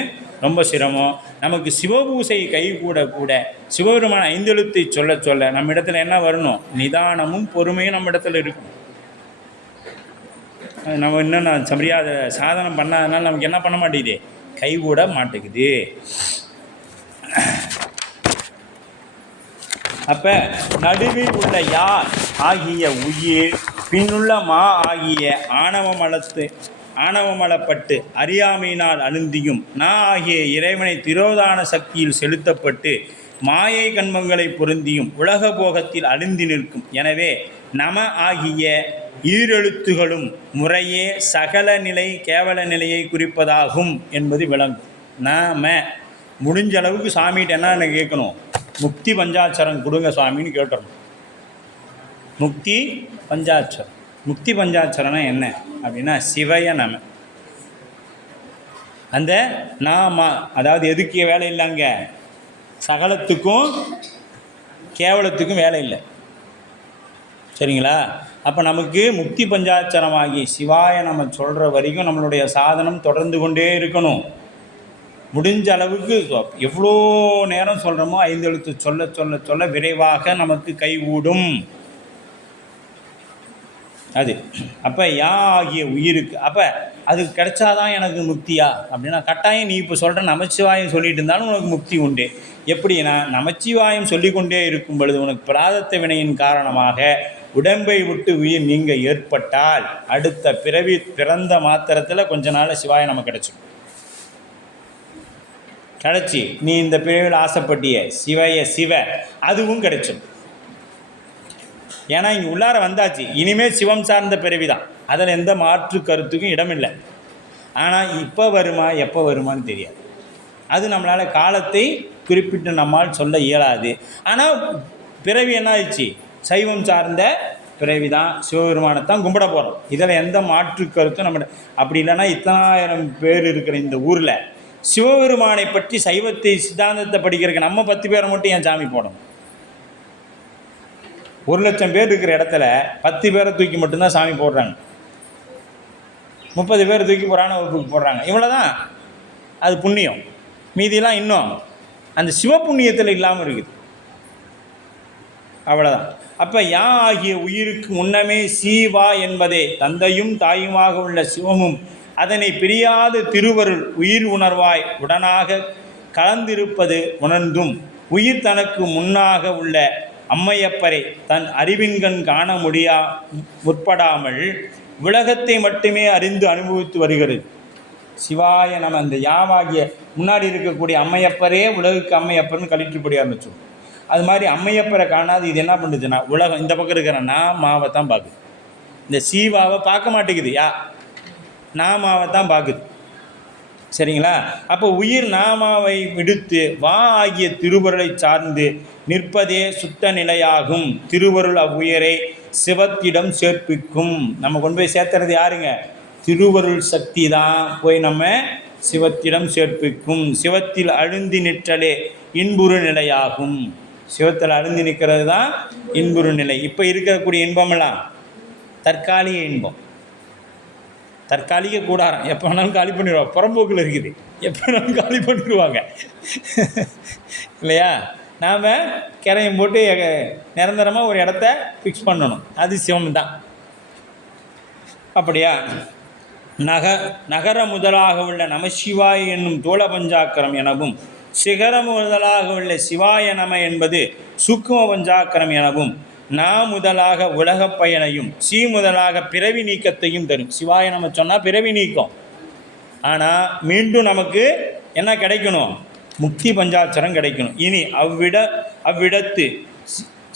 ரொம்ப சிரமம். நமக்கு சிவபூசை கை கூட கூட சிவபெருமான ஐந்தெழுத்தை சொல்ல சொல்ல நம்ம இடத்துல என்ன வரணும், நிதானமும் பொறுமையும் நம்ம இடத்துல இருக்கும். நம்ம இன்னும் நான் சரியாக சாதனம் பண்ணாதனால நமக்கு என்ன பண்ண மாட்டேங்குது, கை கூட மாட்டேங்குது. அப்போ நடுவில் உள்ள யார் ஆகிய உயிர், பின்னுள்ள மா ஆகிய ஆணவமலப்பட்டு அறியாமையினால் அழுந்தியும் நான் ஆகிய இறைவனை திரோதான சக்தியில் செலுத்தப்பட்டு மாயை கண்மங்களை பொருந்தியும் உலக போகத்தில் அழுந்தி நிற்கும். எனவே நம ஆகிய ஈரெழுத்துகளும் முறையே சகல நிலை கேவல நிலையை குறிப்பதாகும் என்பது விளங்கும். நாம முடிஞ்ச அளவுக்கு சாமிகிட்ட என்ன கேட்கணும், முக்தி பஞ்சாட்சரம் கொடுங்க சுவாமின்னு கேட்டுறணும். முக்தி பஞ்சாட்சரம். முக்தி பஞ்சாட்சரம்னா என்ன அப்படின்னா சிவய நம. அந்த நாம அதாவது எதுக்கு வேலை இல்லைங்க, சகலத்துக்கும் கேவலத்துக்கும் வேலை இல்லை. சரிங்களா? அப்போ நமக்கு முக்தி பஞ்சாட்சரமாகி சிவாய நம்ம சொல்கிற வரைக்கும் நம்மளுடைய சாதனம் தொடர்ந்து கொண்டே இருக்கணும். முடிஞ்ச அளவுக்கு எவ்வளோ நேரம் சொல்கிறோமோ 5 எழுத்து சொல்ல சொல்ல சொல்ல விரைவாக நமக்கு கைகூடும். அது அப்போ யா ஆகிய உயிருக்கு அப்போ அது கிடைச்சாதான் எனக்கு முக்தியா அப்படின்னா கட்டாயம் நீ இப்போ சொல்கிற நமச்சிவாயம் சொல்லிட்டு இருந்தாலும் உனக்கு முக்தி உண்டு. எப்படின்னா நமச்சிவாயம் சொல்லிக்கொண்டே இருக்கும் பொழுது உனக்கு பிராரத்த வினையின் காரணமாக உடம்பை விட்டு உயிர் நீங்க ஏற்பட்டால் அடுத்த பிறவி பிறந்த மாத்திரத்தில் கொஞ்ச நாள் சிவாயம் நமக்கு கிடைச்சிடும். கிடைச்சி நீ இந்த பிறவியில் ஆசைப்பட்டிய சிவய சிவ அதுவும் கிடைச்சிடும். ஏன்னா இங்கே உள்ளார வந்தாச்சு, இனிமேல் சிவம் சார்ந்த பிறவி தான், அதில் எந்த மாற்று கருத்துக்கும் இடமில்லை. ஆனால் இப்போ வருமா எப்போ வருமானு தெரியாது. அது நம்மளால் காலத்தை குறிப்பிட்டு நம்மால் சொல்ல இயலாது. ஆனால் பிறவி என்ன ஆயிடுச்சு, சைவம் சார்ந்த பிறவி தான், சிவபெருமானைத்தான் கும்பிட போகிறோம். இதில் எந்த மாற்று கருத்தும் நம்ம அப்படி இல்லைன்னா 10,000 பேர் இருக்கிற இந்த ஊரில் சிவபெருமானை பற்றி சைவத்தை சித்தாந்தத்தை படிக்கிறதுக்கு நம்ம 10 பேரை மட்டும் என் சாமி போடணும். 1,00,000 பேர் இருக்கிற இடத்துல 10 பேரை தூக்கி மட்டும்தான் சாமி போடுறாங்க, 30 பேர் தூக்கி புராண வகுப்புக்கு போடுறாங்க. இவ்வளோ தான் அது புண்ணியம். மீதியெல்லாம் இன்னும் அந்த சிவ புண்ணியத்தில் இல்லாமல் இருக்குது. அவ்வளோதான். அப்போ யா ஆகிய உயிருக்கு முன்னமே சீவா என்பதே தந்தையும் தாயுமாக உள்ள சிவமும் அதனை பிரியாத திருவருள் உயிர் உணர்வாய் உடனாக கலந்திருப்பது உணர்ந்தும் உயிர் தனக்கு முன்னாக உள்ள அம்மையப்பரை தன் அறிவின்கண் காண முற்படாமல் உலகத்தை மட்டுமே அறிந்து அனுபவித்து வருகிறது. சிவாய நம்ம அந்த யாவாகிய முன்னாடி இருக்கக்கூடிய அம்மையப்பரே உலகுக்கு அம்மையப்பர்னு கழிட்டுப்படி ஆரம்பிச்சோம். அது மாதிரி அம்மையப்பரை காணாது இது என்ன பண்ணுதுன்னா உலகம் இந்த பக்கம் இருக்கிற நாமாவை தான் பார்க்குது, இந்த சீவாவை பார்க்க மாட்டேங்குது. நாமாவை தான் பார்க்குது. சரிங்களா? அப்போ உயிர் நாமாவை விடுத்து வா ஆகிய திருவருளை சார்ந்து நிற்பதே சுத்த நிலையாகும். திருவருள் அவ்வுயரை சிவத்திடம் சேர்ப்பிக்கும். நம்ம கொண்டு போய் சேர்த்துறது யாருங்க? திருவருள் சக்தி தான் போய் நம்ம சிவத்திடம் சேர்ப்பிக்கும். சிவத்தில் அழுந்தி நிற்றலே இன்புறு நிலையாகும். சிவத்தில் அழுந்தி நிற்கிறது தான் இன்புறு நிலை. இப்போ இருக்கக்கூடிய இன்பமெல்லாம் தற்காலிக இன்பம், தற்காலிக கூடாரம். எப்போ வேணாலும் காலி பண்ணிடுவாங்க, புறம்போக்கில் இருக்குது, எப்போ வேணாலும் காலி பண்ணிடுவாங்க இல்லையா? நாம் கிரையம் போட்டு நிரந்தரமாக ஒரு இடத்த ஃபிக்ஸ் பண்ணணும், அது சிவம் தான். அப்படியா? நகர முதலாக உள்ள நமசிவாய் என்னும் தோள பஞ்சாக்கரம் எனவும் சிகர முதலாக உள்ள சிவாய நம என்பது சூக்கும பஞ்சாக்கரம் எனவும் முதலாக உலகப் பயனையும் முதலாக பிறவி நீக்கத்தையும் தரும். சிவாய நம சொன்னால் பிறவி நீக்கம். ஆனால் மீண்டும் நமக்கு என்ன கிடைக்கணும்? முக்தி பஞ்சாட்சரம் கிடைக்கணும். இனி அவ்விடத்து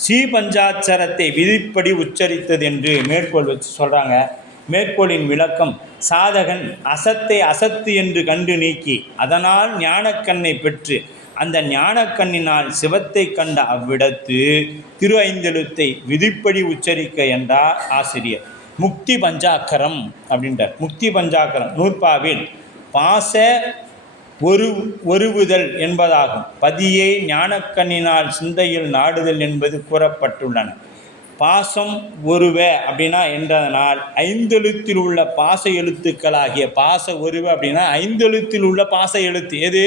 ஸ்ரீபஞ்சாட்சரத்தை விதிப்படி உச்சரித்தது என்று மேற்கோள் வச்சு சொல்கிறாங்க. மேற்கோளின் விளக்கம்: சாதகன் அசத்தை அசத்து என்று கண்டு நீக்கி அதனால் ஞானக்கண்ணை பெற்று அந்த ஞானக்கண்ணினால் சிவத்தை கண்ட அவ்விடத்து திரு ஐந்தெழுத்தை விதிப்படி உச்சரிக்க என்றார் ஆசிரியர். முக்தி பஞ்சாக்கரம் அப்படின்றார். முக்தி பஞ்சாக்கரம் நூற்பாவில் பாச ஒருவுதல் என்பதாகும். பதியை ஞானக்கண்ணினால் சிந்தையில் நாடுதல் என்பது கூறப்பட்டுள்ளன. பாசம் ஒருவ அப்படின்னா என்றதனால் ஐந்தெழுத்தில் உள்ள பாச எழுத்துக்களாகிய பாச ஒருவ அப்படின்னா ஐந்தெழுத்தில் உள்ள பாச எழுத்து எது?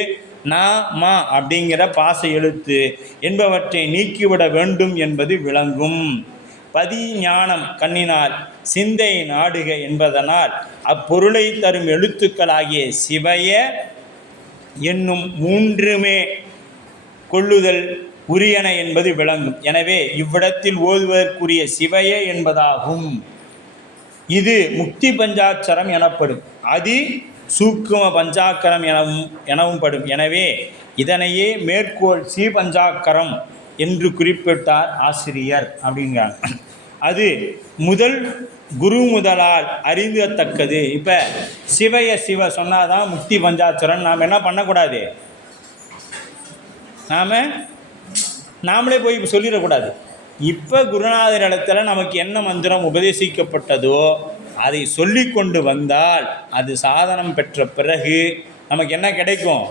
நா மா அப்படிங்கிற பாச எழுத்து என்பவற்றை நீக்கிவிட வேண்டும் என்பது விளங்கும். பதி ஞானம் கண்ணினால் சிந்தை நாடுக என்பதனால் அப்பொருளை தரும் எழுத்துக்களாகிய சிவய என்னும் மூன்றுமே கொள்ளுதல் உரியன என்பது விளங்கும். எனவே இவ்விடத்தில் ஓதுவதற்குரிய சிவய என்பதாகும். இது முக்தி பஞ்சாட்சரம் எனப்படும். அதி சூக்கும பஞ்சாக்கரம் எனவும் படும். எனவே இதனையே மேற்கோள் ஸ்ரீபஞ்சாக்கரம் என்று குறிப்பிட்டார் ஆசிரியர் அப்படிங்கிறாங்க. அது முதல் குரு முதலால் அறிந்தத்தக்கது. இப்போ சிவய சிவ சொன்னாதான் முக்தி பஞ்சாட்சரம். நாம் என்ன பண்ணக்கூடாது? நாமளே போய் சொல்லிடக்கூடாது. இப்போ குருநாதர் இடத்துல நமக்கு என்ன மந்திரம் உபதேசிக்கப்பட்டதோ அதை சொல்லி கொண்டு வந்தால் அது சாதனம் பெற்ற பிறகு நமக்கு என்ன கிடைக்கும்?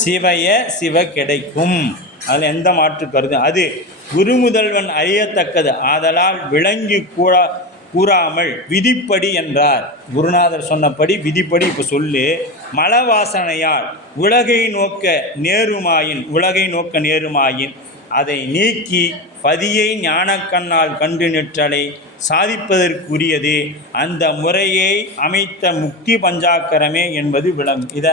சிவய சிவ கிடைக்கும். அதில் எந்த மாற்று கருது? அது குரு முதல்வன் அறியத்தக்கது. ஆதலால் விளங்கி கூறாமல் விதிப்படி என்றார். குருநாதர் சொன்னபடி விதிப்படி இப்போ சொல்லு. மலவாசனையால் உலகை நோக்க நேருமாயின் அதை நீக்கி பதியை ஞானக்கண்ணால் கண்டு நிற்றலை சாதிப்பதற்குரியது அந்த முறையை அமைத்த முக்தி பஞ்சாக்கரமே என்பது விளங்கும். இதை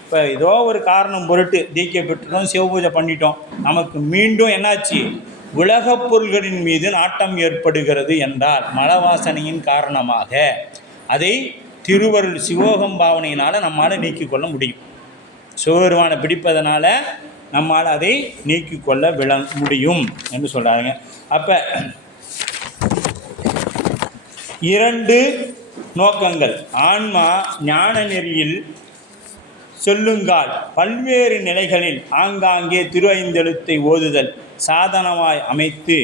இப்போ ஏதோ ஒரு காரணம் பொருட்டு தீக்கை பெற்றுட்டோம், சிவபூஜை பண்ணிட்டோம், நமக்கு மீண்டும் என்னாச்சு? உலகப் பொருள்களின் மீது நாட்டம் ஏற்படுகிறது என்றால் மலவாசனையின் காரணமாக அதை திருவருள் சிவோகம் பாவனையினால் நம்மால் நீக்கிக்கொள்ள முடியும். சிவபெருமானை பிடிப்பதனால நம்மால் அதை நீக்கிக்கொள்ள முடியும் என்று சொல்கிறாங்க. அப்போ 2 நோக்கங்கள். ஆன்மா ஞான நெறியில் சொல்லுங்கால் பல்வேறு நிலைகளில் ஆங்காங்கே திரு ஐந்தெழுத்தை ஓதுதல் சாதனமாய் அமைத்து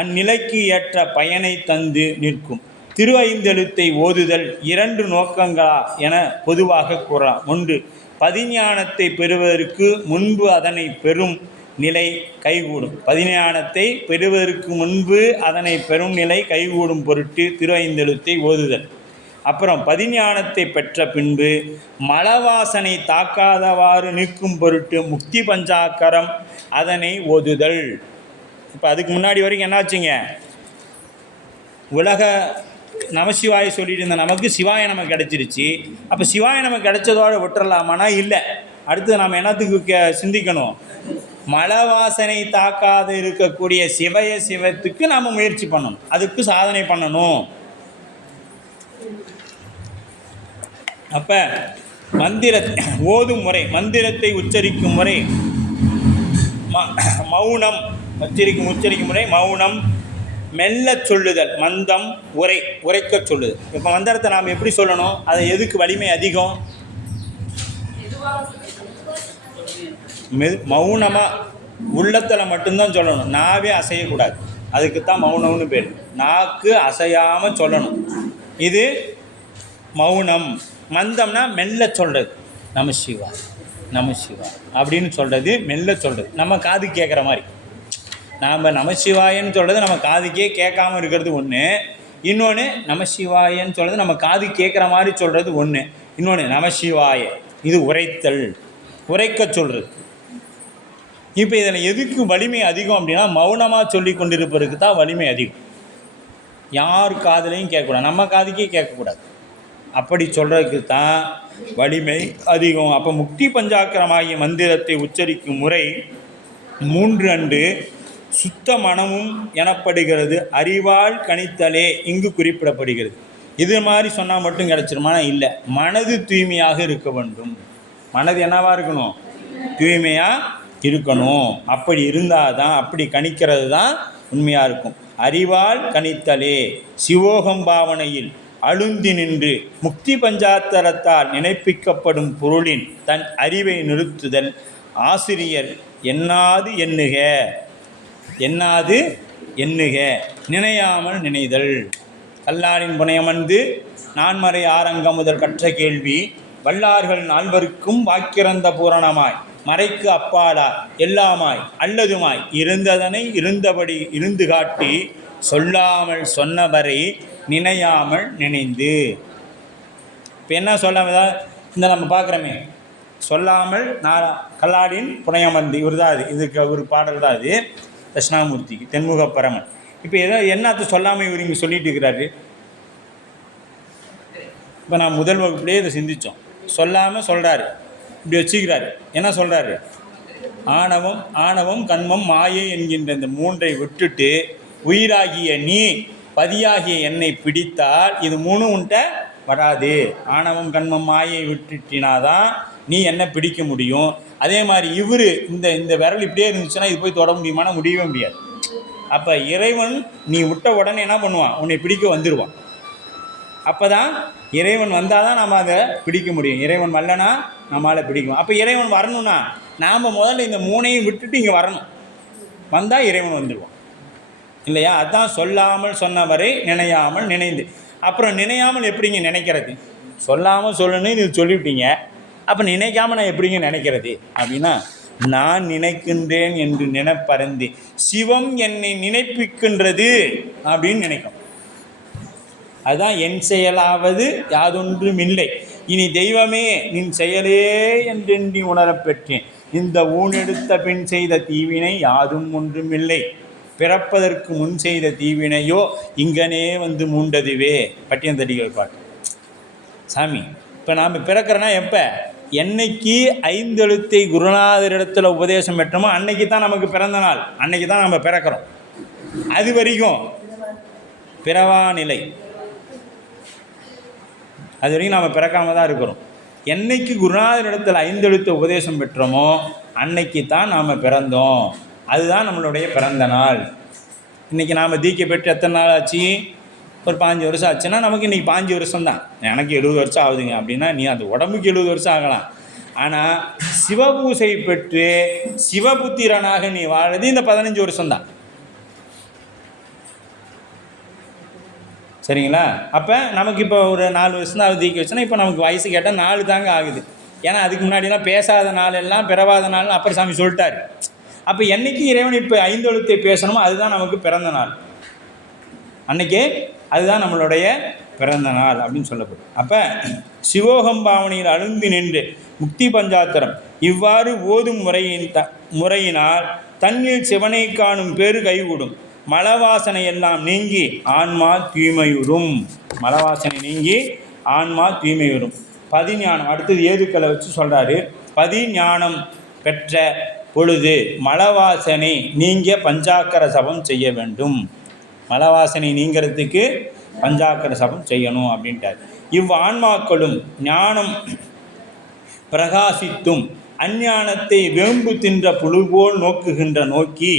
அந்நிலைக்கு ஏற்ற பயனை தந்து நிற்கும். திரு ஐந்தெழுத்தை ஓதுதல் 2 நோக்கங்களா என பொதுவாக கூறலாம். 1. பதிஞானத்தை பெறுவதற்கு முன்பு அதனை பெறும் நிலை கைகூடும். பதிஞானத்தை பெறுவதற்கு முன்பு அதனை பெறும் நிலை கைகூடும் பொருட்டு திரு ஐந்தெழுத்தை ஓதுதல். அப்புறம் பதிஞானத்தை பெற்ற பின்பு மலவாசனை தாக்காதவாறு நீக்கும் பொருட்டு முக்தி பஞ்சாக்கரம் அதனை ஓதுதல். இப்போ அதுக்கு முன்னாடி வரைக்கும் என்னாச்சுங்க? உலக நமசிவாய சொல்லிட்டு இருந்த நமக்கு சிவாய நமக்கு கிடச்சிருச்சு. அப்போ சிவாய நமக்கு கிடைச்சதோடு விட்டுறலாமானா இல்லை. அடுத்து நாம் என்னத்துக்கு சிந்திக்கணும்? மலவாசனை தாக்காது இருக்கக்கூடிய சிவய சிவத்துக்கு நாம் முயற்சி பண்ணணும், அதுக்கு சாதனை பண்ணணும். அப்போ ஓதும் முறை, மந்திரத்தை உச்சரிக்கும் முறை மௌனம். உச்சரிக்கும் முறை மௌனம், மெல்ல சொல்லுதல், மந்தம், உரைக்க சொல்லுதல். இப்போ மந்திரத்தை நாம் எப்படி சொல்லணும்? அதை எதுக்கு வலிமை அதிகம்? மௌனமாக உள்ளத்தில் மட்டும்தான் சொல்லணும், நாவே அசையக்கூடாது. அதுக்கு தான் மௌனம்னு பேர். நாக்கு அசையாமல் சொல்லணும், இது மௌனம். மந்தம்னா மெல்ல சொல்கிறது, நமசிவா நமசிவா அப்படின்னு சொல்கிறது, மெல்ல சொல்கிறது, நம்ம காது கேட்குற மாதிரி. நாம் நமசிவாயன்னு சொல்கிறது நம்ம காதுக்கே கேட்காமல் இருக்கிறது ஒன்று. இன்னொன்று நமசிவாயன்னு சொல்கிறது நம்ம காது கேட்குற மாதிரி சொல்கிறது ஒன்று. இன்னொன்று நமசிவாய, இது உரைத்தல், உரைக்க சொல்கிறது. இப்போ இதில் எதுக்கு வலிமை அதிகம் அப்படின்னா மௌனமாக சொல்லி கொண்டிருப்பதற்கு தான் வலிமை அதிகம். யார் காதுலையும் கேட்கக்கூடாது, நம்ம காதுக்கே கேட்கக்கூடாது, அப்படி சொல்கிறதுக்கு தான் வலிமை அதிகம். அப்போ முக்தி பஞ்சாக்கரமாகிய மந்திரத்தை உச்சரிக்கும் முறை 3 அன்று சுத்த மனமும் எனப்படுகிறது. அறிவால் கணித்தலே இங்கு குறிப்பிடப்படுகிறது. இது மாதிரி சொன்னால் மட்டும் கிடச்சிருமானா? இல்லை. மனது தூய்மையாக இருக்க வேண்டும். மனது என்னவாக இருக்கணும்? தூய்மையாக இருக்கணும். அப்படி இருந்தால் தான், அப்படி கணிக்கிறது தான் உண்மையாக இருக்கும். அறிவால் கணித்தலே சிவோகம் பாவனையில் அழுந்தி நின்று முக்தி பஞ்சாத்தரத்தால் நினைப்பிக்கப்படும் பொருளின் தன் அறிவை நிறுத்துதல். ஆசிரியர் எண்ணாது எண்ணுக, எண்ணாது எண்ணுக, நினையாமல் நினைதல். கல்லாரின் புனையமர்ந்து நான்மறை ஆரங்க முதல் கற்ற கேள்வி வல்லார்கள் நால்வருக்கும் வாக்கிறந்த பூரணமாய் மறைக்கு அப்பாலா எல்லாமாய் அல்லதுமாய் இருந்ததனை இருந்தபடி இருந்து காட்டி சொல்லாமல் சொன்னவரை நினையாமல் நினைந்து. இப்போ என்ன சொல்லாமல் இந்த நம்ம பார்க்குறோமே, சொல்லாமல் நான் கல்லாடின் புனையமர்ந்து, இவர் தான் அது, இதுக்கு ஒரு பாடல் தான் அது, தட்சிணாமூர்த்திக்கு தென்முக பரமன். இப்போ ஏதோ என்னத்தை சொல்லாமல் இவர் இங்கே சொல்லிட்டு இருக்கிறாரு. இப்போ நான் முதல் வகுப்புலேயே இதை சிந்தித்தோம். சொல்லாமல் சொல்கிறாரு, இப்படி வச்சுக்கிறாரு. என்ன சொல்கிறாரு? ஆணவம் ஆணவம் கண்மம் மாயை என்கின்ற இந்த மூன்றை விட்டுட்டு உயிராகிய நீ பதியாகிய என்னை பிடித்தால் இது மூணும் உன்ட்ட வராது. ஆணவம் கண்மம் மாயை விட்டுட்டினாதான் நீ என்னை பிடிக்க முடியும். அதே மாதிரி இவர் இந்த இந்த விரல் இப்படியே இருந்துச்சுன்னா இது போய் தொட முடியுமானா முடியவே முடியாது. அப்போ இறைவன் நீ விட்ட உடனே என்ன பண்ணுவான்? உன்னை பிடிக்க வந்துடுவான். அப்போ தான் இறைவன் வந்தால் தான் நம்ம அதை பிடிக்க முடியும். இறைவன் வரலனா நம்மளால் பிடிக்கும். அப்போ இறைவன் வரணும்னா நாம் முதல்ல இந்த மூணையும் விட்டுட்டு இங்கே வரணும். வந்தால் இறைவன் வந்துடுவான் இல்லையா? அதுதான் சொல்லாமல் சொன்னவரை நினையாமல் நினைந்து. அப்புறம் நினையாமல் எப்படிங்க நினைக்கிறது? சொல்லாமல் சொல்லணும்னு இது சொல்லிவிட்டீங்க, அப்போ நினைக்காமல் நான் எப்படிங்க நினைக்கிறது அப்படின்னா, நான் நினைக்கின்றேன் என்று நினைப்பறந்து சிவம் என்னை நினைப்பிக்கின்றது அப்படின்னு நினைக்கும். அதுதான் என் செயலாவது யாதொன்றும் இல்லை இனி தெய்வமே நின் செயலே என்றெண்ணி உணரப் பெற்றேன். இந்த ஊனெடுத்த பின் செய்த தீவினை யாதும் ஒன்றும் இல்லை. பிறப்பதற்கு முன் செய்த தீவினையோ இங்கனே வந்து மூண்டதுவே. பட்டினத்தடிகள் பாட்டு. சாமி, இப்போ நாம் பிறக்கிறோன்னா எப்போ? என்னைக்கு 5 எழுத்தை குருநாதரிடத்தில் உபதேசம் பெற்றோமோ அன்னைக்கு தான் நமக்கு பிறந்த நாள், அன்னைக்கு தான் நம்ம பிறக்கிறோம். அது வரைக்கும் பிறவா நிலை, அது வரைக்கும் நாம் பிறக்காமல் தான் இருக்கிறோம். என்னைக்கு குருநாதரிடத்தில் 5 எழுத்து உபதேசம் பெற்றோமோ அன்னைக்கு தான் நாம் பிறந்தோம். அதுதான் நம்மளுடைய பிறந்த நாள். இன்றைக்கி நாம் தீக்கை பெற்று எத்தனை நாள் ஆச்சு? ஒரு 5 வருஷம் ஆச்சுன்னா நமக்கு இன்றைக்கி 5 வருஷம் தான். எனக்கு 70 வருஷம் ஆகுதுங்க அப்படின்னா நீ அந்த உடம்புக்கு 70 வருஷம் ஆகலாம். ஆனால் சிவபூசை பெற்று சிவபுத்திரனாக நீ வாழறது இந்த 15 வருஷம்தான். சரிங்களா? அப்போ நமக்கு இப்போ ஒரு 4 வருஷம் தான் தீக்கி வச்சுன்னா இப்போ நமக்கு வயசு கேட்டால் 4 தாங்க ஆகுது. ஏன்னா அதுக்கு முன்னாடிலாம் பேசாத நாள் எல்லாம் பிறவாத நாள்னு அப்பர் சாமி சொல்லிட்டாரு. அப்போ என்றைக்கு இறைவன் இப்போ 5 எழுத்தை பேசணுமோ அதுதான் நமக்கு பிறந்த நாள். அன்றைக்கே அதுதான் நம்மளுடைய பிறந்த நாள் அப்படின்னு சொல்லப்படும். அப்போ சிவோகம் பாவனையில் அழுந்து நின்று முக்தி பஞ்சாத்தரம் இவ்வாறு ஓதும் முறையினால் தன்னில் சிவனை காணும் பேறு கைகூடும். மலவாசனை எல்லாம் நீங்கி ஆன்மா தூய்மையுறும். மலவாசனை நீங்கி ஆன்மா தூய்மையுறும். பதிஞானம் அடுத்தது ஏதுக்களை வச்சு சொல்கிறாரு. பதிஞானம் பெற்ற பொழுது மலவாசனை நீங்க பஞ்சாக்கர சபம் செய்ய வேண்டும். மலவாசனை நீங்கிறதுக்கு பஞ்சாக்கர சபம் செய்யணும் அப்படின்ட்டார். ஆன்மாக்களும் ஞானம் பிரகாசித்தும் அஞ்ஞானத்தை வேம்பு தின்ற புழு போல் நோக்குகின்ற நோக்கி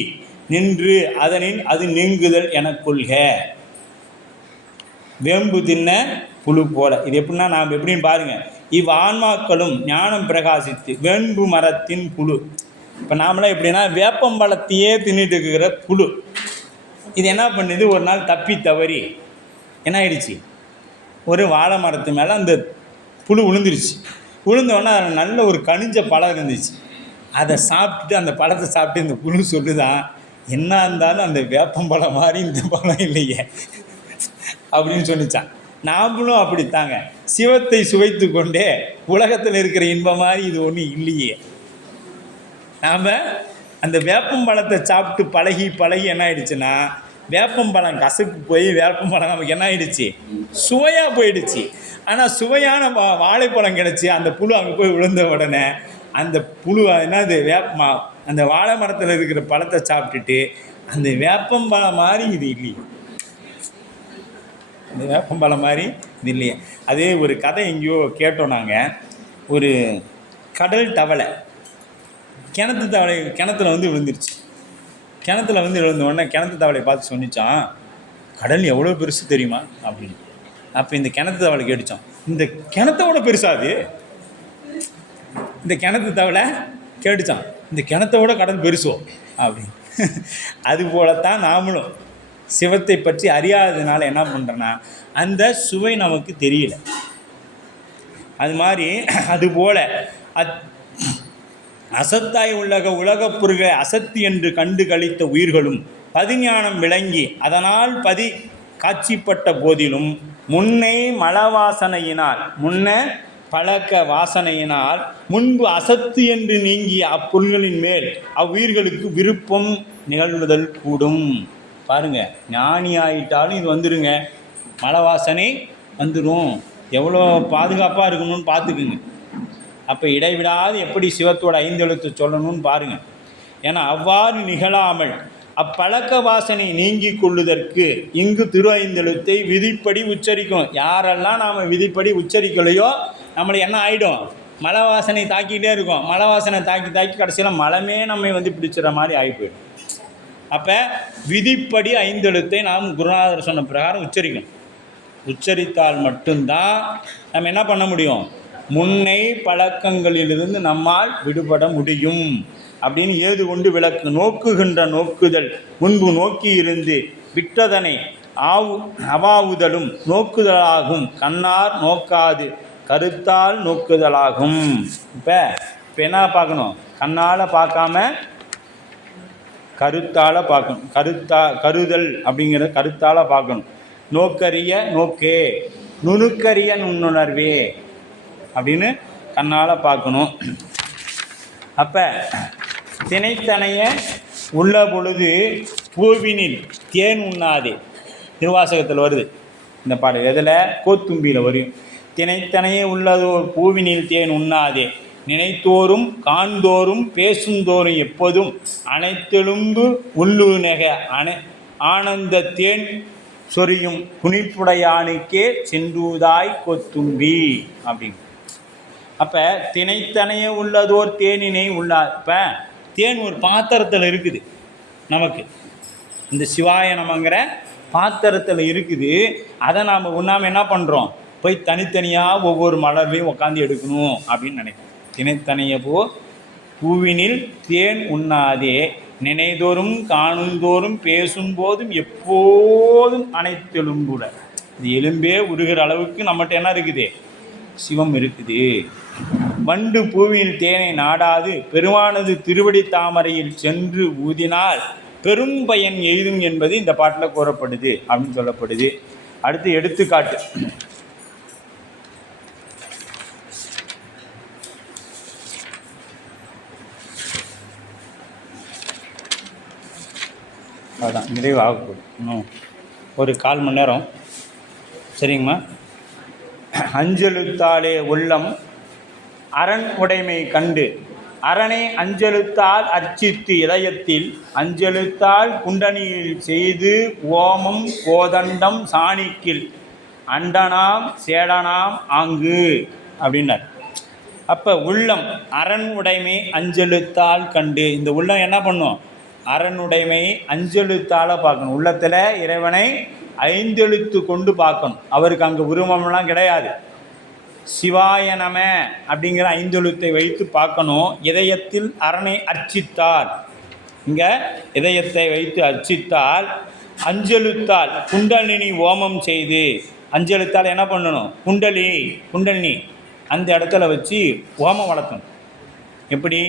நின்று அதனின் அது நீங்குதல் என கொள்க. வேம்பு தின்ன புழு போல. இது எப்படின்னா நாம் எப்படின்னு பாருங்கள். ஆன்மாக்களும் ஞானம் பிரகாசித்து வேம்பு மரத்தின் புழு. இப்போ நாமெல்லாம் எப்படின்னா வேப்பம்பழத்தையே தின்னுட்டு இருக்கிற புழு. இது என்ன பண்ணுது? ஒரு நாள் தப்பி தவறி என்ன ஆயிடுச்சு? ஒரு வாழை மரத்து மேலே அந்த புழு விழுந்துருச்சு. விழுந்தோடனே அதில் நல்ல ஒரு கனிஞ்ச பழம் இருந்துச்சு. அதை சாப்பிட்டுட்டு அந்த பழத்தை சாப்பிட்டு இந்த புழு சொல்லுதான், என்ன இருந்தாலும் அந்த வேப்பம்பழம் மாதிரி இந்த பழம் இல்லையே அப்படின்னு சொல்லிச்சான். நாமளும் அப்படித்தாங்க. சிவத்தை சுவைத்து கொண்டே உலகத்தில் இருக்கிற இன்பம் மாதிரி இது ஒன்றும் இல்லையே. நாம் அந்த வேப்பம்பழத்தை சாப்பிட்டு பழகி என்ன ஆயிடுச்சுன்னா வேப்பம்பழம் கசப்பு போய் வேப்பம்பழம் நமக்கு என்ன ஆயிடுச்சு? சுவையாக போயிடுச்சு. ஆனால் சுவையான வாழைப்பழம் கிடச்சி அந்த புழு அங்கே போய் விழுந்த உடனே அந்த புழு என்னது அந்த வாழை மரத்தில் இருக்கிற பழத்தை சாப்பிட்டுட்டு அந்த வேப்பம்பழம் மாதிரி இது இல்லையே. இந்த வேப்பம்பழம் மாதிரி இது இல்லையே. அதே ஒரு கதை எங்கேயோ கேட்டோம் நாங்கள். ஒரு கடல் தவளை கிணத்துல வந்து விழுந்துருச்சு. கிணத்துல வந்து விழுந்த உடனே கிணத்து தவளை பார்த்து சொன்னிச்சான், கடல் எவ்வளோ பெருசு தெரியுமா அப்படின்னு. அப்போ இந்த கிணத்து தவளை கேட்டுச்சான், இந்த கிணத்தோட பெருசாது. இந்த கிணத்து தவளை கேட்டுச்சான், இந்த கிணத்தோட கடல் பெருசோ அப்படின்னு. அதுபோலத்தான் நாமளும் சிவத்தை பற்றி அறியாததுனால என்ன பண்ணுறோன்னா, அந்த சுவை நமக்கு தெரியல. அது மாதிரி அதுபோல் அசத்தாய் உலகப் பொருள்களை அசத்து என்று கண்டு கழித்த உயிர்களும் பதிஞானம் விளங்கி அதனால் காட்சிப்பட்ட போதிலும் முன்னே மலவாசனையினால் பழக்க வாசனையினால் முன்பு அசத்து என்று நீங்கிய அப்பொருள்களின் மேல் அவ்வுயிர்களுக்கு விருப்பம் நிகழ்வுதல் கூடும். பாருங்க, ஞானி ஆகிட்டாலும் இது வந்துடுங்க, மலை வாசனை வந்துடும். எவ்வளோ பாதுகாப்பாக இருக்கணும்னு பார்த்துக்குங்க. அப்போ இடைவிடாது எப்படி சிவத்தோட 5 எழுத்து சொல்லணும்னு பாருங்கள். ஏன்னா அவ்வாறு நிகழாமல் அப்பழக்க வாசனை நீங்கி கொள்ளுதற்கு இங்கு திரு 5 எழுத்தை விதிப்படி உச்சரிக்கும். யாரெல்லாம் நாம் விதிப்படி உச்சரிக்கலையோ நம்மளை என்ன ஆகிடும், மலை வாசனை தாக்கிட்டே இருக்கும். மலை வாசனை தாக்கி கடைசியில் மலமே நம்மை வந்து பிடிச்சிட மாதிரி ஆகி போயிடும். அப்போ விதிப்படி 5 எழுத்தை நாம் குருநாதர் சொன்ன பிரகாரம் உச்சரிக்கணும். உச்சரித்தால் மட்டும்தான் நம்ம என்ன பண்ண முடியும், முன்னை பழக்கங்களிலிருந்து நம்மால் விடுபட முடியும் அப்படின்னு ஏது கொண்டு விளக்கு. நோக்குகின்ற நோக்குதல் முன்பு நோக்கி இருந்து விட்டதனை அவாவுதலும் நோக்குதலாகும். கண்ணார் நோக்காது கருத்தால் நோக்குதலாகும். இப்போ என்ன பார்க்கணும், கண்ணால் பார்க்காம கருத்தால் பார்க்கணும். கருதல் அப்படிங்கிற கருத்தால் பார்க்கணும். நோக்கரிய நோக்கே நுணுக்கரிய நுண்ணுணர்வே அப்படின்னு கண்ணால் பார்க்கணும். அப்போ தினைத்தனைய உள்ள பொழுது பூவினில் தேன் உண்ணாதே. திருவாசகத்தில் வருது இந்த பாடல். எதில்? கோத்தும்பியில் வரும். தினைத்தனையே உள்ளதோர் பூவினில் தேன் உண்ணாதே நினைத்தோறும் காண்தோறும் பேசுந்தோறும் எப்போதும் அனைத்தெலும்பு உள்ளுநெக ஆனந்த தேன் சொரியும் புனிப்புடையானுக்கே சென்றூதாய் கொத்தும்பி அப்படின்னு. அப்போ தினைத்தனையே உள்ளதோர் தேனினை உள்ளா. இப்போ தேன் ஒரு பாத்திரத்தில் இருக்குது, நமக்கு இந்த சிவாய நமங்கிற பாத்திரத்தில் இருக்குது. அதை நாம் உண்ணாமல் என்ன பண்ணுறோம், போய் தனித்தனியாக ஒவ்வொரு மலர்லையும் உட்காந்து எடுக்கணும் அப்படின்னு நினைக்கிறோம். தினைத்தனைய பூவினில் தேன் உண்ணாதே நினைதோறும் காணுந்தோறும் பேசும்போதும் எப்போதும் அனைத்தெலும்புட. இது எலும்பே உருகிற அளவுக்கு நம்மகிட்ட என்ன இருக்குது, சிவம் இருக்குது. வண்டு பூவியில் தேனை நாடாது பெருமானது திருவடி தாமரையில் சென்று ஊதினால் பெரும் பயன் எய்தும் என்பது இந்த பாட்டில் கூறப்படுது அப்படின்னு சொல்லப்படுது. அடுத்து எடுத்துக்காட்டு. அதுதான் நிறைவாகக்கூடும். இன்னும் ஒரு 1/4 மணி நேரம் சரிங்கம்மா. அஞ்செழுத்தாலே உள்ளம் அரண் உடைமை கண்டு அரணை அஞ்செழுத்தால் அர்ச்சித்து இதயத்தில் அஞ்செழுத்தால் குண்டனியில் செய்து ஓமம் கோதண்டம் சாணிக்கில் அண்டனாம் சேடனாம் ஆங்கு அப்படின்னார். அப்போ உள்ளம் அரண் உடைமை அஞ்செழுத்தால் கண்டு. இந்த உள்ளம் என்ன பண்ணும், அரணுடைமை அஞ்செழுத்தால் பார்க்கணும். உள்ளத்தில் இறைவனை 5 எழுத்து கொண்டு பார்க்கணும். அவருக்கு அங்கே உருவமெல்லாம் கிடையாது. சிவாய நம அப்படிங்கிற 5 எழுத்தை வைத்து பார்க்கணும். இதயத்தில் அரணை அர்ச்சித்தார். இங்கே இதயத்தை வைத்து அர்ச்சித்தால் அஞ்செழுத்தால் குண்டலினி ஓமம் செய்து. அஞ்செழுத்தால் என்ன பண்ணணும், குண்டலினி அந்த இடத்துல வச்சு ஓமம் வளர்க்கணும். எப்படி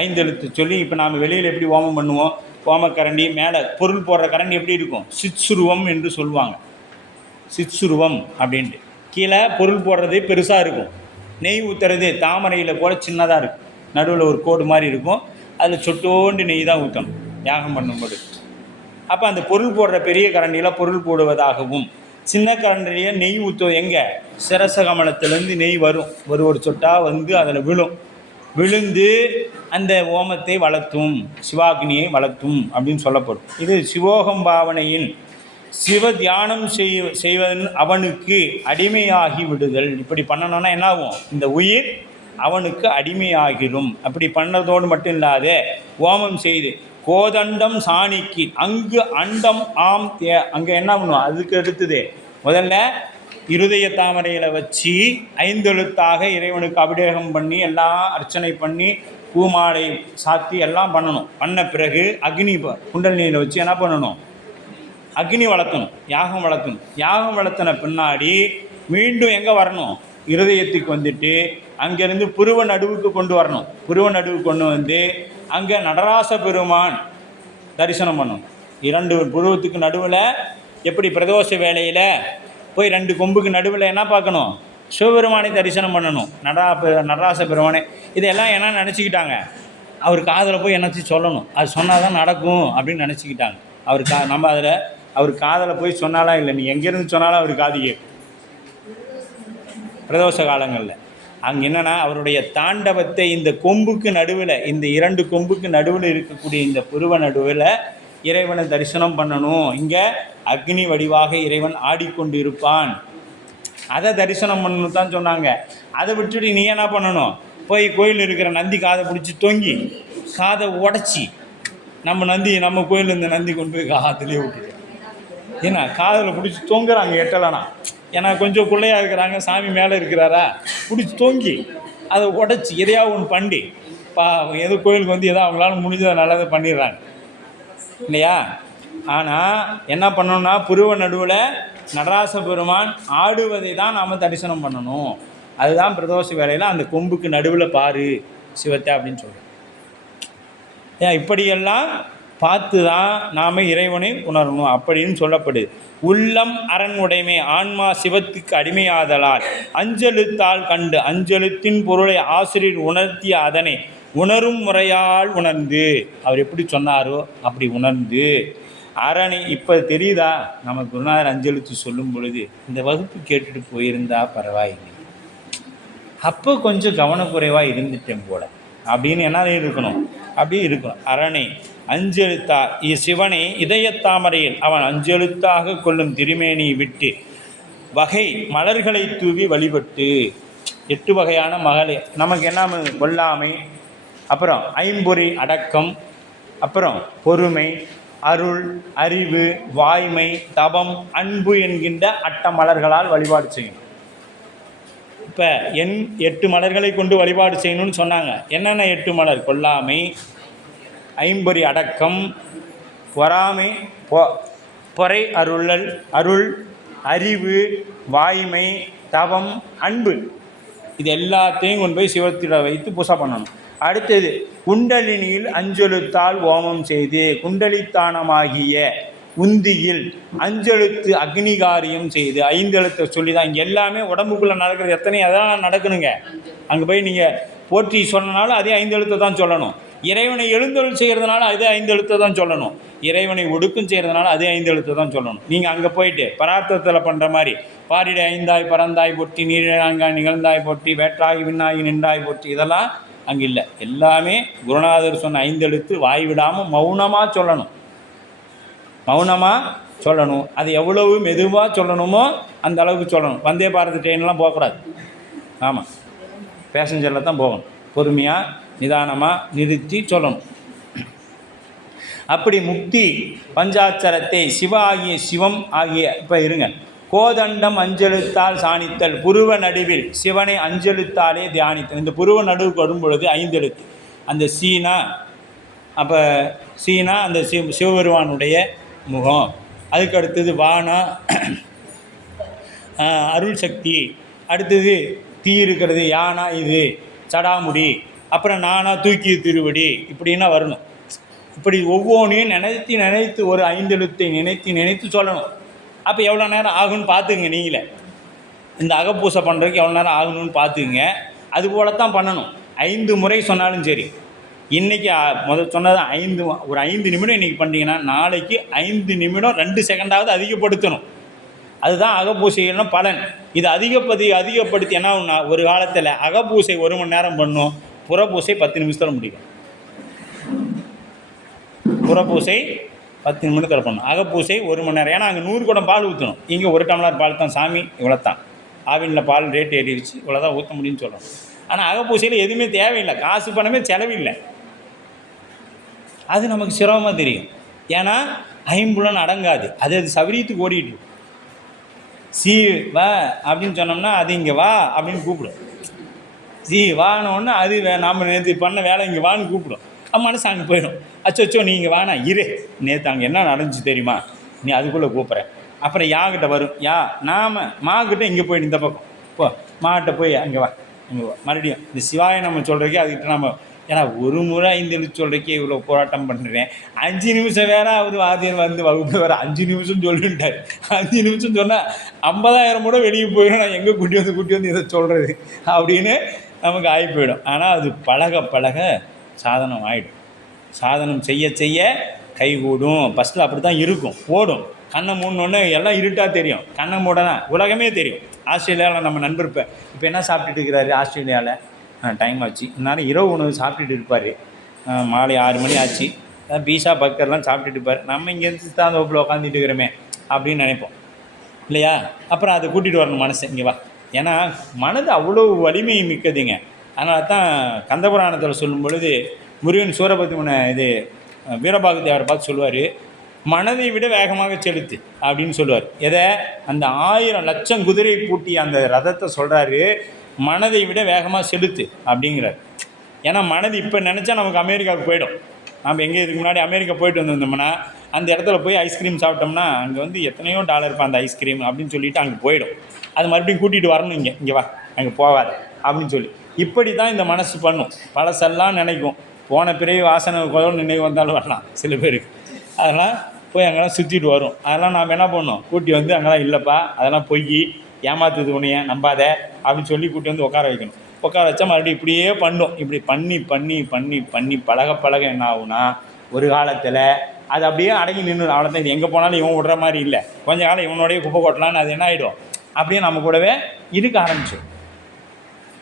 5 எழுத்து சொல்லி. இப்போ நாம் வெளியில் எப்படி ஓமம் பண்ணுவோம், ஓமக்கரண்டி மேலே பொருள் போடுற கரண்டி எப்படி இருக்கும், சிற்சுருவம் என்று சொல்லுவாங்க. சிற்சுருவம் அப்படின்ட்டு கீழே பொருள் போடுறது பெருசாக இருக்கும். நெய் ஊற்றுறது தாமரையில் போல சின்னதாக இருக்கும். நடுவில் ஒரு கோடு மாதிரி இருக்கும். அதில் சொட்டோண்டு நெய் தான் ஊற்றணும் யாகம் பண்ணும்போது. அப்போ அந்த பொருள் போடுற பெரிய கரண்டியில் பொருள் போடுவதாகவும் சின்ன கரண்டிலேயே நெய் ஊற்றுவது எங்கே, சிரச கமலத்திலேருந்து நெய் வரும். ஒரு சொட்டாக வந்து அதில் விழுந்து அந்த ஓமத்தை வளர்த்தும், சிவாக்னியை வளர்த்தும் அப்படின்னு சொல்லப்படும். இது சிவோகம் பாவனையில் சிவ தியானம் செய்வதன் அவனுக்கு அடிமையாகி விடுதல். இப்படி பண்ணணும்னா என்ன ஆகும், இந்த உயிர் அவனுக்கு அடிமையாகிடும். அப்படி பண்ணதோடு மட்டும் இல்லாத ஓமம் செய்து கோதண்டம் சாணிக்கு அங்கு அண்டம் ஆம் அங்கே என்ன பண்ணுவோம், அதுக்கு அடுத்தது முதல்ல இருதய தாமரையில் வச்சு 5 எழுத்தாக இறைவனுக்கு அபிஷேகம் பண்ணி எல்லாம் அர்ச்சனை பண்ணி பூமாலை சாத்தி எல்லாம் பண்ணணும். பண்ண பிறகு அக்னி குண்டலினியில் வச்சு என்ன பண்ணணும், அக்னி வளர்த்தணும், யாகம் வளர்த்தணும். யாகம் வளர்த்தின பின்னாடி மீண்டும் எங்கே வரணும், இருதயத்துக்கு வந்துட்டு அங்கேருந்து புருவ நடுவுக்கு கொண்டு வரணும். புருவ நடுவுக்கு கொண்டு வந்து அங்கே நடராச பெருமான் தரிசனம் பண்ணணும். 2 புருவத்துக்கு நடுவில் எப்படி பிரதோஷ வேளையில் போய் 2 கொம்புக்கு நடுவில் என்ன பார்க்கணும், சிவபெருமானை தரிசனம் பண்ணணும், நடராச பெருமானை. இதெல்லாம் என்ன நினச்சிக்கிட்டாங்க, அவர் காதில் போய் என்னச்சு சொல்லணும், அது சொன்னால் தான் நடக்கும் அப்படின்னு நினச்சிக்கிட்டாங்க. நம்ம அதில் அவர் காதில் போய் சொன்னாலாம் இல்லை, நீ எங்கேருந்து சொன்னாலும் அவர் காது கேட்கும். பிரதோஷ காலங்களில் அங்கே என்னென்னா அவருடைய தாண்டவத்தை இந்த கொம்புக்கு நடுவில், இந்த 2 கொம்புக்கு நடுவில் இருக்கக்கூடிய இந்த புருவ நடுவில் இறைவனை தரிசனம் பண்ணணும். இங்கே அக்னி வடிவாக இறைவன் ஆடிக்கொண்டு இருப்பான், அதை தரிசனம் பண்ணணும் தான் சொன்னாங்க. அதை விட்டுட்டு நீ என்ன பண்ணணும், போய் கோயில் இருக்கிற நந்தி காதை பிடிச்சி தொங்கி காதை உடச்சி நம்ம கோயில் இந்த நந்தி கொண்டு போய் காதுலேயே விட்டுட்டு, ஏன்னா காதில் பிடிச்சி தொங்குறாங்க எட்டலைனா, ஏன்னா கொஞ்சம் பிள்ளையாக இருக்கிறாங்க, சாமி மேலே இருக்கிறாரா, பிடிச்சி தொங்கி அதை உடச்சி எதையாவது ஒன்று பண்ணி எது கோயிலுக்கு வந்து எதோ அவங்களால முடிஞ்சதை நல்லதை பண்ணிடுறாங்க இல்லையா. ஆனால் என்ன பண்ணணும்னா புருவ நடுவில் நடராச பெருமான் ஆடுவதை தான் நாம் தரிசனம் பண்ணணும். அதுதான் பிரதோஷ வேளையில் அந்த கொம்புக்கு நடுவில் பாரு சிவத்தை அப்படின்னு சொல்கிறோம். ஏன் இப்படியெல்லாம் பார்த்து தான் நாம் இறைவனை உணரணும் அப்படின்னு சொல்லப்படுது. உள்ளம் அரண் உடைமை ஆன்மா சிவத்துக்கு அடிமையாதலால் அஞ்செழுத்தால் கண்டு அஞ்செழுத்தின் பொருளை ஆசிரியர் உணர்த்திய அதனை உணரும் முறையால் உணர்ந்து, அவர் எப்படி சொன்னாரோ அப்படி உணர்ந்து அரணை. இப்போ தெரியுதா நமக்கு குருநாதர் அஞ்செழுத்து சொல்லும் பொழுது இந்த வகுப்பு கேட்டுட்டு போயிருந்தா பரவாயில்லை, அப்போ கொஞ்சம் கவனக்குறைவாக இருந்துட்டேன் போல அப்படின்னு என்ன இருக்கணும், அப்படி இருக்கணும். அரணை அஞ்செழுத்தா சிவனை இதயத்தாமரையில் அவன் அஞ்செழுத்தாக கொள்ளும் திருமேனியை விட்டு வகை மலர்களை தூவி வழிபட்டு 8 வகையான மகளே நமக்கு என்ன கொல்லாமை, அப்புறம் ஐம்பொறி அடக்கம், அப்புறம் பொறுமை, அருள், அறிவு, வாய்மை, தபம், அன்பு என்கின்ற 8 மலர்களால் வழிபாடு செய்யணும். இப்போ 8 மலர்களை கொண்டு வழிபாடு செய்யணும்னு சொன்னாங்க. என்னென்ன 8 மலர்? கொல்லாமை, ஐம்பொறி அடக்கம், பொறாமை, பொறை அருளல், அருள், அறிவு, வாய்மை, தவம், அன்பு. இது எல்லாத்தையும் கொண்டு போய் சிவத்திட வைத்து பூசை பண்ணணும். அடுத்தது குண்டலினியில் அஞ்செழுத்தால் ஓமம் செய்து குண்டலித்தானமாகிய உந்தியில் அஞ்செழுத்து அக்னிகாரியம் செய்து 5 எழுத்தை சொல்லி தான் இங்கே எல்லாமே உடம்புக்குள்ளே நடக்கிறது. எத்தனை அதெல்லாம் நடக்கணுங்க. அங்கே போய் நீங்கள் போற்றி சொன்னனாலும் அதே 5 எழுத்தை தான் சொல்லணும். இறைவனை எழுந்தருள் செய்கிறதுனால அதே 5 எழுத்தை தான் சொல்லணும். இறைவனை ஒடுக்கும் செய்கிறதுனால அதே 5 எழுத்தை தான் சொல்லணும். நீங்கள் அங்கே போயிட்டு பரார்த்தத்தில் பண்ணுற மாதிரி பாரிட ஐந்தாய் பறந்தாய் போற்றி நீரிழாங்காய் நிகழ்ந்தாய் போற்றி வேற்றாகி விண்ணாகி நின்றாய் போற்றி இதெல்லாம் அங்கே இல்லை. எல்லாமே குருநாதர் சொன்ன 5 எழுத்து வாய் விடாமல் மௌனமாக சொல்லணும். மௌனமாக சொல்லணும். அது எவ்வளவு மெதுவாக சொல்லணுமோ அந்த அளவுக்கு சொல்லணும். வந்தே பாரத் ட்ரெயின்லாம் போகக்கூடாது. ஆமாம், பேசஞ்சரில் தான் போகணும். பொறுமையாக நிதானமாக நிறுத்தி சொல்லணும். அப்படி முக்தி பஞ்சாட்சரத்தை சிவ ஆகிய சிவம் ஆகிய இப்போ இருங்க. கோதண்டம் அஞ்செழுத்தால் சாணித்தல், புருவ நடுவில் சிவனை அஞ்செழுத்தாலே தியானித்தல். இந்த புருவ நடுவுக்கு வரும்பொழுது 5 எழுத்து. அந்த சீனா, அப்போ சீனா அந்த சிவபெருமானுடைய முகம். அதுக்கு அடுத்தது வானா அருள் சக்தி. அடுத்தது தீ இருக்கிறது யானா இது சடாமுடி. அப்புறம் நானா தூக்கிய திருவடி. இப்படின்னா வரணும். இப்படி ஒவ்வொன்றையும் நினைத்து ஒரு 5 எழுத்தை நினைத்து சொல்லணும். அப்போ எவ்வளோ நேரம் ஆகுன்னு பார்த்துங்க. நீங்களே இந்த அகப்பூசை பண்ணுறதுக்கு எவ்வளோ நேரம் ஆகணும்னு பார்த்துக்குங்க. அதுபோல தான் பண்ணணும். 5 முறை சொன்னாலும் சரி. இன்றைக்கி சொன்னது 5 நிமிடம் இன்றைக்கி பண்ணிங்கன்னா நாளைக்கு 5 நிமிடம் 2 செகண்டாவது அதிகப்படுத்தணும். அதுதான் அகப்பூசைகள்னு பலன். இது அதிகப்படுத்தி என்ன ஒன்றா, ஒரு காலத்தில் அகப்பூசை 1 மணி நேரம் பண்ணும், புறப்பூசை 10 நிமிஷத்தில் முடிக்கும். புறப்பூசை 10 நிமிடத்தில் பண்ணணும். அகப்பூசை 1 மணி நேரம். ஏன்னா அங்கே 100 குடம் பால் ஊற்றணும். இங்கே 1 டம்ளர் பால் தான். சாமி இவ்வளோ தான். ஆவினில் பால் ரேட் ஏறிடுச்சு, இவ்வளோ தான் ஊற்ற முடியும்னு சொல்லணும். ஆனால் அகப்பூசையில் எதுவுமே தேவையில்லை, காசு பணமே செலவில்லை. அது நமக்கு சிரமமாக தெரியும். ஏன்னா ஐம்புலன் அடங்காது, அது சௌரியத்துக்கு ஓடிட்டு. சி வா அப்படின்னு சொன்னோம்னா அது இங்கே வா அப்படின்னு கூப்பிடும். சி வானோன்னு அது நாம் நேற்று பண்ண வேலை இங்கே வான்னு கூப்பிடும். மனசு அங்கே போயிடும். அச்சோ நீங்கள் வானா இரு, நேற்று அங்கே என்ன நடந்துச்சு தெரியுமா, நீ அதுக்குள்ளே கூப்பிட்ற. அப்புறம் யாகிட்ட வரும், நாம் மாக்கிட்ட இங்கே போயிட்டு இந்த பக்கம் போ, மாகிட்ட போய் அங்கே வா இங்கே வா. மறுபடியும் இந்த சிவாயை நம்ம சொல்கிறக்கே அதுக்கிட்ட நம்ம, ஏன்னா ஒரு முறை 5 எழுத்து சொல்கிறக்கே இவ்வளோ போராட்டம் பண்ணுறேன். 5 நிமிஷம் வேறு அவர் வாத்தியர் வந்து வகுப்பு வேறு 5 நிமிஷம் சொல்லிட்டார். 5 நிமிஷம் சொன்னால் 50,000 கூட வெளியே போயிடும். நான் எங்கே கூட்டி வந்து இதை சொல்கிறது அப்படின்னு நமக்கு ஆகி போயிடும். ஆனால் அது பழக பழக சாதனம் ஆகிடும். சாதனம் செய்ய செய்ய கைகூடும். ஃபஸ்ட்டில் அப்படி தான் இருக்கும், ஓடும். கண்ணை மூடனோடனே எல்லாம் இருட்டாக தெரியும், கண்ணை மூடனா உலகமே தெரியும். ஆஸ்திரேலியாவில் நம்ம நண்பர் இப்போ என்ன சாப்பிட்டுட்டு இருக்கிறாரு ஆஸ்திரேலியாவில், டைம் ஆச்சு, இந்நேரம் இரவு உணவு சாப்பிட்டுட்டு இருப்பார். மாலை 6 மணி ஆச்சு, பீஸா பர்கர்லாம் சாப்பிட்டுட்டு இருப்பார். நம்ம இங்கேருந்து தான் அந்த வகுப்பில் உட்காந்துட்டு இருக்கிறோமே அப்படின்னு நினைப்போம் இல்லையா. அப்புறம் அதை கூட்டிகிட்டு வரணும் மனசை, இங்கே வா. ஏன்னா மனது அவ்வளோ வலிமை மிக்கதுங்க. அதனால தான் கந்தபுராணத்தில் சொல்லும் பொழுது முருகன் சூரபத்மனை இது வீரபாகு தேவரை பார்த்து சொல்லுவார், மனதை விட வேகமாக செலுத்து அப்படின்னு சொல்லுவார். எதை? அந்த 1000 லட்சம் குதிரை பூட்டி அந்த ரதத்தை சொல்கிறாரு, மனதை விட வேகமாக செலுத்து அப்படிங்கிறார். ஏன்னா மனது இப்போ நினச்சா நமக்கு அமெரிக்காவுக்கு போயிடும். நம்ம எங்கே இதுக்கு முன்னாடி அமெரிக்கா போயிட்டு வந்திருந்தோம்னா அந்த இடத்துல போய் ஐஸ்கிரீம் சாப்பிட்டோம்னா அங்கே வந்து எத்தனையோ டாலர் இப்போ அந்த ஐஸ்கிரீம் அப்படின்னு சொல்லிட்டு அங்கே போயிடும். அது மறுபடியும் கூட்டிகிட்டு வரணும், இங்கே வா, அங்கே போகாத அப்படின்னு சொல்லி. இப்படி தான் இந்த மனசு பண்ணும். பழசெல்லாம் நினைக்கும், போன பிறகு வாசனை குழந்தை நினைவு வந்தாலும் வரலாம் சில பேருக்கு. அதெல்லாம் போய் அங்கெல்லாம் சுற்றிட்டு வரும். அதெல்லாம் நாம் என்ன பண்ணோம், கூட்டி வந்து அங்கெல்லாம் இல்லைப்பா, அதெல்லாம் பொய், ஏமாத்துது உனைய, நம்பாத அப்படின்னு சொல்லி கூட்டி வந்து உட்கார வைக்கணும். உட்கார வச்சா மறுபடியும் இப்படியே பண்ணும். இப்படி பண்ணி பண்ணி பண்ணி பண்ணி பழக பழக என்ன ஆகுனா, ஒரு காலத்தில் அது அப்படியே அடங்கி நின்று, அவ்வளோதான். இது எங்கே போனாலும் இவன் விடுற மாதிரி இல்லை, கொஞ்ச காலம் இவனோடைய குப்பை கொட்டலான்னு அது என்ன ஆகிடும், அப்படியே நம்ம கூடவே இருக்க ஆரம்பிச்சிடும்.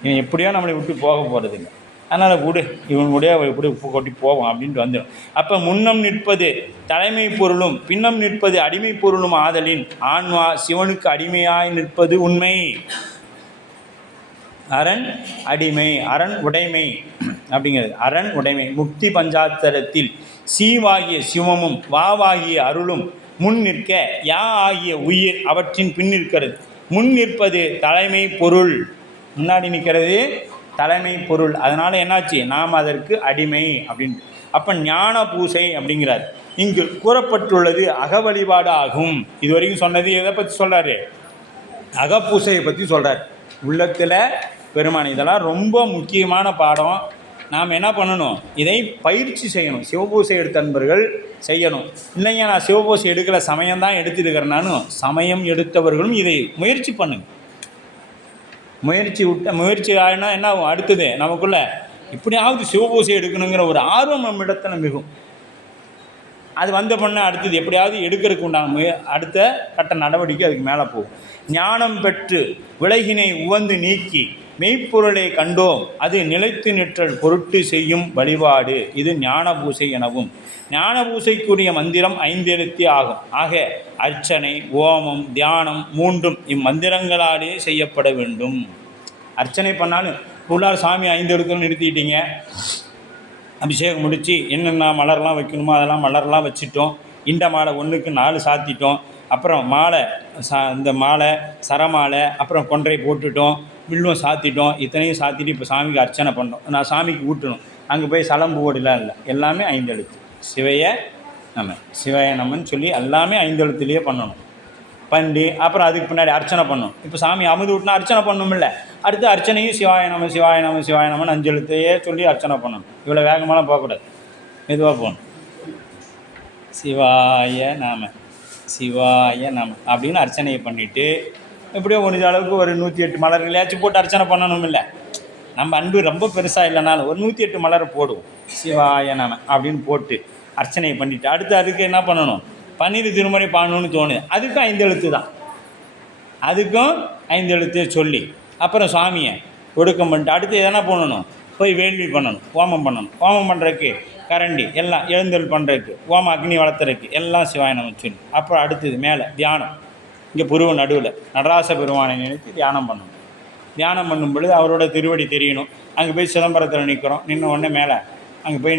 இவன் எப்படியோ நம்மளை விட்டு போக போகிறதில்லை, அதனால் விடு, இவனுடைய எப்படி உப்பு கொட்டி போவோம் அப்படின்ட்டு வந்துடும். அப்போ முன்னம் நிற்பது தலைமை பொருளும் பின்னம் நிற்பது அடிமை பொருளும் ஆதலின் ஆன்மா சிவனுக்கு அடிமையாய் நிற்பது உண்மை. அரண் அடிமை, அரண் உடைமை அப்படிங்கிறது. அரண் உடைமை முக்தி பஞ்சாத்தரத்தில் சீவாகிய சிவமும் வாவாகிய அருளும் முன் நிற்க யா ஆகிய உயிர் அவற்றின் பின் நிற்கிறது. முன் நிற்பது தலைமை பொருள், முன்னாடி நிற்கிறது தலைமை பொருள். அதனால் என்னாச்சு, நாம் அதற்கு அடிமை அப்படின்ட்டு. அப்போ ஞான பூசை அப்படிங்கிறார். இங்கு கூறப்பட்டுள்ளது அக வழிபாடு ஆகும். இது வரைக்கும் சொன்னது எதை பற்றி சொல்கிறாரு, அகப்பூசையை பற்றி சொல்கிறார். உள்ளத்தில் பெருமான், இதெல்லாம் ரொம்ப முக்கியமான பாடம். நாம் என்ன பண்ணணும், இதை பயிற்சி செய்யணும். சிவபூசை எடுத்த நண்பர்கள் செய்யணும். இல்லைங்க நான் சிவபூசை எடுக்கலை, சமயம் தான் எடுத்துருக்கிறேன்னாலும் சமயம் எடுத்தவர்களும் இதை முயற்சி பண்ணுங்க. முயற்சி ஆகினா என்ன ஆகும், அடுத்தது நமக்குள்ள இப்படியாவது சிவபூசை எடுக்கணுங்கிற ஒரு ஆர்வம் நம்ம இடத்துல மிகும். அது வந்த பண்ண அடுத்தது எப்படியாவது எடுக்கிறதுக்கு உண்டான அடுத்த கட்ட நடவடிக்கை அதுக்கு மேலே போகும். ஞானம் பெற்று விலகினை உவந்து நீக்கி மெய்ப்பொருளை கண்டோம் அது நிலைத்து நிற்றல் பொருட்டு செய்யும் வழிபாடு இது ஞான பூசை எனவும். ஞான பூசைக்குரிய மந்திரம் 5 எழுத்தே ஆகும். ஆக அர்ச்சனை, ஓமம், தியானம் 3ம் இம்மந்திரங்களாலே செய்யப்பட வேண்டும். அர்ச்சனை பண்ணாலும் உள்ளார் சாமி 5 எழுத்துன்னு நிறுத்திட்டீங்க, அபிஷேகம் முடித்து என்னென்ன மலர்லாம் வைக்கணுமோ அதெல்லாம் மலர்லாம் வச்சுட்டோம். இந்த மாலை 1க்கு 4 சாத்திட்டோம். அப்புறம் மாலை இந்த மாலை சரமாலை, அப்புறம் கொன்றை போட்டுட்டோம், வில்வம் சாத்திட்டோம். இத்தனையும் சாத்திட்டு இப்போ சாமிக்கு அர்ச்சனை பண்ணோம். நான் சாமிக்கு ஊட்டணும், அங்கே போய் சலம்பு ஓடலாம் இல்லை, எல்லாமே 5 எழுத்து. சிவைய நம்மன்னு சொல்லி எல்லாமே 5 எழுத்துலேயே பண்ணணும். பண்ணி அப்புறம் அதுக்கு பின்னாடி அர்ச்சனை பண்ணணும். இப்போ சாமி அமுது விட்டுனா அர்ச்சனை பண்ணணுமில்ல, அடுத்து அர்ச்சனையும் சிவாய நம 5 எழுத்தையே சொல்லி அர்ச்சனை பண்ணணும். இவ்வளோ வேகமாலாம் போகக்கூடாது, மெதுவாக போகணும். சிவாய நம அப்படின்னு அர்ச்சனையை பண்ணிவிட்டு எப்படியோ முடிஞ்ச அளவுக்கு ஒரு 108 மலர்களையாச்சும் போட்டு அர்ச்சனை பண்ணணும். இல்லை நம்ம அன்பு ரொம்ப பெருசாக இல்லைனாலும் ஒரு 108 மலரை போடுவோம். சிவாய நம அப்படின்னு போட்டு அர்ச்சனையை பண்ணிவிட்டு அடுத்து அதுக்கு என்ன பண்ணணும், 12 திருமுறை பாடணும்னு தோணுது, அதுக்கும் 5 எழுத்து தான். அதுக்கும் 5 எழுத்து சொல்லி அப்புறம் சாமியை ஒடுக்கம் பண்ணிட்டு அடுத்து எதனா பண்ணணும், போய் வேள்வி பண்ணணும், ஹோமம் பண்ணணும். ஹோமம் பண்ணுறதுக்கு கரண்டி எல்லாம், எழுந்தல் பண்ணுறதுக்கு ஓம அக்னி வளர்த்துறதுக்கு எல்லாம் சிவாய நம சொல்லி அப்புறம் அடுத்தது மேலே தியானம். இங்கே புருவ நடுவில் நடராச பெருமானை நினைத்து தியானம் பண்ணணும். தியானம் பண்ணும் பொழுது அவரோட திருவடி தெரியணும். அங்கே போய் சிதம்பரத்தில் நிற்கிறோம், நின்ன உடனே மேலே அங்கே போய்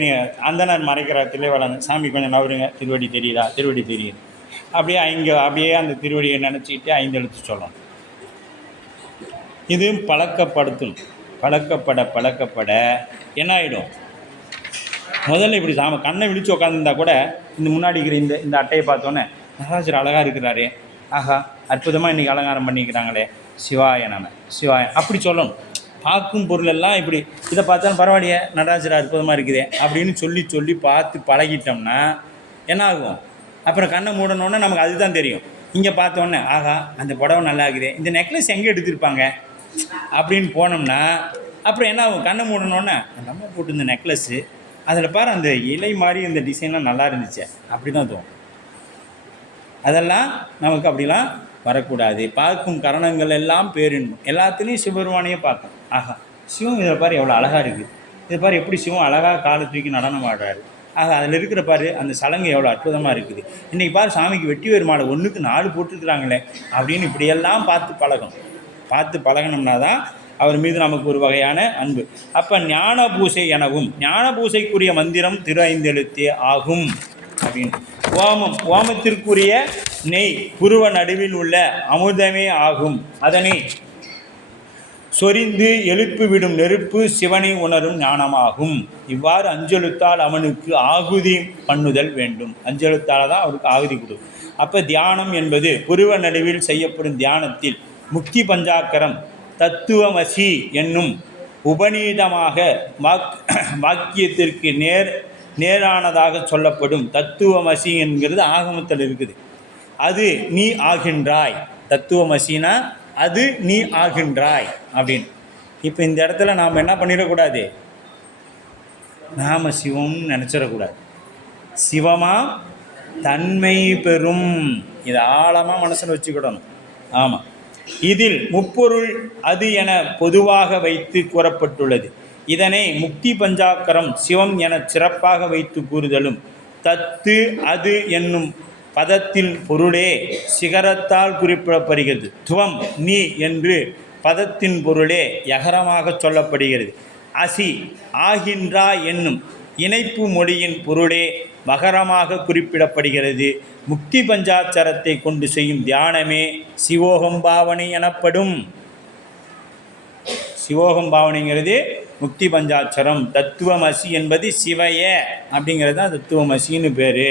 அந்தனர் மறைக்கிற தில்லைவாழன் சாமி கொஞ்சம் நவருங்க, திருவடி தெரியுதா, திருவடி தெரியுது, அப்படியே அப்படியே அந்த திருவடியை நினச்சிக்கிட்டு 5 எழுத்து சொல்லணும். இது பழக்கப்படுத்தும். பழக்கப்பட என்ன ஆகிடும், முதல்ல இப்படி கண்ணை விழித்து உட்காந்துருந்தா கூட இந்த முன்னாடி இருக்கிற இந்த அட்டையை பார்த்தோன்னே நடராஜர் அழகாக இருக்கிறாரே, ஆஹா அற்புதமாக இன்றைக்கி அலங்காரம் பண்ணிக்கிறாங்களே, சிவாய நம சிவாய அப்படி சொல்லணும். பார்க்கும் பொருளெல்லாம் இப்படி இதை பார்த்தாலும் பரவாயில்லையே நடராஜர் அற்புதமாக இருக்குதே அப்படின்னு சொல்லி பார்த்து பழகிட்டோம்னா என்ன ஆகும், அப்புறம் கண்ணை மூடணுன்னே நமக்கு அதுதான் தெரியும். இங்கே பார்த்தோன்னே ஆஹா அந்த புடவை நல்லா இருக்குதே, இந்த நெக்லஸ் எங்கே எடுத்திருப்பாங்க அப்படின்னு போனோம்னா அப்புறம் என்ன ஆகும், கண்ணை மூடணுன்னே நம்ம போட்டு இந்த நெக்லஸ்ஸு அதில் பாரு அந்த இலை மாதிரி இந்த டிசைன்லாம் நல்லா இருந்துச்சு அப்படி தான் தோணும். அதெல்லாம் நமக்கு அப்படிலாம் வரக்கூடாது. பார்க்கும் கரணங்கள் எல்லாம் பேரின்பம். எல்லாத்துலேயும் சிவபெருமானையே பார்க்கணும். ஆஹா சிவம் இதில் பாரு எவ்வளோ அழகாக இருக்குது, இது பாரு எப்படி சிவம் அழகாக காலை தூக்கி நடனம் ஆடுறாரு, ஆஹா அதில் இருக்கிற பாரு அந்த சலங்கை எவ்வளோ அற்புதமாக இருக்குது, இன்றைக்கி பாரு சாமிக்கு வெட்டி வேறு மாலை 1க்கு 4 போட்டுருக்குறாங்களே அப்படின்னு இப்படியெல்லாம் பார்த்து பழகணும்னா தான் அவர் மீது நமக்கு ஒரு வகையான அன்பு. அப்போ ஞான பூசை எனவும் ஞான பூசைக்குரிய மந்திரம் திரு 5 எழுத்தே ஆகும் அப்படின்னு. ஓமத்திற்குரிய நெய் புருவ நடுவில் உள்ள அமுதமே ஆகும். அதனை சொரிந்து எழுப்பிவிடும் நெருப்பு சிவனை உணரும் ஞானமாகும். இவ்வாறு 5 எழுத்தால் அவனுக்கு ஆகுதி பண்ணுதல் வேண்டும். 5 எழுத்தால் தான் அவருக்கு ஆகுதி கொடு. அப்போ தியானம் என்பது புருவ நடுவில் செய்யப்படும் தியானத்தில் முக்தி பஞ்சாக்கரம் தத்துவமசி என்னும் உபநீதமாக வாக்கியத்திற்கு நேரானதாக சொல்லப்படும் தத்துவமசி என்கிறது ஆகமத்தில் இருக்குது. அது நீ ஆகின்றாய், தத்துவமசினா அது நீ ஆகின்றாய் அப்படின்னு. இப்போ இந்த இடத்துல நாம் என்ன பண்ணிடக்கூடாது, நாம சிவம்னு நினச்சிடக்கூடாது. சிவமா தன்மை பெறும், இதை ஆழமாக மனசில் வச்சுக்கிடணும். ஆமாம், இதில் முப்பொருள் அது என பொதுவாக வைத்து கூறப்பட்டுள்ளது. இதனை முக்தி பஞ்சாக்கரம் சிவம் என சிறப்பாக வைத்து கூறுதலும் தத்து அது என்னும் பதத்தின் பொருளே சிகரத்தால் குறிப்பிடப்படுகிறது. துவம் நீ என்று பதத்தின் பொருளே யகரமாக சொல்லப்படுகிறது. அசி ஆகின்றா என்னும் இணைப்பு மொழியின் பொருளே மகரமாக குறிப்பிடப்படுகிறது. முக்தி பஞ்சாட்சரத்தை கொண்டு செய்யும் தியானமே சிவோகம் பாவனை எனப்படும். சிவோகம் பாவனைங்கிறது முக்தி பஞ்சாட்சரம். தத்துவமசி என்பது சிவய அப்படிங்கிறது தான் தத்துவமசின்னு பேர்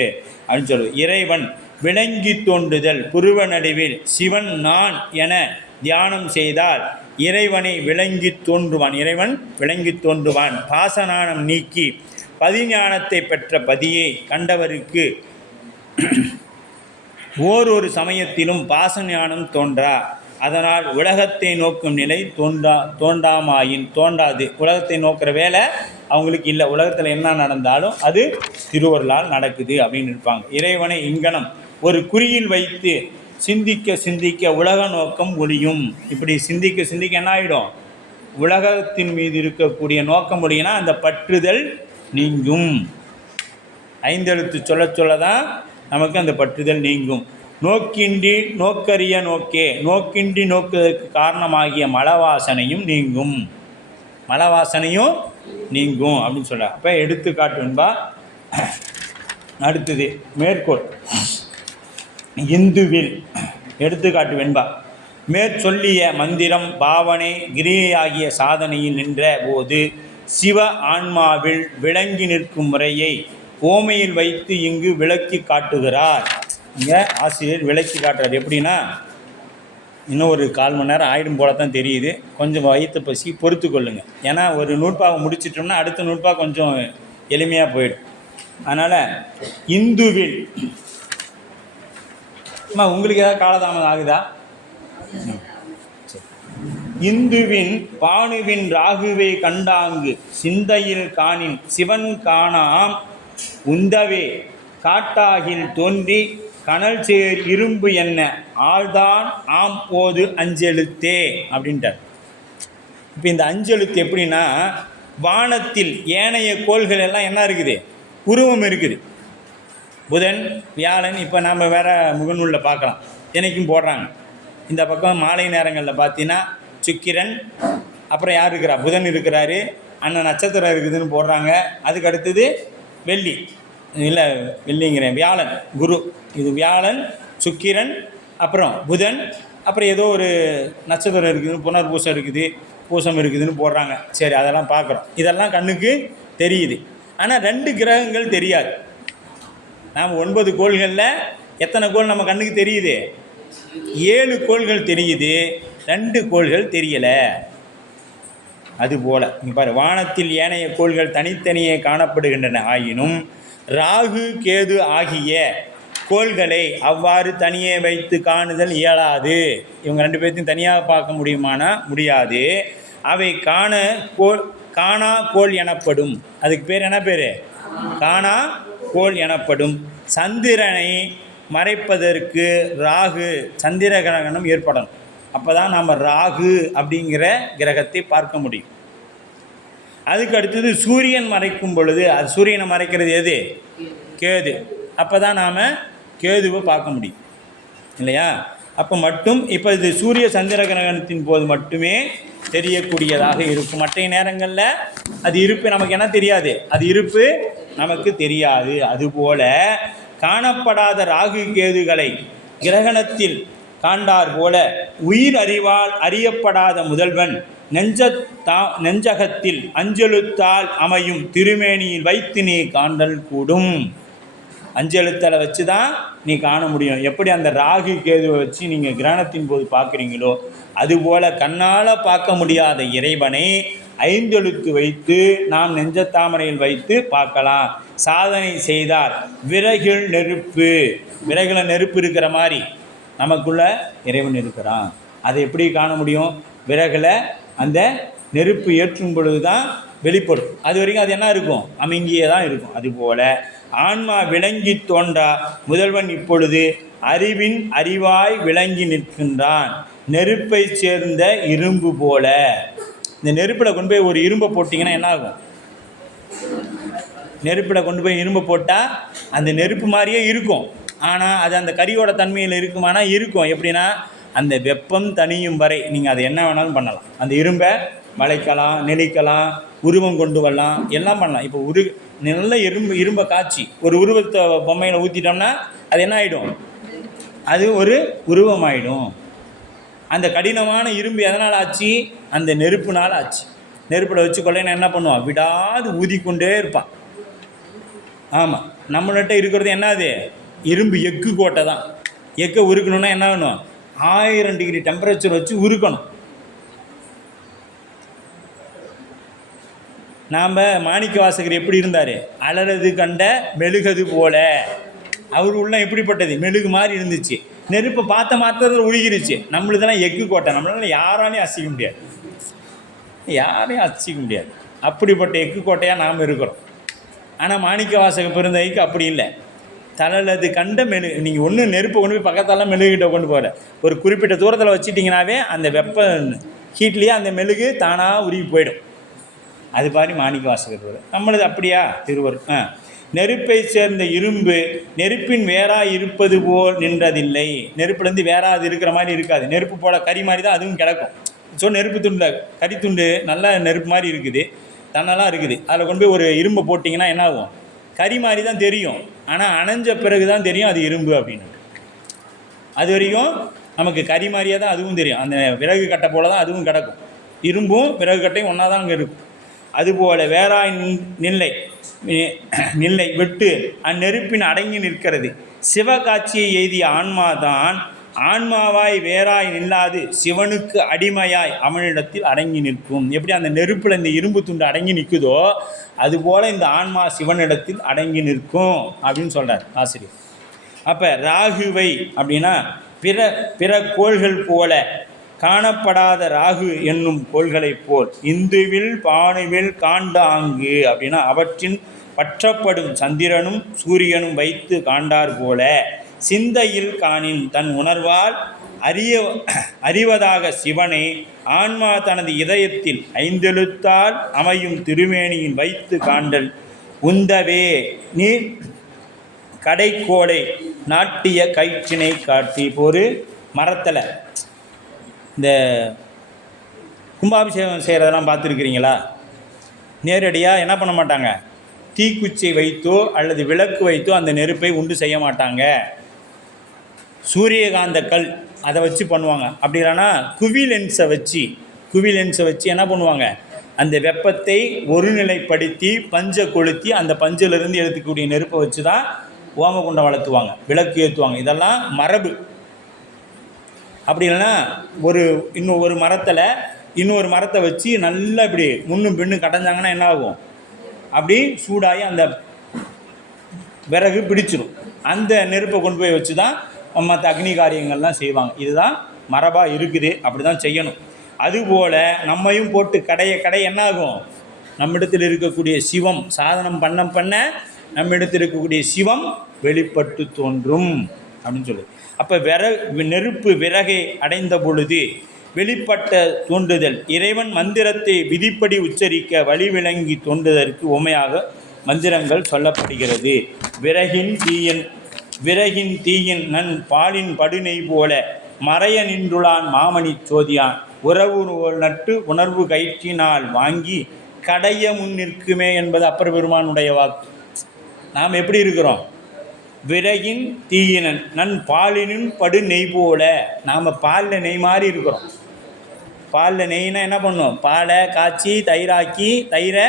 அப்படின்னு சொல்லுவது. இறைவன் விளங்கி தோன்றுதல் புருவ நடுவில் சிவன் நான் என தியானம் செய்தால் இறைவனை விளங்கி தோன்றுவான். இறைவன் விளங்கி தோன்றுவான். பாசநானம் நீக்கி பதிஞானத்தை பெற்ற பதியை கண்டவருக்கு ஓரொரு சமயத்திலும் பாசஞானம் தோன்றா. அதனால் உலகத்தை நோக்கும் நிலை தோன்றாது. உலகத்தை நோக்கிற வேலை அவங்களுக்கு இல்லை. உலகத்தில் என்ன நடந்தாலும் அது திருவருளால் நடக்குது அப்படின்னு இருப்பாங்க. இறைவனை இங்கனம் ஒரு குறியில் வைத்து சிந்திக்க உலக நோக்கம் ஒளியும். இப்படி சிந்திக்க என்ன ஆகிடும், உலகத்தின் மீது இருக்கக்கூடிய நோக்கம் ஒளியினா அந்த பற்றுதல் நீங்கும். 5 எழுத்து சொல்ல தான் நமக்கு அந்த பற்றுதல் நீங்கும். நோக்கின்றி நோக்கரிய நோக்கே, நோக்கின்றி நோக்குவதற்கு காரணமாகிய மலவாசனையும் நீங்கும். மலவாசனையும் நீங்கும் அப்படின்னு சொல்ல. அப்போ எடுத்துக்காட்டு வெண்பா. அடுத்தது மேற்கோள். இந்துவில் எடுத்துக்காட்டு வெண்பா. மேற்சொல்லிய மந்திரம் பாவனை கிரியையாகிய சாதனையில் நின்ற போது சிவ ஆன்மாவில் விளங்கி நிற்கும் முறையை ஓமையில் வைத்து இங்கு விளக்கி காட்டுகிறார். இங்கே ஆசிரியர் விளக்கி காட்டுறார். எப்படின்னா, இன்னும் ஒரு 1/4 மணி நேரம் ஆயிடும் போல தான் தெரியுது. கொஞ்சம் வயிற்று பசி பொறுத்து கொள்ளுங்கள். ஏன்னா ஒரு நூற்பாவை முடிச்சிட்டோம்னா அடுத்த நூற்பா கொஞ்சம் எளிமையாக போயிடும். அதனால் இந்துவில் உங்களுக்கு ஏதாவது காலதாமதம் ஆகுதா? இந்துவின் பானுவின் ராகுவை கண்டாங்கு சிந்தையில் காணின் சிவன் காணாம் உந்தவே காட்டாகில் தோன்றி கனல் சேர் இரும்பு என்ன ஆழ்தான் ஆம் போது 5 எழுத்தே அப்படின்ட்டார். இப்போ இந்த 5 எழுத்து எப்படின்னா, வானத்தில் ஏனைய கோள்கள் எல்லாம் என்ன இருக்குது, உருவம் இருக்குது. புதன் வியாழன் இப்போ நாம் வேறு முகநூலில் பார்க்கலாம், தினைக்கும் போடுறாங்க. இந்த பக்கம் மாலை நேரங்களில் பார்த்தீங்கன்னா சுக்கிரன், அப்புறம் யார் இருக்கிறா, புதன் இருக்கிறாரு, அண்ணன் நட்சத்திரம் இருக்குதுன்னு போடுறாங்க. அதுக்கு அடுத்தது வெள்ளி, இல்லை வெள்ளிங்கிறேன், வியாழன், குரு. இது வியாழன், சுக்கிரன், அப்புறம் புதன், அப்புறம் ஏதோ ஒரு நட்சத்திரம் இருக்குதுன்னு, புனர்பூசம் இருக்குது, பூசம் இருக்குதுன்னு போடுறாங்க. சரி, அதெல்லாம் பார்க்குறோம். இதெல்லாம் கண்ணுக்கு தெரியுது. ஆனால் 2 கிரகங்கள் தெரியாது. நாம் 9 கோள்களில் எத்தனை கோள் நம்ம கண்ணுக்கு தெரியுது? 7 கோள்கள் தெரியுது, 2 கோள்கள் தெரியலை. அதுபோல் இங்கே பாரு, வானத்தில் ஏனைய கோள்கள் தனித்தனியே காணப்படுகின்றன. ஆயினும் ராகு கேது ஆகிய கோள்களை அவ்வாறு தனியே வைத்து காணுதல் இயலாது. இவங்க 2 பேர்த்தையும் தனியாக பார்க்க முடியுமானா முடியாது. அவை காணா கோள் எனப்படும். அதுக்கு பேர் என்ன பேர்? காணா கோள் எனப்படும். சந்திரனை மறைப்பதற்கு ராகு சந்திர கிரகணம் ஏற்படணும். அப்போ தான் நாம் ராகு அப்படிங்கிற கிரகத்தை பார்க்க முடியும். அதுக்கு அடுத்தது சூரியன் மறைக்கும் பொழுது, அது சூரியனை மறைக்கிறது எது? கேது. அப்போ தான் நாம் கேதுவை பார்க்க முடியும் இல்லையா? அப்போ மட்டும் இப்போ இது சூரிய சந்திர கிரகணத்தின் போது மட்டுமே தெரியக்கூடியதாக இருக்கும். மற்ற நேரங்களில் அது இருப்பு நமக்கு என்ன தெரியாது, அது இருப்பு நமக்கு தெரியாது. அதுபோல் காணப்படாத ராகு கேதுகளை கிரகணத்தில் காண்டார் போல உயிர் அறிவால் அறியப்படாத முதல்வன் நெஞ்சகத்தில் அஞ்செழுத்தால் அமையும் திருமேனியில் வைத்து நீ காண்டல் கூடும். அஞ்செழுத்தலை வச்சு தான் நீ காண முடியும். எப்படி அந்த ராகு கேதுவை வச்சு நீங்கள் கிரகணத்தின் போது பார்க்குறீங்களோ அதுபோல் கண்ணால் பார்க்க முடியாத இறைவனை 5 எழுத்து வைத்து நாம் நெஞ்சத்தாமரையில் வைத்து பார்க்கலாம். சாதனை செய்தார் விறகில் நெருப்பு, விறகுல நெருப்பு இருக்கிற மாதிரி நமக்குள்ள இறைவன் இருக்கிறான். அதை எப்படி காண முடியும்? விறகுல அந்த நெருப்பு ஏற்றும் பொழுது தான் வெளிப்படும். அது வரைக்கும் அது என்ன இருக்கும்? அமைங்கியே தான் இருக்கும். அதுபோல் ஆன்மா விளங்கி தோன்றா முதல்வன் இப்பொழுது அறிவின் அறிவாய் விளங்கி நிற்கின்றான். நெருப்பை சேர்ந்த இரும்பு போல. இந்த நெருப்பில் கொண்டு போய் ஒரு இரும்பை போட்டிங்கன்னா என்ன ஆகும்? நெருப்பில் கொண்டு போய் இரும்பை போட்டால் அந்த நெருப்பு மாதிரியே இருக்கும். ஆனால் அது அந்த கரியோட தன்மையில் இருக்குமானா இருக்கும். எப்படின்னா அந்த வெப்பம் தணியும் வரை நீங்கள் அதை என்ன வேணாலும் பண்ணலாம். அந்த இரும்பை வளைக்கலாம், நெளிக்கலாம், உருவம் கொண்டு வரலாம், எல்லாம் பண்ணலாம். இப்போ நல்ல இரும்பை காய்ச்சி ஒரு உருவத்தை பொம்மையில் ஊற்றிட்டோம்னா அது என்ன ஆகிடும்? அது ஒரு உருவமாயிடும். அந்த கடினமான இரும்பு எதனால் ஆச்சு? அந்த நெருப்புனால் ஆச்சு. நெருப்பில் வச்சு கொள்ளைன்னா என்ன பண்ணுவான்? விடாது ஊதிக்கொண்டே இருப்பான். ஆமாம், நம்மள்கிட்ட இருக்கிறது என்னது? இரும்பு எக்கு கோட்டை தான். எக்கை உருக்கணுன்னா என்ன வேணும்? 1000 டிகிரி டெம்பரேச்சர் வச்சு உருக்கணும். நாம் மாணிக்க வாசகர் எப்படி இருந்தார்? அலறது கண்ட மெழுகது போல. அவர் உள்ள எப்படிப்பட்டது? மெழுகு மாதிரி இருந்துச்சு. நெருப்பை பார்த்த மாத்திரத்தில் உருகிருச்சு. நம்மளுதெல்லாம் எக்கு கோட்டை. நம்மளால யாராலையும் அசிக்க முடியாது, யாரையும் அசிக்க முடியாது. அப்படிப்பட்ட எக்கு கோட்டையாக நாம் இருக்கிறோம். ஆனால் மாணிக்க வாசக பெருந்தைக்கு அப்படி இல்லை. தலது கண்ட நீங்கள் ஒன்று நெருப்பை கொண்டு போய் பக்கத்தால் மெழுகிட்ட கொண்டு போகிற ஒரு குறிப்பிட்ட தூரத்தில் வச்சுட்டிங்கனாவே அந்த வெப்ப ஹீட்லேயே அந்த மெழுகு தானாக உருகி போயிடும். அது மாதிரி மாணிக்க வாசகர். நம்மளது அப்படியா? திருவருள். நெருப்பை சேர்ந்த இரும்பு நெருப்பின் வேறாக இருப்பது போல் நின்றதில்லை. நெருப்புலேருந்து வேறாக அது இருக்கிற மாதிரி இருக்காது. நெருப்பு போல கறி மாதிரி தான் அதுவும் கிடக்கும். ஸோ நெருப்பு துண்டில் கறி துண்டு நல்லா நெருப்பு மாதிரி இருக்குது, தன்னெல்லாம் இருக்குது. அதில் கொண்டு போய் ஒரு இரும்பை போட்டிங்கன்னா என்ன ஆகும்? கறி மாதிரி தான் தெரியும். ஆனால் அணைஞ்ச பிறகு தான் தெரியும் அது இரும்பு அப்படின்னு. அது வரைக்கும் நமக்கு கறி மாதிரியே தான் அதுவும் தெரியும். அந்த விறகு கட்டை போல தான் அதுவும் கிடக்கும். இரும்பும் விறகு கட்டையும் ஒன்றா தான் அங்கே இருக்கும். அதுபோல் வேறாய் நில்லை விட்டு அந்நெருப்பின் அடங்கி நிற்கிறது. சிவகாட்சியை எய்திய ஆன்மாதான் ஆன்மாவாய் வேறாய் நில்லாது சிவனுக்கு அடிமையாய் அவனிடத்தில் அடங்கி நிற்கும். எப்படி அந்த நெருப்பில் இந்த இரும்பு துண்டு அடங்கி நிற்குதோ அதுபோல் இந்த ஆன்மா சிவனிடத்தில் அடங்கி நிற்கும் அப்படின்னு சொல்கிறார் ஆசிரியர். அப்போ ராகுவை அப்படின்னா பிற கோள்கள் போல காணப்படாத ராகு என்னும் கோள்களைப் போல் இந்துவில் பானுவில் காண்டாங்கு அப்படின்னா அவற்றின் பற்றப்படும் சந்திரனும் சூரியனும் வைத்து காண்டார் போல சிந்தையில் காணின் தன் உணர்வால் அறிவதாக சிவனை ஆன்மா தனது இதயத்தில் 5 எழுத்தால் அமையும் திருமேனியில் வைத்து காண்டல் உந்தவே நீர் கடைக்கோளை நாட்டிய கயிற்றினை காட்டி. இப்போ ஒரு மரத்தில் இந்த கும்பாபிஷேகம் செய்கிறதெல்லாம் பார்த்துருக்கிறீங்களா? நேரடியாக என்ன பண்ண மாட்டாங்க, தீக்குச்சி வைத்தோ அல்லது விளக்கு வைத்தோ அந்த நெருப்பை உண்டு செய்ய மாட்டாங்க. சூரியகாந்த கல் அதை வச்சு பண்ணுவாங்க. அப்படி இல்லைன்னா குவி லென்ஸை வச்சு என்ன பண்ணுவாங்க, அந்த வெப்பத்தை ஒருநிலைப்படுத்தி பஞ்சை கொளுத்தி அந்த பஞ்சிலிருந்து எடுத்துக்கூடிய நெருப்பை வச்சு தான் ஓமகுண்டம் வளர்த்துவாங்க, விளக்கு ஏற்றுவாங்க. இதெல்லாம் மரபு. அப்படி இல்லைன்னா இன்னொரு மரத்தில் இன்னொரு மரத்தை வச்சு நல்லா இப்படி முன்னும் பின்னும் கடைஞ்சாங்கன்னா என்ன ஆகும், அப்படி சூடாகி அந்த விறகு பிடிச்சிடும். அந்த நெருப்பை கொண்டு போய் வச்சு தான் மற்ற அக்னி காரியங்கள்லாம் செய்வாங்க. இதுதான் மரபாக இருக்குது, அப்படி தான் செய்யணும். அதுபோல் நம்மையும் போட்டு கடை என்ன ஆகும், நம்மிடத்தில் இருக்கக்கூடிய சிவம் சாதனம் பண்ண நம்மிடத்தில் இருக்கக்கூடிய சிவம் வெளிப்பட்டு தோன்றும் அப்படின்னு சொல்லு. அப்போ நெருப்பு விறகை அடைந்த பொழுது வெளிப்பட்ட தோன்றுதல் இறைவன் மந்திரத்தை விதிப்படி உச்சரிக்க வழி விளங்கி தோன்றுதற்கு உமையாக மந்திரங்கள் சொல்லப்படுகிறது. விறகின் தீயின் நன் பாலின் படுநெய் போல மறைய நின்றுளான் மாமணி சோதியான் உறவு நட்டு உணர்வு கயிற்றினால் வாங்கி கடைய முன் நிற்குமே என்பது அப்பர் பெருமானுடைய வாக்கு. நாம் எப்படி இருக்கிறோம், விறகின் தீயினன் நன் பாலினின் படு நெய் போல. நாம் பாலில் நெய் மாதிரி இருக்கிறோம். பாலில் நெய்னா என்ன பண்ணும், பாலை காய்ச்சி தயிராக்கி தயிரை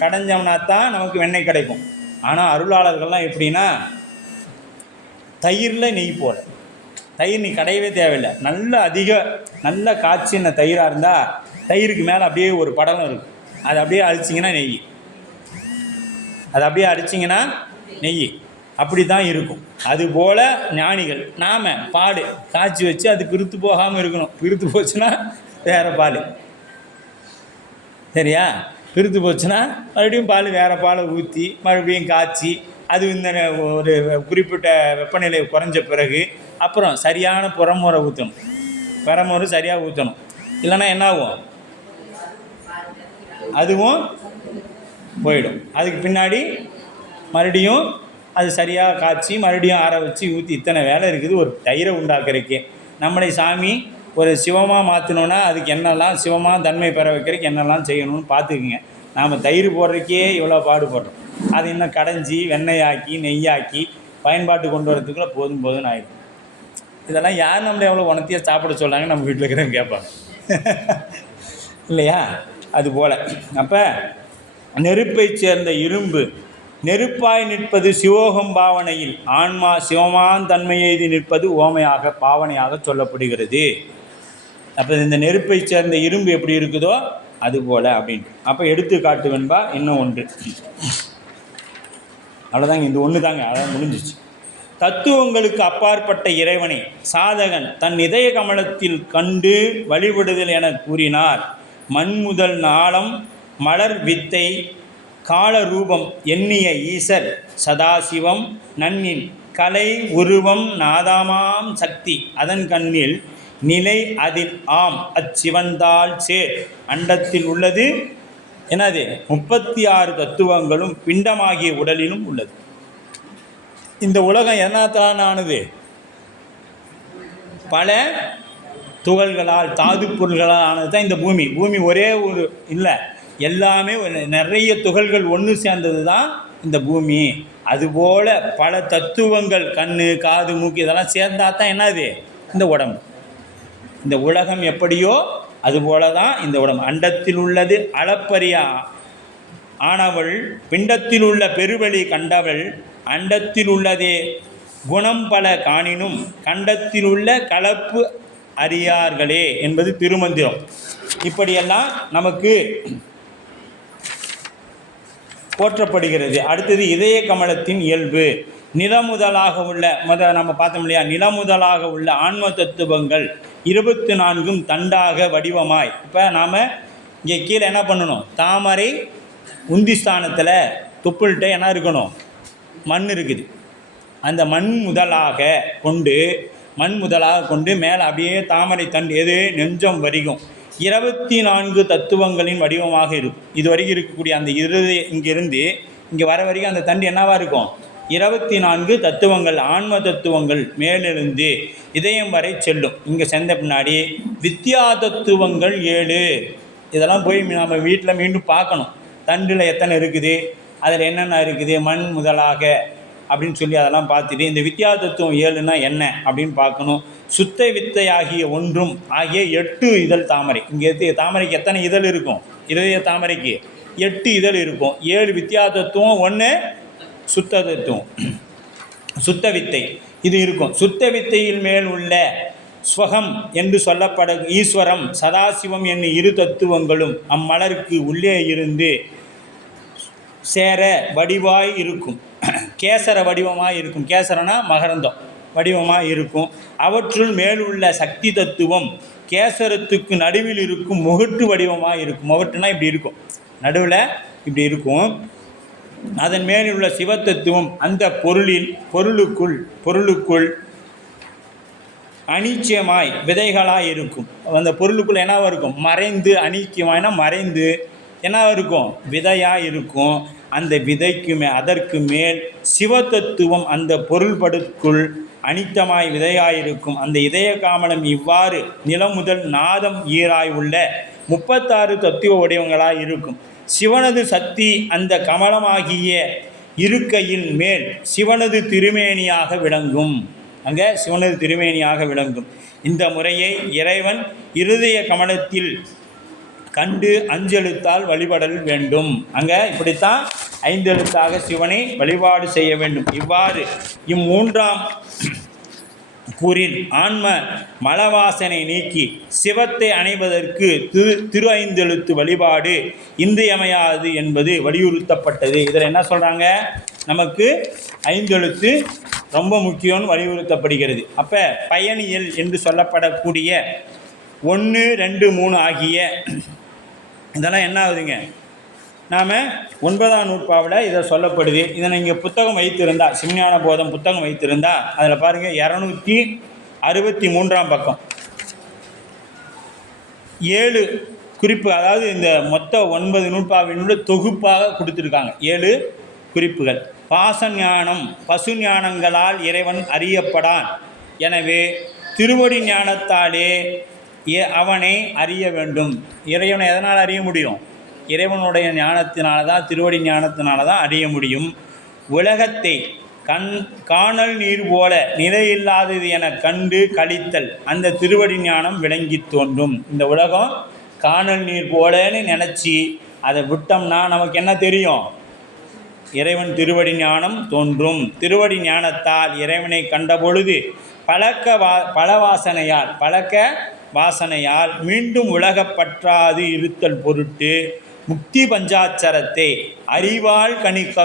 கடைஞ்சோம்னா தான் நமக்கு வெண்ணெய் கிடைக்கும். ஆனால் அருளாளர்கள்லாம் எப்படின்னா தயிரில் நெய் போல. தயிர் நீ கடையவே தேவையில்லை, நல்ல காய்ச்சின தயிராக இருந்தால் தயிருக்கு மேலே அப்படியே ஒரு படலம் இருக்கும், அதை அப்படியே அடிச்சிங்கன்னா நெய் அப்படி தான் இருக்கும். அதுபோல் ஞானிகள் நாம் பால் காய்ச்சி வச்சு அது பிரித்து போகாமல் இருக்கணும். பிரித்து போச்சுன்னா வேறு பால், சரியா? பிரித்து போச்சுன்னா மறுபடியும் பால் வேறு பாலை ஊற்றி மறுபடியும் காய்ச்சி அது இந்த ஒரு குறிப்பிட்ட வெப்பநிலை குறைஞ்ச பிறகு அப்புறம் சரியான புறமுறை ஊற்றணும். புறமுறை சரியாக ஊற்றணும், இல்லைன்னா என்ன ஆகும், அதுவும் போயிடும். அதுக்கு பின்னாடி மறுபடியும் அது சரியாக காய்ச்சி மறுபடியும் ஆற வச்சு ஊற்றி இத்தனை வேலை இருக்குது ஒரு தயிரை உண்டாக்குறதுக்கே. நம்மளை சாமி ஒரு சிவமாக மாற்றணுன்னா அதுக்கு என்னெல்லாம் சிவமாக தன்மை பெற வைக்கிறதுக்கு என்னெல்லாம் செய்யணும்னு பார்த்துக்குங்க. நாம் தயிர் போடுறதுக்கே இவ்வளோ பாடுபடுறோம். அது இன்னும் கடைஞ்சி வெண்ணெயாக்கி நெய்யாக்கி பயன்பாட்டு கொண்டு வரதுக்குள்ளே போதும்னு ஆகிடும். இதெல்லாம் யார் நம்மளை எவ்வளோ உணர்த்தியாக சாப்பிட சொல்கிறாங்க நம்ம வீட்டில் இருக்கிறவங்க கேட்பாங்க இல்லையா? அதுபோல் அப்போ நெருப்பை சேர்ந்த இரும்பு நெருப்பாய் நிற்பது சிவோகம் பாவனையில், ஆன்மா சிவமான் தன்மை எய்தி நிற்பது ஓமையாக பாவனையாக சொல்லப்படுகிறது. அப்போ இந்த நெருப்பை சேர்ந்த இரும்பு எப்படி இருக்குதோ அதுபோல் அப்படின்ட்டு. அப்போ எடுத்து காட்டுவன்பா இன்னும் ஒன்று, அவ்வளோதாங்க, இந்த ஒன்று தாங்க, அதான் முடிஞ்சிச்சு. தத்துவங்களுக்கு அப்பாற்பட்ட இறைவனை சாதகன் தன் இதய கமலத்தில் கண்டு வழிபடுதல் என கூறினார். மண்முதல் நாளம் மலர் வித்தை கால ரூபம் எண்ணிய ஈசர் சதாசிவம் நன்னின் கலை உருவம் நாதாமாம் சக்தி அதன் கண்ணில் நிலை அதில் ஆம் அச்சிவந்தால் சேர் அண்டத்தில் உள்ளது என்னது 36 தத்துவங்களும் பிண்டமாகிய உடலிலும் உள்ளது. இந்த உலகம் என்னத்தால் ஆனது, பல துகள்களால் தாது பொருள்களால் ஆனது தான் இந்த பூமி. பூமி ஒரே ஒரு இல்லை, எல்லாமே நிறைய துகள்கள் ஒன்று சேர்ந்தது தான் இந்த பூமி. அதுபோல் பல தத்துவங்கள் கண் காது மூக்கு இதெல்லாம் சேர்ந்தா தான் என்னது இந்த உடம்பு. இந்த உலகம் எப்படியோ அதுபோல தான் இந்த உடம்பு. அண்டத்தில் உள்ளது அளப்பரிய ஆனவள் பிண்டத்தில் உள்ள பெருவழி கண்டவள் அண்டத்தில் உள்ளதே குணம் பல காணினும் கண்டத்தில் உள்ள கலப்பு அறியார்களே என்பது திருமந்திரம். இப்படியெல்லாம் நமக்கு போற்றப்படுகிறது. அடுத்தது இதய கமலத்தின் இயல்பு. நிலமுதலாக உள்ள நம்ம பார்த்தோம் இல்லையா, நிலமுதலாக உள்ள ஆன்ம தத்துவங்கள் 24 தண்டாக வடிவமாய். இப்போ நாம் இங்கே கீழே என்ன பண்ணணும், தாமரை உந்திஸ்தானத்தில் துப்புள்கிட்ட என்ன இருக்கணும், மண் இருக்குது. அந்த மண் முதலாக கொண்டு மேலே அப்படியே தாமரை தண்டு எது நெஞ்சம் வரைக்கும் 24 தத்துவங்களின் வடிவமாக இருக்கும். இது வரைக்கும் இருக்கக்கூடிய அந்த இங்கிருந்து இங்கே வர வரைக்கும் அந்த தண்டு என்னவாக இருக்கும், 24 தத்துவங்கள் ஆன்ம தத்துவங்கள் மேலிருந்து இதயம் வரை செல்லும். இங்கே சென்ற பின்னாடி வித்யா தத்துவங்கள் 7 இதெல்லாம் போய் நம்ம வீட்டில் மீண்டும் பார்க்கணும். தண்டில் எத்தனை இருக்குது, அதில் என்னென்ன இருக்குது, மண் முதலாக அப்படின்னு சொல்லி அதெல்லாம் பார்த்துட்டு இந்த வித்யா தத்துவம் 7னா என்ன அப்படின்னு பார்க்கணும். சுத்த வித்தை ஆகிய ஒன்றும் ஆகிய 8 இதழ் தாமரை. இங்கே தாமரைக்கு எத்தனை இதழ் இருக்கும்? இதய தாமரைக்கு 8 இதழ் இருக்கும். 7 வித்யா தத்துவம், 1 சுத்த தத்துவம், சுத்த வித்தை இது இருக்கும். சுத்த வித்தையில் மேல் உள்ள ஸ்வகம் என்று சொல்லப்பட ஈஸ்வரம் சதாசிவம் என்னும் 2 தத்துவங்களும் அம்மலருக்கு உள்ளே இருந்து சேர வடிவாய் இருக்கும். கேசர வடிவமாக இருக்கும். கேசரனா மகரந்தம் வடிவமாக இருக்கும். அவற்றுள் மேலுள்ள சக்தி தத்துவம் கேசரத்துக்கு நடுவில் இருக்கும் முகட்டு வடிவமாக இருக்கும். முகட்டுனா இப்படி இருக்கும், நடுவில் இப்படி இருக்கும். அதன் மேலுள்ள சிவத்தத்துவம் அந்த பொருளுக்குள் அனிச்சயமாய் விதைகளாக இருக்கும். அந்த பொருளுக்குள் என்னவாக இருக்கும்? மறைந்து, அனிச்சயமாய்னா மறைந்து என்னவாக இருக்கும்? விதையாக இருக்கும். அந்த விதைக்கு அதற்கு மேல் சிவத்தத்துவம் அந்த பொருள்படுக்குள் அனித்தமாய் விதையாயிருக்கும். அந்த இதய காமலம் இவ்வாறு நிலம் முதல் நாதம் ஈராய் உள்ள 36 தத்துவ வடிவங்களாய் இருக்கும். சிவனது சக்தி அந்த கமலமாகிய இருக்கையின் மேல் சிவனது திருமேனியாக விளங்கும். அங்கே சிவனது திருமேனியாக விளங்கும். இந்த முறையை இறைவன் இருதய கமலத்தில் கண்டு 5 எழுத்தால் வழிபடல் வேண்டும். அங்கே இப்படித்தான் 5 எழுத்தாக சிவனை வழிபாடு செய்ய வேண்டும். இவ்வாறு இம்மூன்றாம் கூறில் ஆன்ம மலவாசனை நீக்கி சிவத்தை அணைவதற்கு திரு 5 எழுத்து வழிபாடு இன்றியமையாது என்பது வலியுறுத்தப்பட்டது. இதில் என்ன சொல்கிறாங்க? நமக்கு 5 எழுத்து ரொம்ப முக்கியம்னு வலியுறுத்தப்படுகிறது. அப்போ பயனியல் என்று சொல்லப்படக்கூடிய 1, 2, 3 ஆகிய இதெல்லாம் என்ன ஆகுதுங்க? நாம் 9ஆம் நூற்பாவில் இதை சொல்லப்படுது. இதை நீங்கள் புத்தகம் வைத்திருந்தால், சிவஞான போதம் புத்தகம் வைத்திருந்தால் அதில் பாருங்கள் 263ஆம் பக்கம் 7 குறிப்பு, அதாவது இந்த மொத்த 9 நூற்பாவினுடைய தொகுப்பாக கொடுத்துருக்காங்க 7 குறிப்புகள். பாசஞானம் பசு ஞானங்களால் இறைவன் அறியப்படான். எனவே திருவடி ஞானத்தாலே அவனை அறிய வேண்டும். இறைவனை எதனால் அறிய முடியும்? இறைவனுடைய ஞானத்தினால தான், திருவடி ஞானத்தினால தான் அறிய முடியும். உலகத்தை காணல் நீர் போல நிலையில்லாதது என கண்டு கழித்தல் அந்த திருவடி ஞானம் விளங்கி தோன்றும். இந்த உலகம் காணல் நீர் போலன்னு நினச்சி அதை விட்டோம்னா நமக்கு என்ன தெரியும்? இறைவன் திருவடி ஞானம் தோன்றும். திருவடி ஞானத்தால் இறைவனை கண்டபொழுது பழக்க வாசனையால் மீண்டும் உலகப்பற்றாது இருத்தல் பொருட்டு முக்தி பஞ்சாட்சரத்தை அறிவால் கணிக்க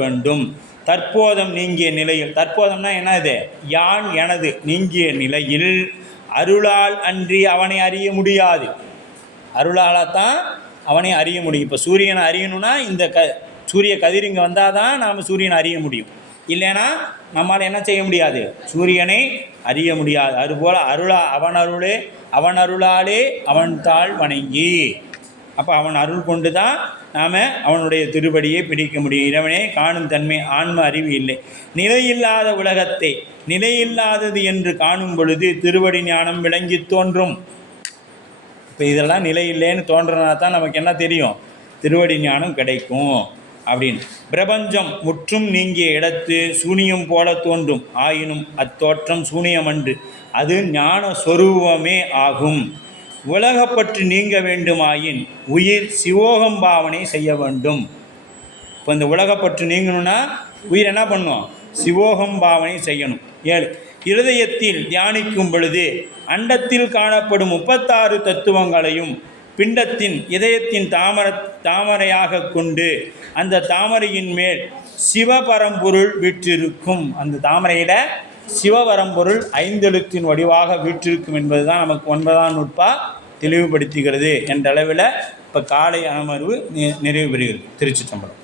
வேண்டும். தற்போதம் நீங்கிய நிலையில், தற்போதம்னா என்ன? இது யான் எனது நீங்கிய நிலையில் அருளால் அன்றி அவனை அறிய முடியாது. அருளால்தான் அவனை அறிய முடியும். இப்போ சூரியனை அறியணும்னா இந்த சூரிய கதிர் இங்கே வந்தால் தான் நாம் சூரியனை அறிய முடியும். இல்லைன்னா நம்மால் என்ன செய்ய முடியாது? சூரியனை அறிய முடியாது. அதுபோல் அவன் அருளாலே அவன் தாள் வணங்கி, அப்போ அவன் அருள் கொண்டு தான் நாம் அவனுடைய திருவடியை பிடிக்க முடியும். இறைவனை காணும் தன்மை ஆன்ம அறிவு இல்லை. நிலையில்லாத உலகத்தை நிலையில்லாதது என்று காணும் பொழுது திருவடி ஞானம் விளங்கி தோன்றும். இப்போ இதெல்லாம் நிலை இல்லைன்னு தோன்றனா தான் நமக்கு என்ன தெரியும்? திருவடி ஞானம் கிடைக்கும் அப்படின்னு. பிரபஞ்சம் முற்றும் நீங்கிய இடத்து சூனியம் போல தோன்றும். ஆயினும் அத்தோற்றம் சூனியமன்று, அது ஞான சொரூபமே ஆகும். உலகப்பற்று நீங்க வேண்டுமாயின் உயிர் சிவோகம் பாவனை செய்ய வேண்டும். இப்போ இந்த உலகப்பற்று நீங்கணும்னா உயிர் என்ன பண்ணணும்? சிவோகம் பாவனை செய்யணும். 7 இருதயத்தில் தியானிக்கும் பொழுது அண்டத்தில் காணப்படும் 36 தத்துவங்களையும் பிண்டத்தின் இதயத்தின் தாமரையாக கொண்டு அந்த தாமரையின் மேல் சிவபரம்பொருள் வீற்றிருக்கும். அந்த தாமரையில் சிவபரம்பொருள் 5 எழுத்தின் வடிவாக வீற்றிருக்கும் என்பது தான் நமக்கு 9ஆம் நூற்பா தெளிவுபடுத்துகிறது என்ற அளவில் இப்போ காலை அமர்வு நிறைவு பெறுகிறது. திருச்சிற்றம்பலம்.